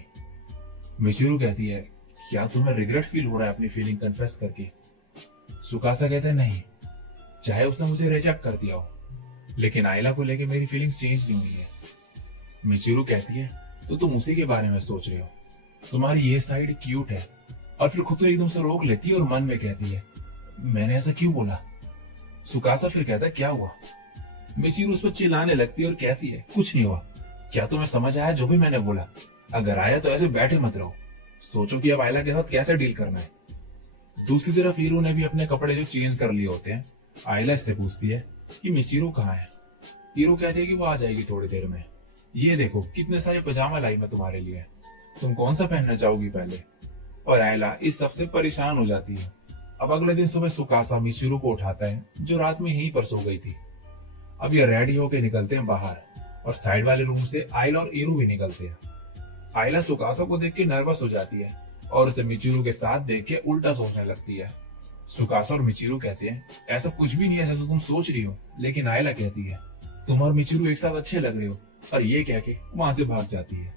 मिचिरू कहती है क्या तुम्हें रिग्रेट फील हो रहा है अपनी फीलिंग कन्फेस करके। सुकासा कहता है नहीं, चाहे उसने मुझे रिजेक्ट कर दिया हो, लेकिन आयला को लेके मेरी फीलिंग्स चेंज नहीं हुई है। मिचिरू कहती है तो तुम उसी के बारे में सोच रहे हो, तुम्हारी ये साइड क्यूट है, और फिर खुद तो एकदम से रोक लेती है और मन में कहती है मैंने ऐसा क्यों बोला। सुकासा फिर कहता है क्या हुआ। मिचिरू उस पर चिल्लाने लगती है और कहती है कुछ नहीं हुआ, क्या तुम्हें समझ आया जो भी मैंने बोला। अगर आया तो ऐसे बैठे मत रहो, सोचो कि अब आयला के साथ कैसे डील करना है। दूसरी तरफ ईरू ने भी अपने कपड़े जो चेंज कर लिए होते हैं। आयला इससे पूछती है कि मिचिरू कहाँ है। ईरू कहती है कि वो आ जाएगी थोड़ी देर में। ये देखो कितने सारे पजामा लाई मैं तुम्हारे लिए, तुम कौन सा पहनना चाहोगी पहले। और आयला इस सबसे परेशान हो जाती है। अब अगले दिन सुबह सुकासा मिचिरू को उठाता है जो रात में यहीं पर सो गई थी। अब ये रेडी होके निकलते हैं बाहर, और साइड वाले रूम से आयला और ईरू भी निकलते हैं। आयला सुकासा को देख के नर्वस हो जाती है और उसे मिचिरू के साथ देख के उल्टा सोचने लगती है। सुकासा और मिचिरू कहते हैं ऐसा कुछ भी नहीं है जैसा तुम सोच रही हो, लेकिन आयला कहती है तुम और मिचिरू एक साथ अच्छे लग रहे हो, और ये कह के वहां से भाग जाती है।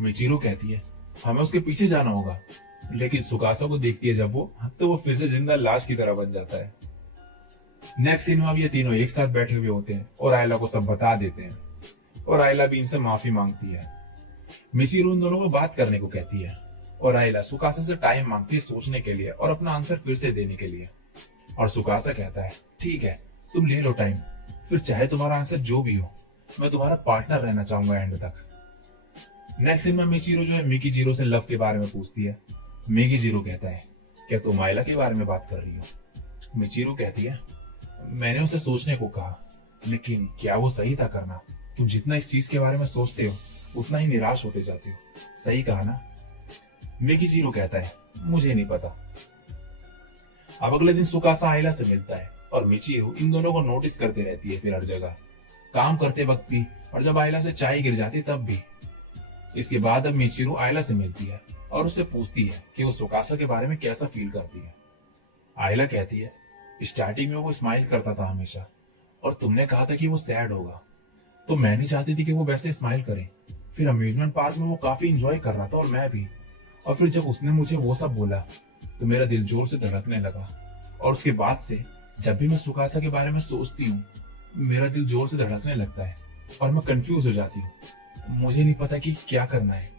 मिचिरू कहती है हमें उसके पीछे जाना होगा, लेकिन सुकासा को देखती है जब वो फिर से जिंदा लाश की तरह बन जाता है। नेक्स्ट सीन में अब ये तीनों एक साथ बैठे हुए होते हैं और आयला को सब बता देते हैं, और आयला भी इनसे माफी मांगती है। मिचिरू उन दोनों को बात करने को कहती है, और आयला सुकासा से टाइम मांगती है सोचने के लिए और अपना आंसर फिर से देने के लिए। और सुकासा कहता है ठीक है तुम ले लो टाइम, फिर चाहे तुम्हारा आंसर जो भी हो मैं तुम्हारा पार्टनर रहना चाहूंगा एंड तक। नेक्स्ट सीन में मिचिरू जो है मिकी जीरो से लव के बारे में पूछती है। मिकी जीरो कहता है क्या तुम आयला के बारे में बात कर रही हो। मिचिरू कहती है मैंने उसे सोचने को कहा, लेकिन क्या वो सही था करना। तुम जितना इस चीज के बारे में सोचते हो उतना ही निराश होते जाते हो, सही कहा ना। मिकी जीरो कहता है मुझे नहीं पता। अब अगले दिन सुकासा आयला से मिलता है, और मिचिरू इन दोनों को नोटिस करती रहती है फिर हर जगह, काम करते वक्त भी और जब आयला से चाय गिर जाती तब भी। इसके बाद अब मिचिरू आयला से मिलती है और उससे पूछती है कि वो सुकासा के बारे में कैसा फील करती है। आयला कहती है स्टार्टिंग में वो स्माइल करता था हमेशा, और तुमने कहा था कि वो सैड होगा, तो मैं नहीं चाहती थी कि वो वैसे स्माइल करे। फिर अम्यूजमेंट पार्क में वो काफी इंजॉय कर रहा था और मैं भी, और फिर जब उसने मुझे वो सब बोला तो मेरा दिल जोर से धड़कने लगा, और उसके बाद से जब भी मैं सुकासा के बारे में सोचती हूँ, मेरा दिल जोर से धड़कने लगता है और मैं कंफ्यूज हो जाती हूँ। मुझे नहीं पता कि क्या करना है।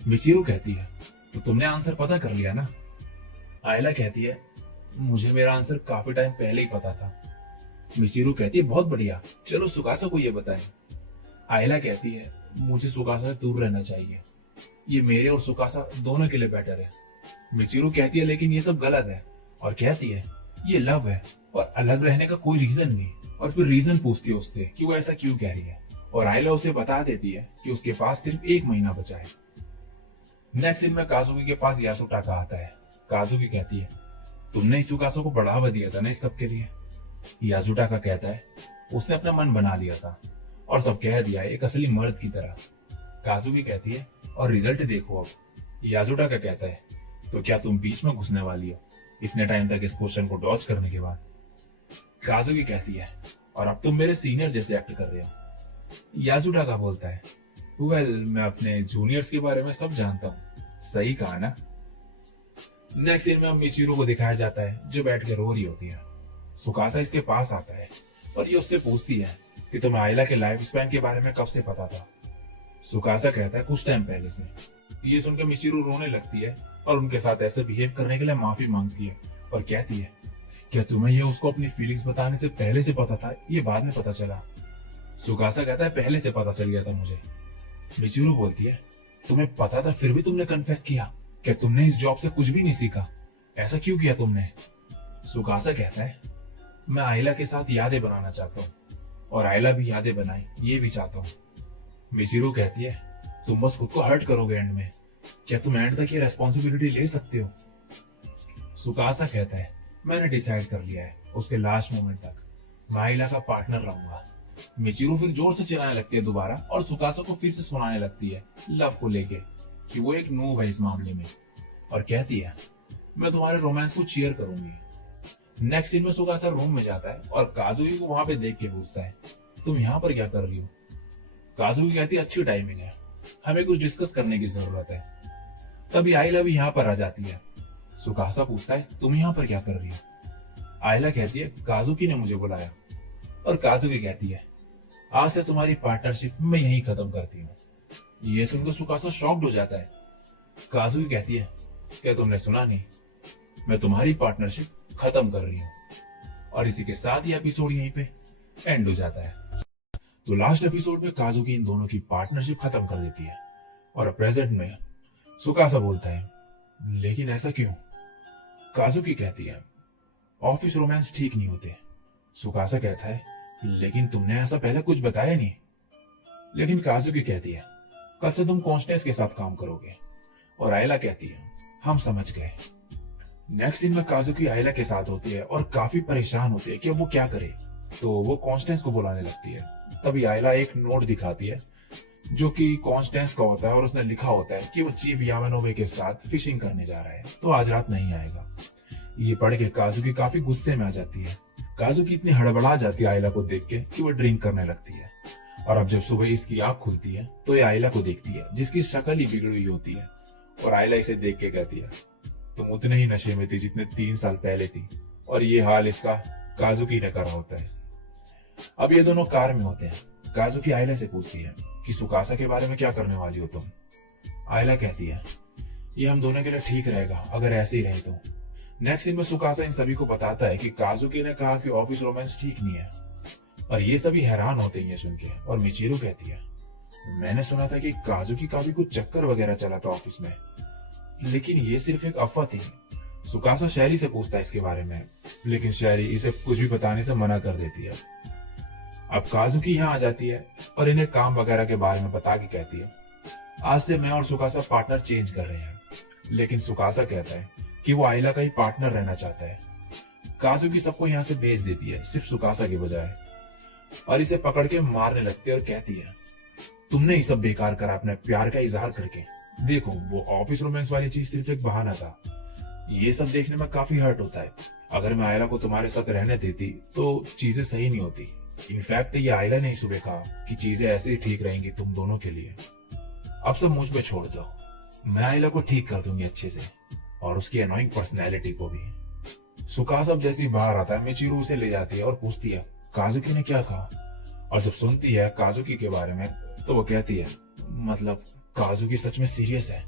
मिचिरू कहती है, तो तुमने आंसर पता कर लिया ना? आयला कहती है, मुझे मेरा आंसर काफी टाइम पहले ही पता था। मिचिरू कहती है, बहुत बढ़िया, चलो सुकासा को ये बताएं। आयला कहती है, मुझे सुकासा से दूर रहना चाहिए, ये मेरे और सुकासा दोनों के लिए बेटर है। मिचिरू कहती है, लेकिन ये सब गलत है, और कहती है, ये लव है और अलग रहने का कोई रीजन नहीं। और फिर रीजन पूछती है उससे कि वो ऐसा क्यों कह रही है, और आयला उसे बता देती है कि उसके पास सिर्फ 1 महीना बचा है। नेक्स्ट सीन में काजुकी के पास यासुटाका आता है। काजुकी कहती है, तुमने इस सुकासा को बढ़ावा दिया था ना इस सब के लिए। यासुटाका कहता है, उसने अपना मन बना लिया था और सब कह दिया एक असली मर्द की तरह। काजुकी कहती है, और रिजल्ट देखो अब। यासुटाका कहता है, तो क्या तुम बीच में घुसने वाली हो इतने टाइम तक इस क्वेश्चन को डॉज करने के बाद? काजुकी कहती है, और अब तुम मेरे सीनियर जैसे एक्ट कर रहे हो। यासुटाका बोलता है, वेल, मैं अपने जूनियर्स के बारे में सब जानता हूँ। सही कहा ना? नेक्स्ट सीन में हम मिचिरू को दिखाया जाता है जो बैठ के रो रही होती है। सुकासा इसके पास आता है और ये उससे पूछती है कि तुम्हें आयला के लाइफ स्पैन के बारे में कब से पता था? सुकासा कहता है, कुछ टाइम पहले से। ये सुनकर मिचिरू रोने लगती है और उनके साथ ऐसे बिहेव करने के लिए माफी मांगती है और कहती है, क्या तुम्हें ये उसको अपनी फीलिंग्स बताने से पहले से पता था, ये बाद में पता चला? सुकासा कहता है, पहले से पता चल गया था मुझे। मिचिरू बोलती है, तुम्हें पता था फिर भी तुमने कन्फेस किया? क्या तुमने इस जॉब से कुछ भी नहीं सीखा? ऐसा क्यों किया तुमने? सुकासा कहता है, मैं आयला के साथ यादें बनाना चाहता हूँ और आयला भी यादें बनाए, ये भी चाहता हूँ। मिचिरू कहती है, तुम बस खुद को हर्ट करोगे एंड में। क्या तुम एंड तक ये रेस्पॉन्सिबिलिटी ले सकते हो? सुकासा कहता है, मैंने डिसाइड कर लिया है, उसके लास्ट मोमेंट तक मैं आयला का पार्टनर रहूंगा। मिचिरू फिर जोर से चिल्लाने लगती है दोबारा और सुकासा को फिर से सुनाने लगती है लव को लेके कि वो एक नूब है इस मामले में, और कहती है, मैं तुम्हारे रोमांस को चीयर करूंगी। नेक्स्ट सीन में सुकासा रूम में जाता है और काजुकी को वहां पे देख के पूछता है, तुम यहाँ पर क्या कर रही हो? काजुकी कहती है, अच्छी टाइमिंग है, हमें कुछ डिस्कस करने की जरूरत है। तभी आयला भी यहाँ पर आ जाती है। सुकासा पूछता है, तुम यहाँ पर क्या कर रही हो? आयला कहती है, काजुकी ने मुझे बुलाया। और काजुकी कहती है, आज से तुम्हारी पार्टनरशिप मैं यहीं खत्म करती हूँ। ये सुनकर सुकासा शॉक्ड हो जाता है। काजुकी कहती है, क्या तुमने सुना नहीं? मैं तुम्हारी पार्टनरशिप खत्म कर रही हूँ। और इसी के साथ ही एपिसोड यहीं पे एंड हो जाता है। तो लास्ट एपिसोड में काजुकी इन दोनों की पार्टनरशिप खत्म कर देती है और प्रेजेंट में सुकासा बोलता है, लेकिन ऐसा क्यों? काजुकी कहती है, ऑफिस रोमांस ठीक नहीं होते। सुकासा कहता है, लेकिन तुमने ऐसा पहले कुछ बताया नहीं। लेकिन काजुकी कहती है, कल से तुम कॉन्स्टेंस के साथ काम करोगे। और आयला कहती है, हम समझ गए। नेक्स्ट सीन में काजुकी आयला के साथ होती है और काफी परेशान होती है कि अब वो क्या करे। तो वो कॉन्स्टेंस को बुलाने लगती है। तभी आयला एक नोट दिखाती है जो कि कॉन्स्टेंस का होता है और उसने लिखा होता है कि वो चीफ यामानोबे के साथ फिशिंग करने जा रहा है, तो आज रात नहीं आएगा। ये पढ़ के काजुकी काफी गुस्से में आ जाती है। काजुकी इतनी हड़बड़ा जाती है आयला को देख के कि वो ड्रिंक करने लगती है। और अब जब सुबह इसकी आंख खुलती है तो ये आयला को देखती है जिसकी शक्ल ही बिगड़ी हुई होती है। और आयला इसे देख के कहती है, तुम उतने ही नशे में थी जितने 3 साल पहले थी, और ये हाल इसका काजुकी ने करा होता है। अब ये दोनों कार में होते हैं। काजुकी आयला से पूछती है कि सुकासा के बारे में क्या करने वाली हो तुम? आयला कहती है, ये हम दोनों के लिए ठीक रहेगा अगर ऐसे ही रहे तो। नेक्स्ट सीन में सुकासा इन सभी को बताता है कि काजुकी ने कहा कि ऑफिस रोमांस ठीक नहीं है, और ये सभी हैरान होते हैं ये सुन के। और मिचिरू कहती है, मैंने सुना था कि काजुकी का भी कुछ चक्कर वगैरह चला था ऑफिस में, लेकिन ये सिर्फ एक अफवाह थी। सुकासा शैरी से पूछता है इसके बारे में, लेकिन शैरी इसे कुछ भी बताने से मना कर देती है। अब काजुकी यहाँ आ जाती है और इन्हें काम वगैरह के बारे में बता के कहती है, आज से मैं और सुकासा पार्टनर चेंज कर रहे हैं। लेकिन सुकासा कहता है कि वो आयला का ही पार्टनर रहना चाहता है। काजुकी सबको यहाँ से भेज देती है, सिर्फ सुकासा के बजाय, और इसे पकड़ के मारने लगती है और कहती है, तुमने ही सब बेकार करा अपने प्यार का इजहार करके। देखो, वो ऑफिस रोमांस वाली चीज सिर्फ एक बहाना था। ये सब देखने में काफी हर्ट होता है। अगर मैं आयला को तुम्हारे साथ रहने देती तो चीजें सही नहीं होती। इनफैक्ट ये आयला ने ही सुबह कहा कि चीजें ऐसे ही ठीक रहेंगी तुम दोनों के लिए। अब सब मुझ पे छोड़ दो, मैं आयला को ठीक कर दूंगी अच्छे से, और उसकी अनोइंग पर्सनैलिटी को भी। सुकासा जैसी बाहर आता है, मिचिरू उसे ले जाती है और पूछती है काजुकी ने क्या कहा। और जब सुनती है काजुकी के बारे में तो वो कहती है मतलब काजुकी सच में सीरियस है,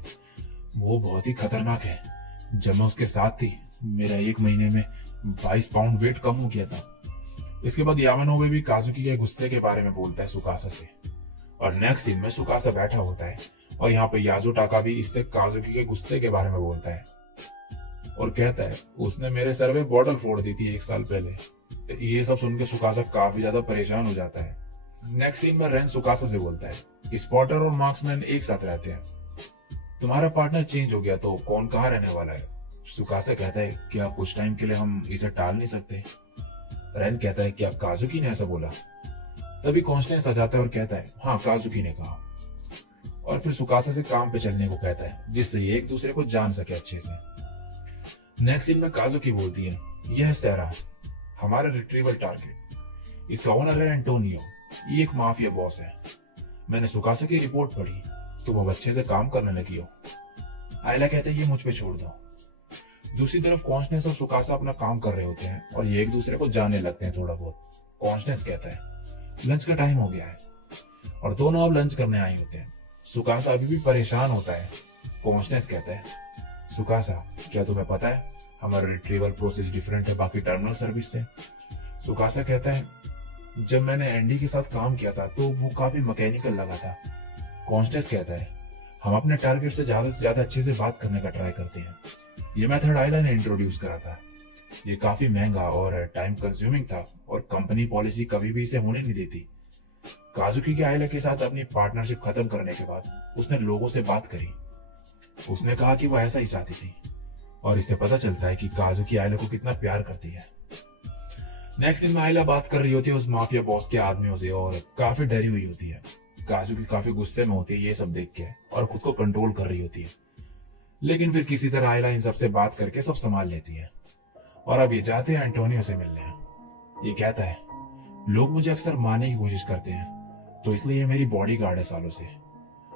वो बहुत ही खतरनाक है। जब मैं उसके साथ थी मेरा 1 महीने में 22 पाउंड वेट कम हो गया था। इसके बाद यामानोबे भी काजुकी के गुस्से के बारे में बोलता है सुकासा से। और नेक्स्ट सीन में सुकासा बैठा होता है और यहाँ पे याजुटाका भी इससे काजुकी के गुस्से के बारे में बोलता है और कहता है उसने मेरे सर में बॉटल फोड़ दी थी 1 साल पहले। ये सब सुन के सुकासा काफी ज्यादा परेशान हो जाता है। नेक्स्ट सीन में रेन सुकासा से बोलता है स्पॉटर और मार्क्समैन एक साथ रहते हैं, तुम्हारा पार्टनर चेंज हो गया तो कौन कहाँ रहने वाला है। सुकासा कहता है क्या कुछ टाइम के लिए हम इसे टाल नहीं सकते। रेन कहता है क्या काजुकी ने ऐसा बोला। तभी कॉन्स्टेंस आ जाता है और कहता है हाँ काजुकी ने कहा। और फिर सुकासा से काम पे चलने को कहता है जिससे ये एक दूसरे को जान सके अच्छे से। नेक्स्ट सीन में काजुकी बोलती है यह सेरा हमारा रिट्रीवल टारगेट, इसका ओनर है एंटोनियो, ये एक माफिया बॉस है। मैंने सुकासा की रिपोर्ट पढ़ी, तुम अब अच्छे से काम करने लगी हो। आयला कहते हैं ये मुझ पे छोड़ दो। दूसरी तरफ कॉन्स्टेंस और सुकासा अपना काम कर रहे होते हैं और ये एक दूसरे को जानने लगते हैं थोड़ा बहुत। कॉन्स्टेंस कहता है लंच का टाइम हो गया है और दोनों अब लंच करने आए होते हैं। सुकासा अभी भी परेशान होता है। कॉन्स्टेंस कहता है सुकासा क्या तुम्हें पता है हमारा रिट्रीवल प्रोसेस डिफरेंट है बाकी टर्मिनल सर्विस से। सुकासा कहता है जब मैंने एंडी के साथ काम किया था तो वो काफी मैकेनिकल लगा था। कॉन्स्टेंस कहता है हम अपने टारगेट से ज्यादा अच्छे से बात करने का ट्राई करते हैं। ये मेथड आयला ने इंट्रोड्यूस करा था, ये काफी महंगा और टाइम कंज्यूमिंग था और कंपनी पॉलिसी कभी भी इसे होने नहीं देती। काजुकी के आयला के साथ अपनी पार्टनरशिप खत्म करने के बाद उसने लोगों से बात करी। उसने कहा कि वो ऐसा ही चाहती थी और इससे पता चलता है कि काजुकी आयला को कितना प्यार करती है। नेक्स्ट दिन में आयला बात कर रही होती है उस माफिया बॉस के आदमियों से और काफी डरी हुई होती है। काजुकी काफी गुस्से में होती है ये सब देख के और खुद को कंट्रोल कर रही होती है, लेकिन फिर किसी तरह आयला इन सबसे बात करके सब संभाल लेती है। और अब ये जाते हैं एंटोनियो से मिलने। ये कहता है लोग मुझे अक्सर मारने की कोशिश करते हैं तो इसलिए ये मेरी बॉडी गार्ड है सालों से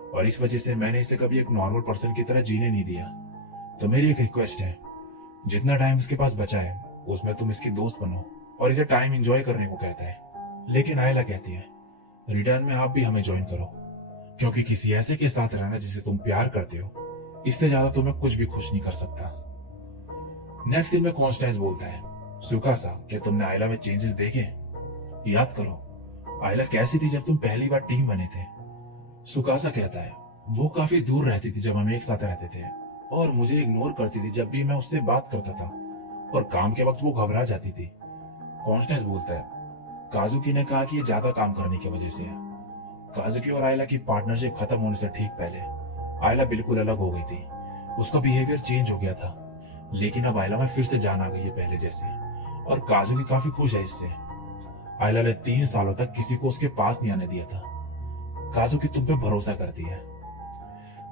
और इस वजह से मैंने इसे कभी एक नॉर्मल पर्सन की तरह जीने नहीं दिया। तो मेरी एक रिक्वेस्ट है जितना टाइम इसके पास बचा है उसमें तुम इसकी दोस्त बनो और इसे टाइम एंजॉय करने को कहता है। लेकिन आयला कहती है रिटर्न में आप भी हमें ज्वाइन करो क्योंकि किसी ऐसे के साथ रहना जिसे तुम प्यार करते हो इससे ज्यादा तुम्हें कुछ भी खुश नहीं कर सकता। नेक्स्ट दिन में कॉन्स्टेंस बोलता है सुकासा क्या तुमने आयला में चेंजेस देखे, याद करो आयला कैसी थी जब तुम पहली बार टीम बने थे। सुकासा कहता है वो काफी दूर रहती थी जब हम एक साथ रहते थे और मुझे इग्नोर करती थी जब भी मैं उससे बात करता था और काम के वक्त वो घबरा जाती थी। कॉन्स्टेंस बोलता है काजुकी ने कहा कि ये ज्यादा काम करने की वजह से है। काजुकी और आयला की पार्टनरशिप खत्म होने से ठीक पहले आयला बिल्कुल अलग हो गई थी, उसका बिहेवियर चेंज हो गया था। लेकिन अब आयला में फिर से जान आ गई है पहले जैसे और काजुकी काफी खुश है इससे। आयला ने 3 सालों तक किसी को उसके पास नहीं आने दिया था। काजुकी तुम पे भरोसा करती है।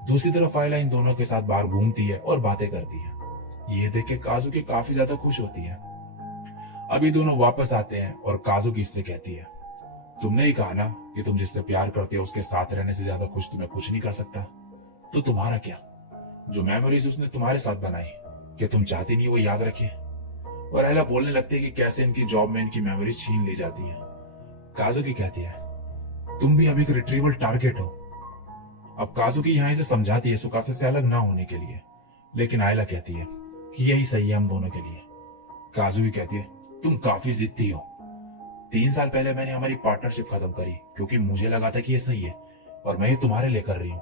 दूसरी तरफ आयला इन दोनों के साथ बाहर घूमती है और बातें करती है। यह देख के काजुकी काफी ज्यादा खुश होती है। अभी दोनों वापस आते हैं और काजुकी इससे कहती है तुमने ही कहा ना कि तुम जिससे प्यार करते हो उसके साथ रहने से ज्यादा खुश तुम्हें कुछ नहीं कर सकता, तो तुम्हारा क्या, जो मेमोरीज उसने तुम्हारे साथ बनाई क्या तुम चाहती नहीं वो याद रखे। और आयला बोलने लगती है कि कैसे इनकी जॉब में इनकी मेमोरीज छीन ली जाती है। काजुकी कहती है तुम भी अब एक रिट्रीवल टारगेट हो। अब काजुकी यहाँ इसे समझाती है सुकासा से अलग ना होने के लिए, लेकिन आयला कहती है कि यही सही है हम दोनों के लिए। काजुकी कहती है तुम काफी जिद्दी हो। 3 साल पहले मैंने हमारी पार्टनरशिप खत्म करी क्योंकि मुझे लगा था कि ये सही है और मैं ये तुम्हारे लिए कर रही हूँ,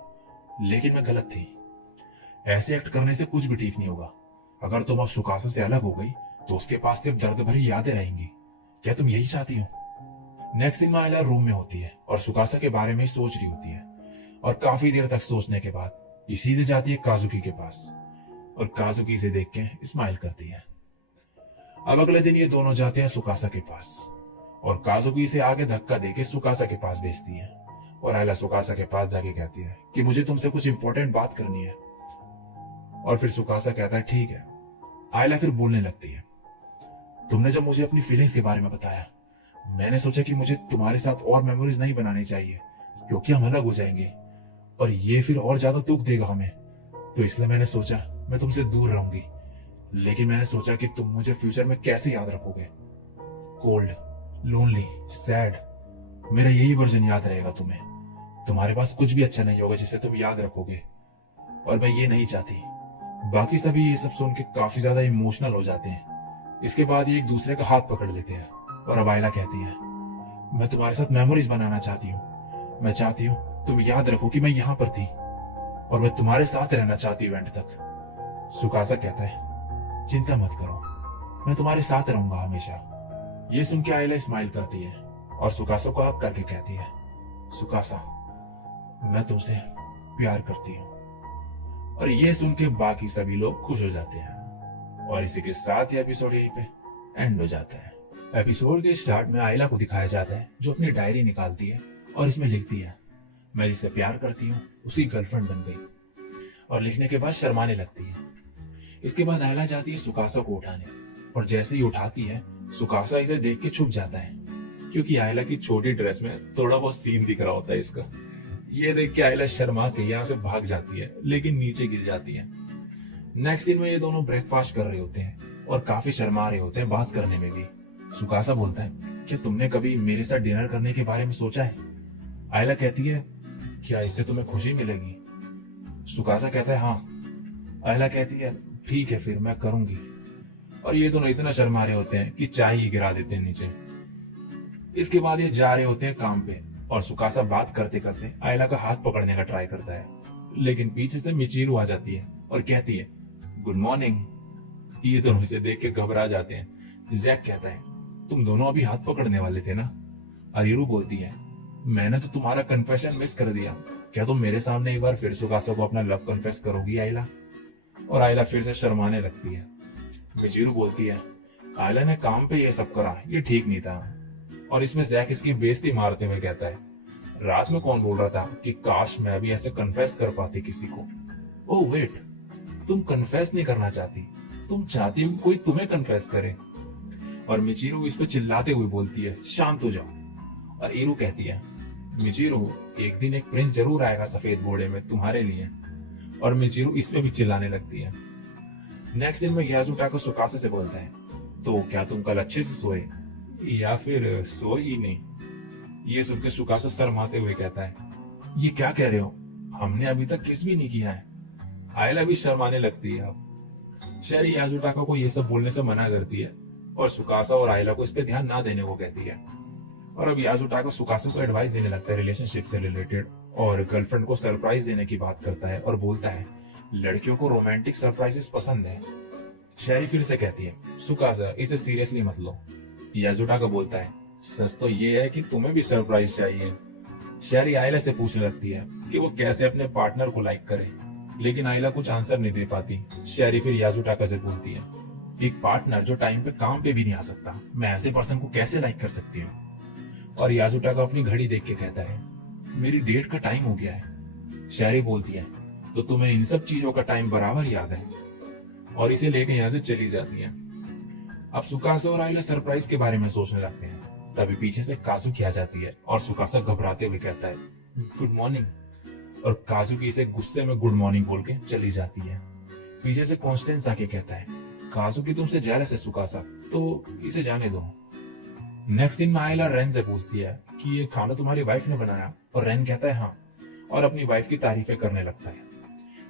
लेकिन मैं गलत थी। ऐसे एक्ट करने से कुछ भी ठीक नहीं होगा। अगर तुम अब सुकासा से अलग हो गई तो उसके पास सिर्फ दर्द भरी यादें रहेंगी। क्या तुम यही चाहती हो। नेक्स्ट दिन आयला रूम में होती है और सुकासा के बारे में ही सोच रही होती है और काफी देर तक सोचने के बाद ये सीधे जाती है काजुकी के पास और काजुकी इसे देख के स्माइल करती है। अब अगले दिन ये दोनों जाते हैं सुकासा के पास और काजुकी इसे आगे धक्का देके सुकासा के पास भेजती है और आयला सुकासा के पास जाके कहती है कि मुझे तुमसे कुछ इंपॉर्टेंट बात करनी है। और फिर सुकासा कहता है ठीक है। आयला फिर बोलने लगती है तुमने जब मुझे अपनी फीलिंग्स के बारे में बताया मैंने सोचा कि मुझे तुम्हारे साथ और मेमोरीज नहीं बनानी चाहिए क्योंकि हम अलग हो जाएंगे और ये फिर और ज्यादा दुख देगा हमें, तो इसलिए मैंने सोचा मैं तुमसे दूर रहूंगी। लेकिन मैंने सोचा कि तुम मुझे फ्यूचर में कैसे याद रखोगे। कोल्ड, लोनली, सैड, मेरा यही वर्जन याद रहेगा तुम्हें। तुम्हारे पास कुछ भी अच्छा नहीं होगा जिसे तुम याद रखोगे, और मैं ये नहीं चाहती। बाकी सभी ये सब सुन के काफी ज्यादा इमोशनल हो जाते हैं। इसके बाद ये एक दूसरे का हाथ पकड़ लेते हैं, और अब आयला कहती है, मैं तुम्हारे साथ मेमोरीज बनाना चाहती हूँ। मैं चाहती हूँ तुम याद रखो कि मैं यहाँ पर थी, और मैं तुम्हारे साथ रहना चाहती हूँ एंड तक। सुकासा कहता है, चिंता मत करो, मैं तुम्हारे साथ रहूंगा हमेशा। ये सुन के आयला स्माइल करती है और सुकासा को हक करके कहती है, सुकासा, मैं तुमसे प्यार करती हूँ। और ये सुन के बाकी सभी लोग खुश हो जाते हैं, और इसी के साथ ही एपिसोड यहीं पे एंड हो जाता है। एपिसोड के स्टार्ट में आयला को दिखाया जाता है जो अपनी डायरी निकालती है और इसमें लिखती है, मैं जिससे प्यार करती हूँ उसकी गर्लफ्रेंड बन गई। और लिखने के बाद शर्माने लगती है। इसके बाद आयला जाती है सुकासा को उठाने, और जैसे ही उठाती है सुकासा इसे देख के छुप जाता है, क्योंकि आयला की छोटी ड्रेस में थोड़ा बहुत सीन दिख रहा होता है इसका। ये देख के आयला शर्मा के यहाँ से भाग जाती है, लेकिन नीचे गिर जाती है। नेक्स्ट सीन में ये दोनों ब्रेकफास्ट कर रहे होते हैं और काफी शर्मा रहे होते हैं बात करने में भी। सुकासा बोलता है, क्या तुमने कभी मेरे साथ डिनर करने के बारे में सोचा है? आयला कहती है, क्या इससे तुम्हें खुशी मिलेगी? सुकासा कहता है, हाँ। आयला कहती है, ठीक है फिर मैं करूंगी। और ये दोनों इतना शर्मा रहे होते हैं कि चाय ही गिरा देते हैं नीचे। इसके बाद ये जा रहे होते हैं काम पे, और सुकासा बात करते करते आयला का हाथ पकड़ने का ट्राई करता है, लेकिन पीछे से मिचिरू आ जाती है और कहती है, गुड मॉर्निंग। ये दोनों इसे देख के घबरा जाते हैं। जैक कहता है, तुम दोनों अभी हाथ पकड़ने वाले थे ना? अरीरू बोलती है, मैंने तो तुम्हारा कन्फेशन मिस कर दिया। क्या तुम मेरे सामने एक बार फिर सुकासा को अपना लव कन्फेस करोगी आयला? और आयला फिर से शर्माने लगती है। मिचिरू बोलती है, आयला ने काम पे ये सब करा, ये ठीक नहीं था। और इसमें जैक इसकी बेइज्जती मारते हुए कहता है, रात में कौन बोल रहा था कि काश मैं भी ऐसे कन्फेस कर पाती किसी को? ओह वेट, तुम कन्फेस नहीं करना चाहती, तुम चाहती हो कोई तुम्हें कन्फेस करे। और मिचिरू इस पे चिल्लाते हुए बोलती है, शांत हो जाओ। और ईरू कहती है, मिचिरू, एक दिन एक प्रिंस जरूर आएगा सफेद घोड़े में तुम्हारे लिए। और मिचिरू इस पे भी चिल्लाने लगती है। नेक्स्ट दिन में याजुटाका सुकासा से बोलता है, तो क्या तुम कल अच्छे से सोए या फिर सोए ही नहीं? ये सुन के सुकासा शर्माते हुए कहता है, ये क्या कह रहे हो, हमने अभी तक किस भी नहीं किया है। आयला भी शर्माने लगती है। अब शहरी याजुटाका को ये सब बोलने से मना करती है, और सुकासा और आयला को इस पे ध्यान ना देने को कहती है। और अब याजुटाका सुकासा को एडवाइस देने लगता है रिलेशनशिप से रिलेटेड, और गर्लफ्रेंड को सरप्राइज देने की बात करता है और बोलता है, लड़कियों को रोमांटिक सरप्राइजेस पसंद है। शहरी फिर से कहती है, सुकासा इसे सीरियसली मत लो। याजुटाका बोलता है, सच तो ये है कि तुम्हें भी सरप्राइज चाहिए। शहरी आयला से पूछने लगती है कि वो कैसे अपने पार्टनर को लाइक करे, लेकिन आयला कुछ आंसर नहीं दे पाती। शहरी फिर याजुटाका से बोलती है, एक पार्टनर जो टाइम पे काम पे भी नहीं आ सकता, मैं ऐसे पर्सन को कैसे लाइक कर सकती हूँ? और याजुटाका अपनी घड़ी देख के कहता है, मेरी डेट का टाइम हो गया है। शहरी बोलती है, तो तुम्हें इन सब चीजों का टाइम बराबर याद है? और इसे लेके यहाँ से चली जाती है। अब सुकासा और आयला सरप्राइज के बारे में सोचने लगते हैं। तभी पीछे से काजुकी आ जाती है, और सुकासा घबराते हुए कहता है, गुड मॉर्निंग। और काजुकी इसे गुस्से में गुड मॉर्निंग बोल के चली जाती है। पीछे से कॉन्स्टेंस आके कहता है, काजुकी तुमसे जेलस है सुकासा, तो इसे जाने दो। नेक्स्ट दिन में आयला रेन से पूछती है कि ये खाना तुम्हारी वाइफ ने बनाया? और रेन कहता है, हाँ, और अपनी वाइफ की तारीफें करने लगता है।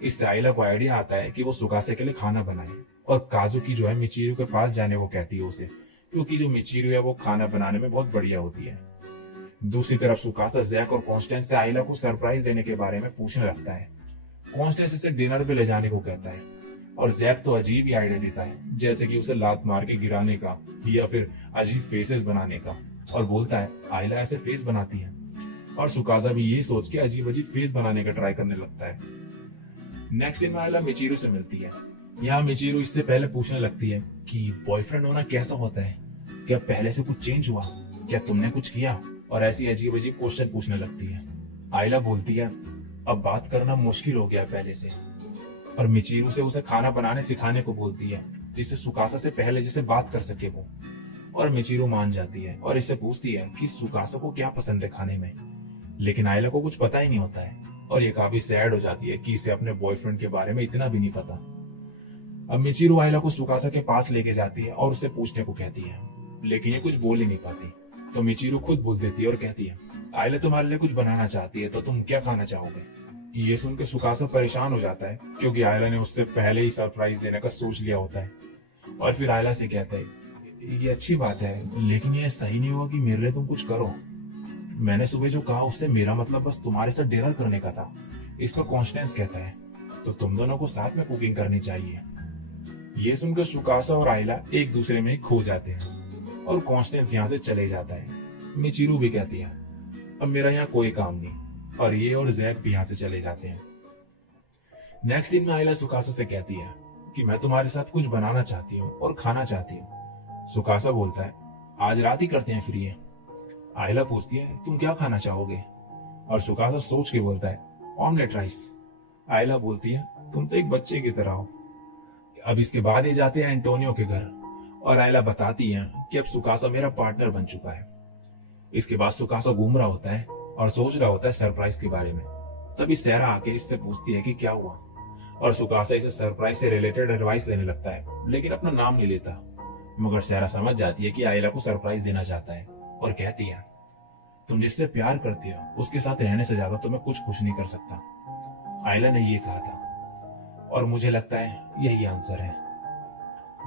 इससे आयला को आइडिया आता है कि वो सुकासे के लिए खाना बनाए, और काजुकी जो है मिचिरू के पास जाने को कहती है उसे, क्योंकि जो मिचिरू है वो खाना बनाने में बहुत बढ़िया होती है। दूसरी तरफ सुकासा जैक और कॉन्स्टेंस से आयला को सरप्राइज देने के बारे में पूछने लगता है। कॉन्स्टेंस इसे डिनर पे ले जाने को कहता है, और जैक तो अजीब ही आइडिया देता है, जैसे कि उसे लात मार के गिराने का या फिर अजीब फेसेस बनाने का, और बोलता है आयला ऐसे फेस बनाती है। और सुकासा भी यही सोच के अजीब अजीब फेस बनाने का ट्राई करने लगता है। नेक्स्ट दिन में आयला मिचिरू से मिलती है। यहाँ मिचिरू इससे पहले पूछने लगती है कि बॉयफ्रेंड होना कैसा होता है, क्या पहले से कुछ चेंज हुआ, क्या तुमने कुछ किया? और ऐसी अजीब अजीब क्वेश्चन पूछने लगती है। आयला बोलती है, अब बात करना मुश्किल हो गया पहले से। और मिचिरू से उसे खाना बनाने सिखाने को बोलती है, जिससे सुकासा से पहले जिसे बात कर सके वो। और मिचिरू मान जाती है और इससे पूछती है कि सुकासा को क्या पसंद है खाने में। लेकिन आयला को कुछ पता ही नहीं होता है, और ये काफी सैड हो जाती है कि इसे अपने बॉयफ्रेंड के बारे में इतना भी नहीं पता। अब मिचिरू आयला को सुकासा के पास लेके जाती है और उससे पूछने को कहती है, लेकिन ये कुछ बोल ही नहीं पाती। तो मिचिरू खुद बोल देती है और कहती है, आयला तुम्हारे लिए कुछ बनाना चाहती है, तो तुम क्या खाना चाहोगे? ये सुन के सुकासा परेशान हो जाता है, क्योंकि आयला ने उससे पहले ही सरप्राइज देने का सोच लिया होता है। और फिर आयला से कहता है, ये अच्छी बात है, लेकिन ये सही नहीं होगा कि मेरे लिए तुम कुछ करो। मैंने सुबह जो कहा उससे मेरा मतलब बस तुम्हारे साथ डिनर करने का था। इसमें कॉन्स्टेंस कहता है, तो तुम दोनों को साथ में कुकिंग करनी चाहिए। ये सुनकर सुकासा और आयला एक दूसरे में खो जाते हैं और कॉन्स्टेंस यहाँ से चले जाता है। मिचिरू भी कहती है, अब मेरा यहाँ कोई काम नहीं, और ये और जैक भी यहाँ से चले जाते हैं। नेक्स्ट सीन में आयला सुकासा से कहती है कि मैं तुम्हारे साथ कुछ बनाना चाहती हूँ और खाना चाहती हूँ। सुकासा बोलता है, आज रात ही करते हैं फिर ये। आयला पूछती है, तुम क्या खाना चाहोगे? और सुकासा सोच के बोलता है, ऑमलेट राइस। आयला बोलती है, तुम तो एक बच्चे की तरह हो। अब इसके बाद ये जाते हैं एंटोनियो के घर और आयला बताती है कि अब सुकासा मेरा पार्टनर बन चुका है। इसके बाद सुकासा घूम रहा होता है और सोच रहा होता है सरप्राइज के बारे में। तभी सैरा आके इससे पूछती है कि क्या हुआ, और सुकासा इसे सरप्राइज से रिलेटेड एडवाइस लेने लगता है, लेकिन अपना नाम नहीं लेता। मगर सैरा समझ जाती है कि आयला को सरप्राइज देना चाहता है और कहती है, तुम जिससे प्यार करती हो उसके साथ रहने से ज्यादा तुम्हें कुछ खुश नहीं कर सकता। आयला ने ये कहा था और मुझे लगता है यही आंसर है।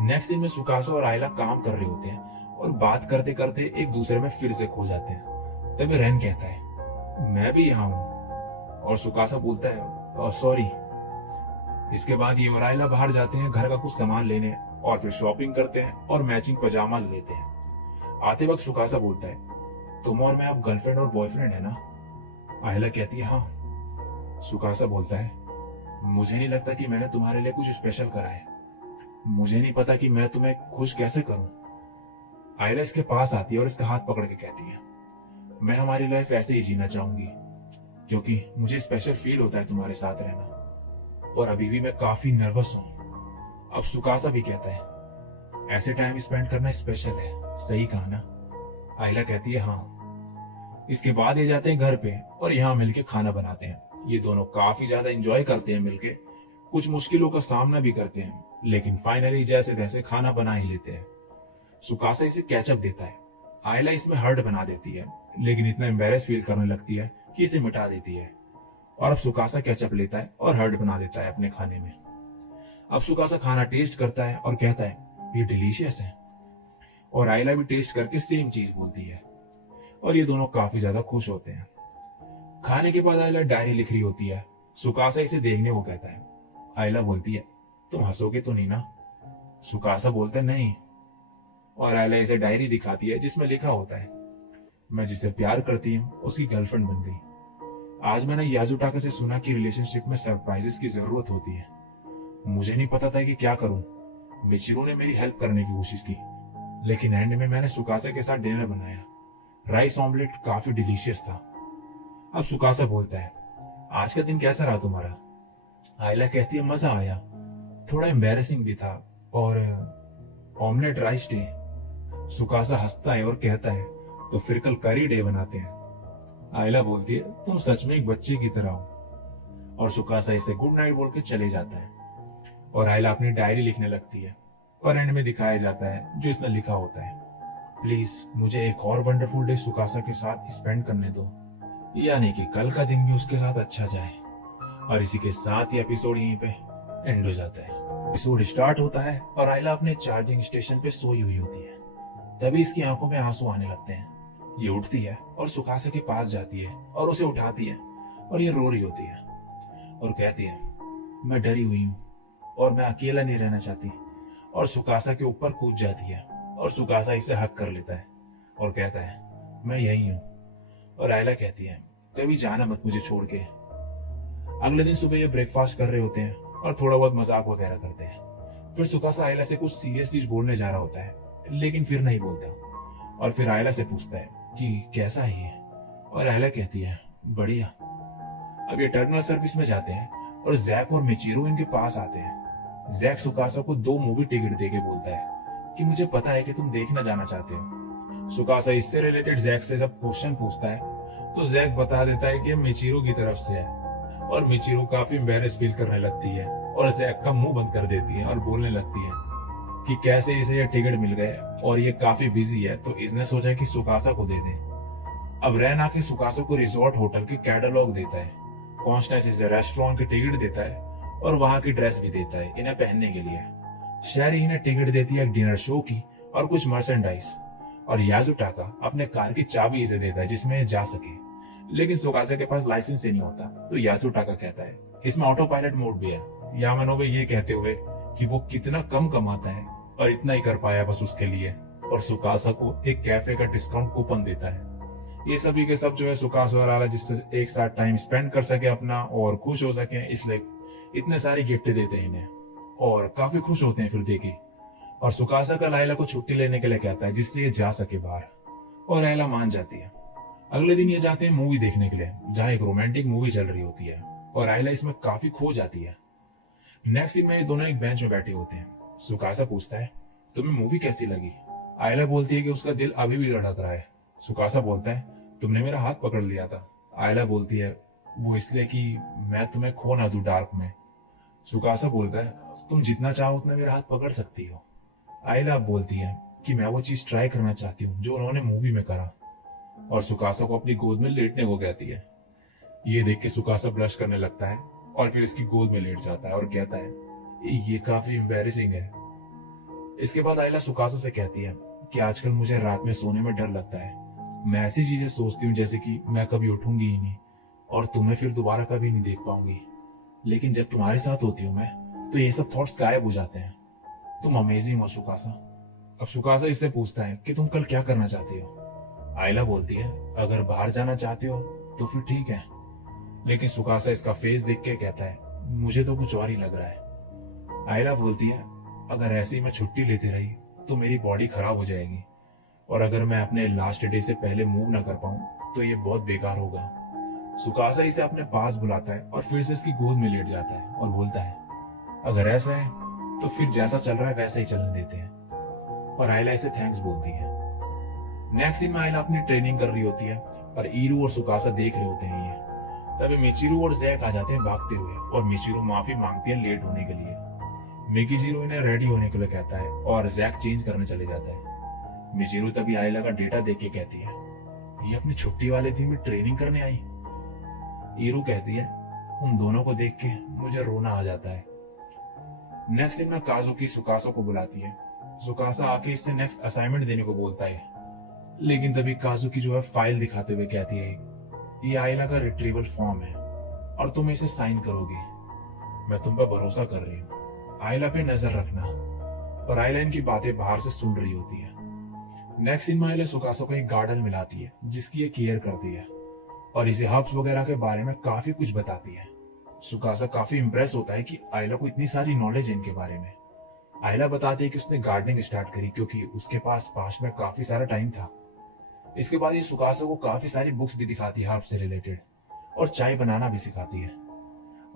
नेक्स्ट सीन में सुकासा और आयला काम कर रहे होते हैं और बात करते करते एक दूसरे में फिर से खो जाते हैं। तभी रेन कहता है, मैं भी यहाँ हूँ, और सुकासा बोलता है, सॉरी। इसके बाद ये और आयला बाहर जाते हैं घर का कुछ सामान लेने, और फिर शॉपिंग करते हैं और मैचिंग पजामाज लेते हैं। आते वक्त सुकासा बोलता है, तुम और मैं अब गर्लफ्रेंड और बॉयफ्रेंड है ना? आयला कहती है, हाँ। सुकासा बोलता है, मुझे नहीं लगता कि मैंने तुम्हारे लिए कुछ स्पेशल करा है। मुझे नहीं पता कि मैं तुम्हें खुश कैसे करूं। आयला इसके पास आती है और इसका हाथ पकड़ के कहती है, मैं हमारी लाइफ ऐसे ही जीना चाहूंगी, क्योंकि मुझे स्पेशल फील होता है तुम्हारे साथ रहना, और अभी भी मैं काफी नर्वस हूं। अब सुकासा भी कहता है, ऐसे टाइम स्पेंड करना स्पेशल है, सही कहा ना? आयला कहती है, हाँ। इसके बाद ये जाते हैं घर पे और यहाँ मिलके खाना बनाते हैं। ये दोनों काफी ज्यादा एंजॉय करते हैं मिलके, कुछ मुश्किलों का सामना भी करते हैं, लेकिन फाइनली जैसे तैसे खाना बना ही लेते हैं। सुकासा इसे कैचअप देता है, आयला इसमें हर्ट बना देती है, लेकिन इतना एम्बेरस फील करने लगती है कि इसे मिटा देती है। और अब सुकासा कैचअप लेता है और हर्ट बना देता है अपने खाने में। अब सुकासा खाना टेस्ट करता है और कहता है, ये डिलीशियस है। और आयला भी टेस्ट करके सेम चीज बोलती है, और ये दोनों काफी ज्यादा खुश होते हैं। खाने के बाद आयला डायरी लिख रही होती है। सुकासा इसे देखने को कहता है। आयला बोलती है, तुम हंसोगे तो नहीं ना? सुकासा बोलता है, नहीं। और आयला इसे डायरी दिखाती है जिसमें लिखा होता है, मैं जिसे प्यार करती हूँ उसकी गर्लफ्रेंड बन गई। आज मैंने याजुटाका से सुना कि रिलेशनशिप में सरप्राइजेस की जरूरत होती है। मुझे नहीं पता था कि क्या करूं। मिचिरू ने मेरी हेल्प करने की कोशिश की, लेकिन एंड में मैंने सुकासा के साथ डिनर बनाया। राइस ऑमलेट काफी डिलीशियस था। अब सुकासा बोलता है, आज का दिन कैसा रहा तुम्हारा? आयला कहती है, मजा आया, थोड़ा एम्बैरेसिंग भी था, और ऑमलेट राइस डे। सुकासा हंसता है और कहता है, तो फिर कल करी डे बनाते हैं। आयला बोलती है, तुम सच में एक बच्चे की तरह हो। और सुकासा इसे गुड नाइट बोल के चले जाता है, और आयला अपनी डायरी लिखने लगती है। और एंड में दिखाया जाता है जो इसमें लिखा होता है, प्लीज मुझे एक और वंडरफुल डे सुकासा के साथ स्पेंड करने दो, यानी कि कल का दिन भी उसके साथ अच्छा जाए। और इसी के साथ ही एपिसोड यहीं पे एंड हो जाता है। एपिसोड स्टार्ट होता है और आयला अपने चार्जिंग स्टेशन पे सोई हुई होती है। तभी इसकी आंखों में आंसू आने लगते हैं। ये उठती है और सुकासा के पास जाती है और उसे उठाती है, और ये रो रही होती है और कहती है, मैं डरी हुई हूँ और मैं अकेला नहीं रहना चाहती। और सुकासा के ऊपर कूद जाती है और सुकासा इसे हक कर लेता है और कहता है, मैं यही हूँ। और आयला कहती है, कभी जाना मत मुझे छोड़ के। अगले दिन सुबह ये ब्रेकफास्ट कर रहे होते हैं और थोड़ा बहुत मजाक वगैरह करते हैं। फिर सुकासा आयला से कुछ सीरियस चीज बोलने जा रहा होता है, लेकिन फिर नहीं बोलता। और फिर आयला से पूछता है कि कैसा है ये? और आयला कहती है, बढ़िया। अब ये टर्मिनल सर्विस में जाते हैं और जैक और मिचिरू इनके पास आते हैं। जैक सुकासा को 2 मूवी टिकट देके बोलता है कि मुझे पता है कि तुम देखना जाना चाहते हो। सुकासा इससे रिलेटेड जैक से जब क्वेश्चन पूछता है तो जैक बता देता है कि मिचिरू की तरफ से है। और मिचिरू काफी एम्बेरस फील करने लगती है और जैक का मुंह बंद कर देती है और बोलने लगती है कि कैसे इसे ये टिकट मिल गए और ये काफी बिजी है, तो इसने सोचा कि सुकासा को दे दे। अब रैन आके सुकासा को रिजॉर्ट होटल के कैटलॉग देता है, कॉन्स्टेंस इसे रेस्टोरेंट की टिकट देता है और वहां की ड्रेस भी देता है इन्हें पहनने के लिए। शहरी इन्हें टिकट देती है डिनर शो की और कुछ मर्चेंडाइज, और याजुटाका अपने कार की चाबी इसे देता है जिसमें ये जा सके। लेकिन सुकासा के पास लाइसेंस ही नहीं होता, तो याजुटाका कहता है इसमें ऑटो पायलट मोड भी है। यामानोबे ये कहते हुए कि वो कितना कम कमाता है और इतना ही कर पाया बस उसके लिए, और सुकासा को एक कैफे का डिस्काउंट कूपन देता है। ये सभी के सब जो है सुकासा और आला जिससे एक साथ टाइम स्पेंड कर सके अपना और खुश हो सके, इसलिए इतने सारी गिफ्ट देते हैं इन्हें और काफी खुश होते हैं फिर देखे। और सुकासा का लाइला को छुट्टी लेने के लिए कहता है जिससे ये जा सके बाहर, और आयला मान जाती है। अगले दिन ये जाते हैं मूवी देखने के लिए, जहाँ एक रोमांटिक मूवी चल रही होती है और आयला इसमें काफी खो जाती है। नेक्स्ट सीन में ये दोनों एक बेंच में बैठे होते हैं। सुकासा पूछता है तुम्हें मूवी कैसी लगी? आयला बोलती है कि उसका दिल अभी भी धड़क रहा है। सुकासा बोलता है तुमने मेरा हाथ पकड़ लिया था। आयला बोलती है वो इसलिए कि मैं तुम्हें खो ना दूं डार्क में। सुकासा बोलता है तुम जितना चाहो उतना मेरा हाथ पकड़ सकती हो। आयला बोलती है कि मैं वो चीज ट्राई करना चाहती हूँ जो उन्होंने मूवी में करा, और सुकासा को अपनी गोद में लेटने को कहती है। ये देख के सुकासा ब्लश करने लगता है और फिर इसकी गोद में लेट जाता है और कहता है ये काफी एम्बैरेसिंग है। इसके बाद आयला सुकासा से कहती है कि आजकल मुझे रात में सोने में डर लगता है। मैं ऐसी चीजें सोचती हूँ जैसे कि मैं कभी उठूंगी ही नहीं और तुम्हें फिर दोबारा कभी नहीं देख पाऊंगी, लेकिन जब तुम्हारे साथ होती हूँ मैं तो ये सब थॉट्स गायब हो जाते हैं। तुम अमेजिंग हो सुकासा। अब सुकासा इससे पूछता है कि तुम कल क्या करना चाहती हो? आयला बोलती है अगर बाहर जाना चाहते हो तो फिर ठीक है, लेकिन सुकासा इसका फेस देख के कहता है मुझे तो कुछ और ही लग रहा है। आयला बोलती है अगर ऐसे ही मैं छुट्टी लेती रही तो मेरी बॉडी खराब हो जाएगी, और अगर मैं अपने लास्ट डे से पहले मूव ना कर पाऊं तो ये बहुत बेकार होगा। सुकासा इसे अपने पास बुलाता है और फिर से इसकी गोद में लेट जाता है और बोलता है अगर ऐसा है तो फिर जैसा चल रहा है वैसा ही चलने देते हैं, और आयला इसे थैंक्स बोलती है। नेक्स्ट सीन में आयला अपनी ट्रेनिंग कर रही होती है और ईरू और सुकासा देख रहे होते हैं। ये तभी मिचिरू और जैक आ जाते हैं भागते हुए, और मिचिरू माफी मांगती है लेट होने के लिए। मिकीजीरो इन्हें रेडी होने के लिए कहता है और जैक चेंज करने चले जाता है। मिचिरू तभी आयला का डेटा देख के कहती है ये अपनी छुट्टी वाले दिन में ट्रेनिंग करने आई। ईरू कहती है उन दोनों को देख के मुझे रोना आ जाता है। नेक्स्ट दिन में काजुकी सुकासा को बुलाती है। सुकासा आके इससे नेक्स्ट असाइनमेंट देने को बोलता है, लेकिन तभी काजुकी जो है फाइल दिखाते हुए कहती है ये आयला का रिट्रीवल फॉर्म है और तुम इसे साइन करोगी। मैं तुम पर भरोसा कर रही हूँ, आयला पे नजर रखना। और आयला इनकी बातें बाहर से सुन रही होती है। नेक्स्ट सीन में आयला सुकासा को एक गार्डन मिलाती है जिसकी ये केयर करती है और इसे हर्ब्स वगैरह के बारे में काफी कुछ बताती है। सुकासा काफी इंप्रेस होता है कि आयला को इतनी सारी नॉलेज है इनके बारे में। आयला बताती है कि उसने गार्डनिंग स्टार्ट करी क्योंकि उसके पास पास में काफी सारा टाइम था। इसके बाद ये सुकासा को काफी सारी बुक्स भी दिखाती है हर्ब से रिलेटेड, और चाय बनाना भी सिखाती है,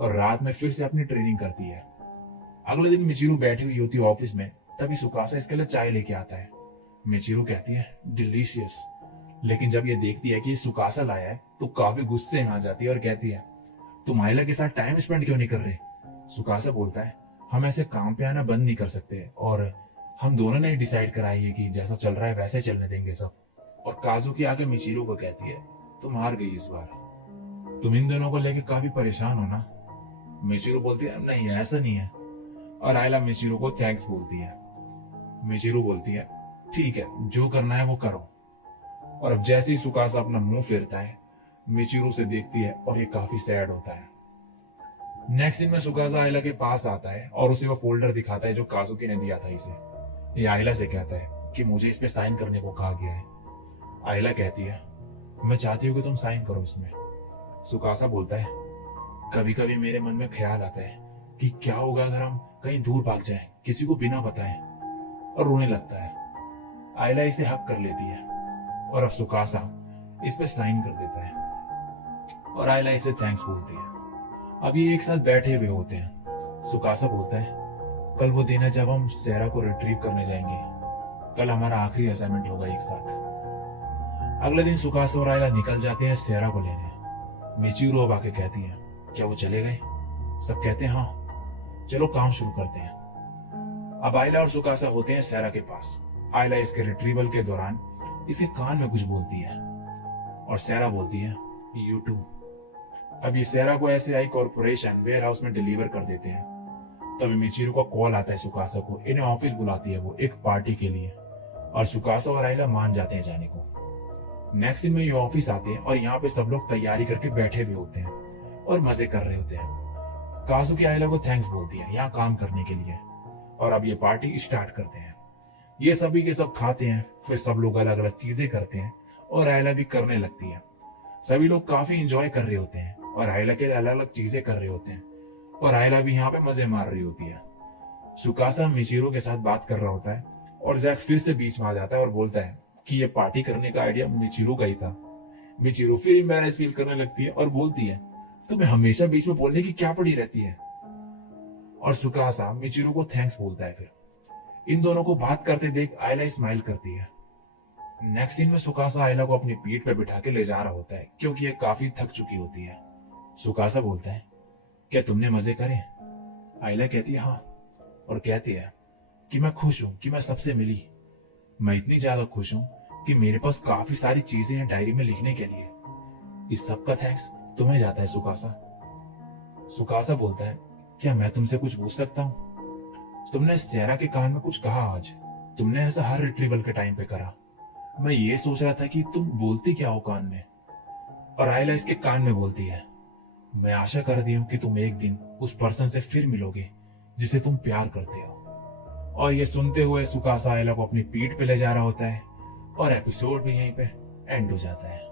और रात में फिर से अपनी ट्रेनिंग करती है। अगले दिन मिचिरू बैठी हुई होती है ऑफिस में, तभी सुकासा इसके लिए चाय लेके आता है। मिचिरू कहती है डिलीशियस, लेकिन जब ये देखती है कि ये सुकासा लाया है तो काफी गुस्से में आ जाती है और कहती है तुम आयला के साथ टाइम स्पेंड क्यों नहीं कर रहे? सुकासा बोलता है हम ऐसे काम पे आना बंद नहीं कर सकते, और हम दोनों ने डिसाइड करा है कि जैसा चल रहा है वैसे चलने देंगे सब। और काजुकी आके मिचिरू को कहती है तुम हार गई इस बार, तुम इन दोनों को लेके काफी परेशान हो ना? मिचिरू बोलती है नहीं ऐसा नहीं है, और आयला मिचिरू को थैंक्स बोलती है। मिचिरू बोलती है ठीक है जो करना है वो करो। और अब जैसे ही सुकासा अपना मुंह फेरता है मिचिरू से देखती है और ये काफी सैड होता है। नेक्स्ट दिन में सुकासा आयला के पास आता है और उसे वो फोल्डर दिखाता है जो काजुकी ने दिया था इसे। ये आयला से कहता है कि मुझे इस पे साइन करने को कहा गया है। आयला कहती है मैं चाहती हूँ कि तुम साइन करो इसमें। सुकासा बोलता है कभी कभी मेरे मन में ख्याल आता है कि क्या होगा अगर हम कहीं दूर भाग जाएं किसी को बिना बताए, और रोने लगता है। आयला इसे हक कर लेती है और अब सुकासा इस पे साइन कर देता है और आयला इसे थैंक्स बोलती है। अब ये एक साथ बैठे हुए होते हैं। सुकासा बोलता है कल वो दिन है जब हम सेरा को रिट्रीव करने जाएंगे, कल हमारा आखिरी असाइनमेंट होगा एक साथ। अगले दिन सुकासा और आयला निकल जाते हैं सेरा को लेने। मिचिरू अब आके कहती है क्या वो चले गए? सब कहते हैं हाँ। चलो काम शुरू करते हैं। अब आयला और सुकासा होते हैं सैरा के पास। आयला इसके रिट्रीवल के दौरान इसके कान में कुछ बोलती है और सैरा बोलती है यू टू। अब ये सैरा को ऐसे आई कॉर्पोरेशन वेयर हाउस में डिलीवर कर देते हैं। तभी मिचिरू का कॉल आता है सुकासा को। इन्हें ऑफिस बुलाती है वो एक पार्टी के लिए और सुकासा और आयला मान जाते हैं जाने को। नेक्स्ट दिन में ये ऑफिस आते हैं और यहाँ पे सब लोग तैयारी करके बैठे हुए होते हैं और मजे कर रहे होते हैं। काजुकी आयला को थैंक्स बोलती है यहाँ काम करने के लिए और अब ये पार्टी स्टार्ट करते हैं। ये सभी के सब खाते हैं, फिर सब लोग अलग अलग चीजें करते हैं और आयला भी करने लगती है। सभी लोग काफी एंजॉय कर रहे होते हैं और आयला के अलग अलग चीजें कर रहे होते हैं और आयला भी यहाँ पे मजे मार रही होती है। सुकासा मिचिरू के साथ बात कर रहा होता है और जैक फिर से बीच में आ जाता है और बोलता है कि ये पार्टी करने का आइडिया मिचिरू का ही था। मिचिरू फिर एम्बैरेस फील करने लगती है और बोलती है तुम्हें हमेशा बीच में बोलने की क्या पड़ी रहती है। और सुकासा मिचिरू को थैंक्स बोलता है। फिर इन दोनों को बात करते देख आयला स्माइल करती है। नेक्स्ट सीन में सुकासा आयला को अपनी पीठ पे बिठा के ले जा रहा होता है क्योंकि ये काफी थक चुकी होती है। सुकासा बोलता है क्या तुमने मजे करे? आयला कहती है हाँ और कहती है कि मैं खुश हूं कि मैं सबसे मिली। मैं इतनी ज्यादा खुश हूं कि मेरे पास काफी सारी चीजें हैं डायरी में लिखने के लिए। इस सब का थैंक्स तुम्हें जाता है सुकासा। सुकासा बोलता है क्या मैं तुमसे कुछ पूछ सकता हूँ? तुमने सैरा के कान में कुछ कहा आज। तुमने ऐसा हर रिट्रीवल के टाइम पे करा। मैं ये सोच रहा था कि तुम बोलती क्या हो कान में। और आयला इसके कान में बोलती है मैं आशा करती हूँ कि तुम एक दिन उस पर्सन से फिर मिलोगे जिसे तुम प्यार करते हो। और ये सुनते हुए सुकासा आयला को अपनी पीठ पे ले जा रहा होता है और एपिसोड भी यहीं पे एंड हो जाता है।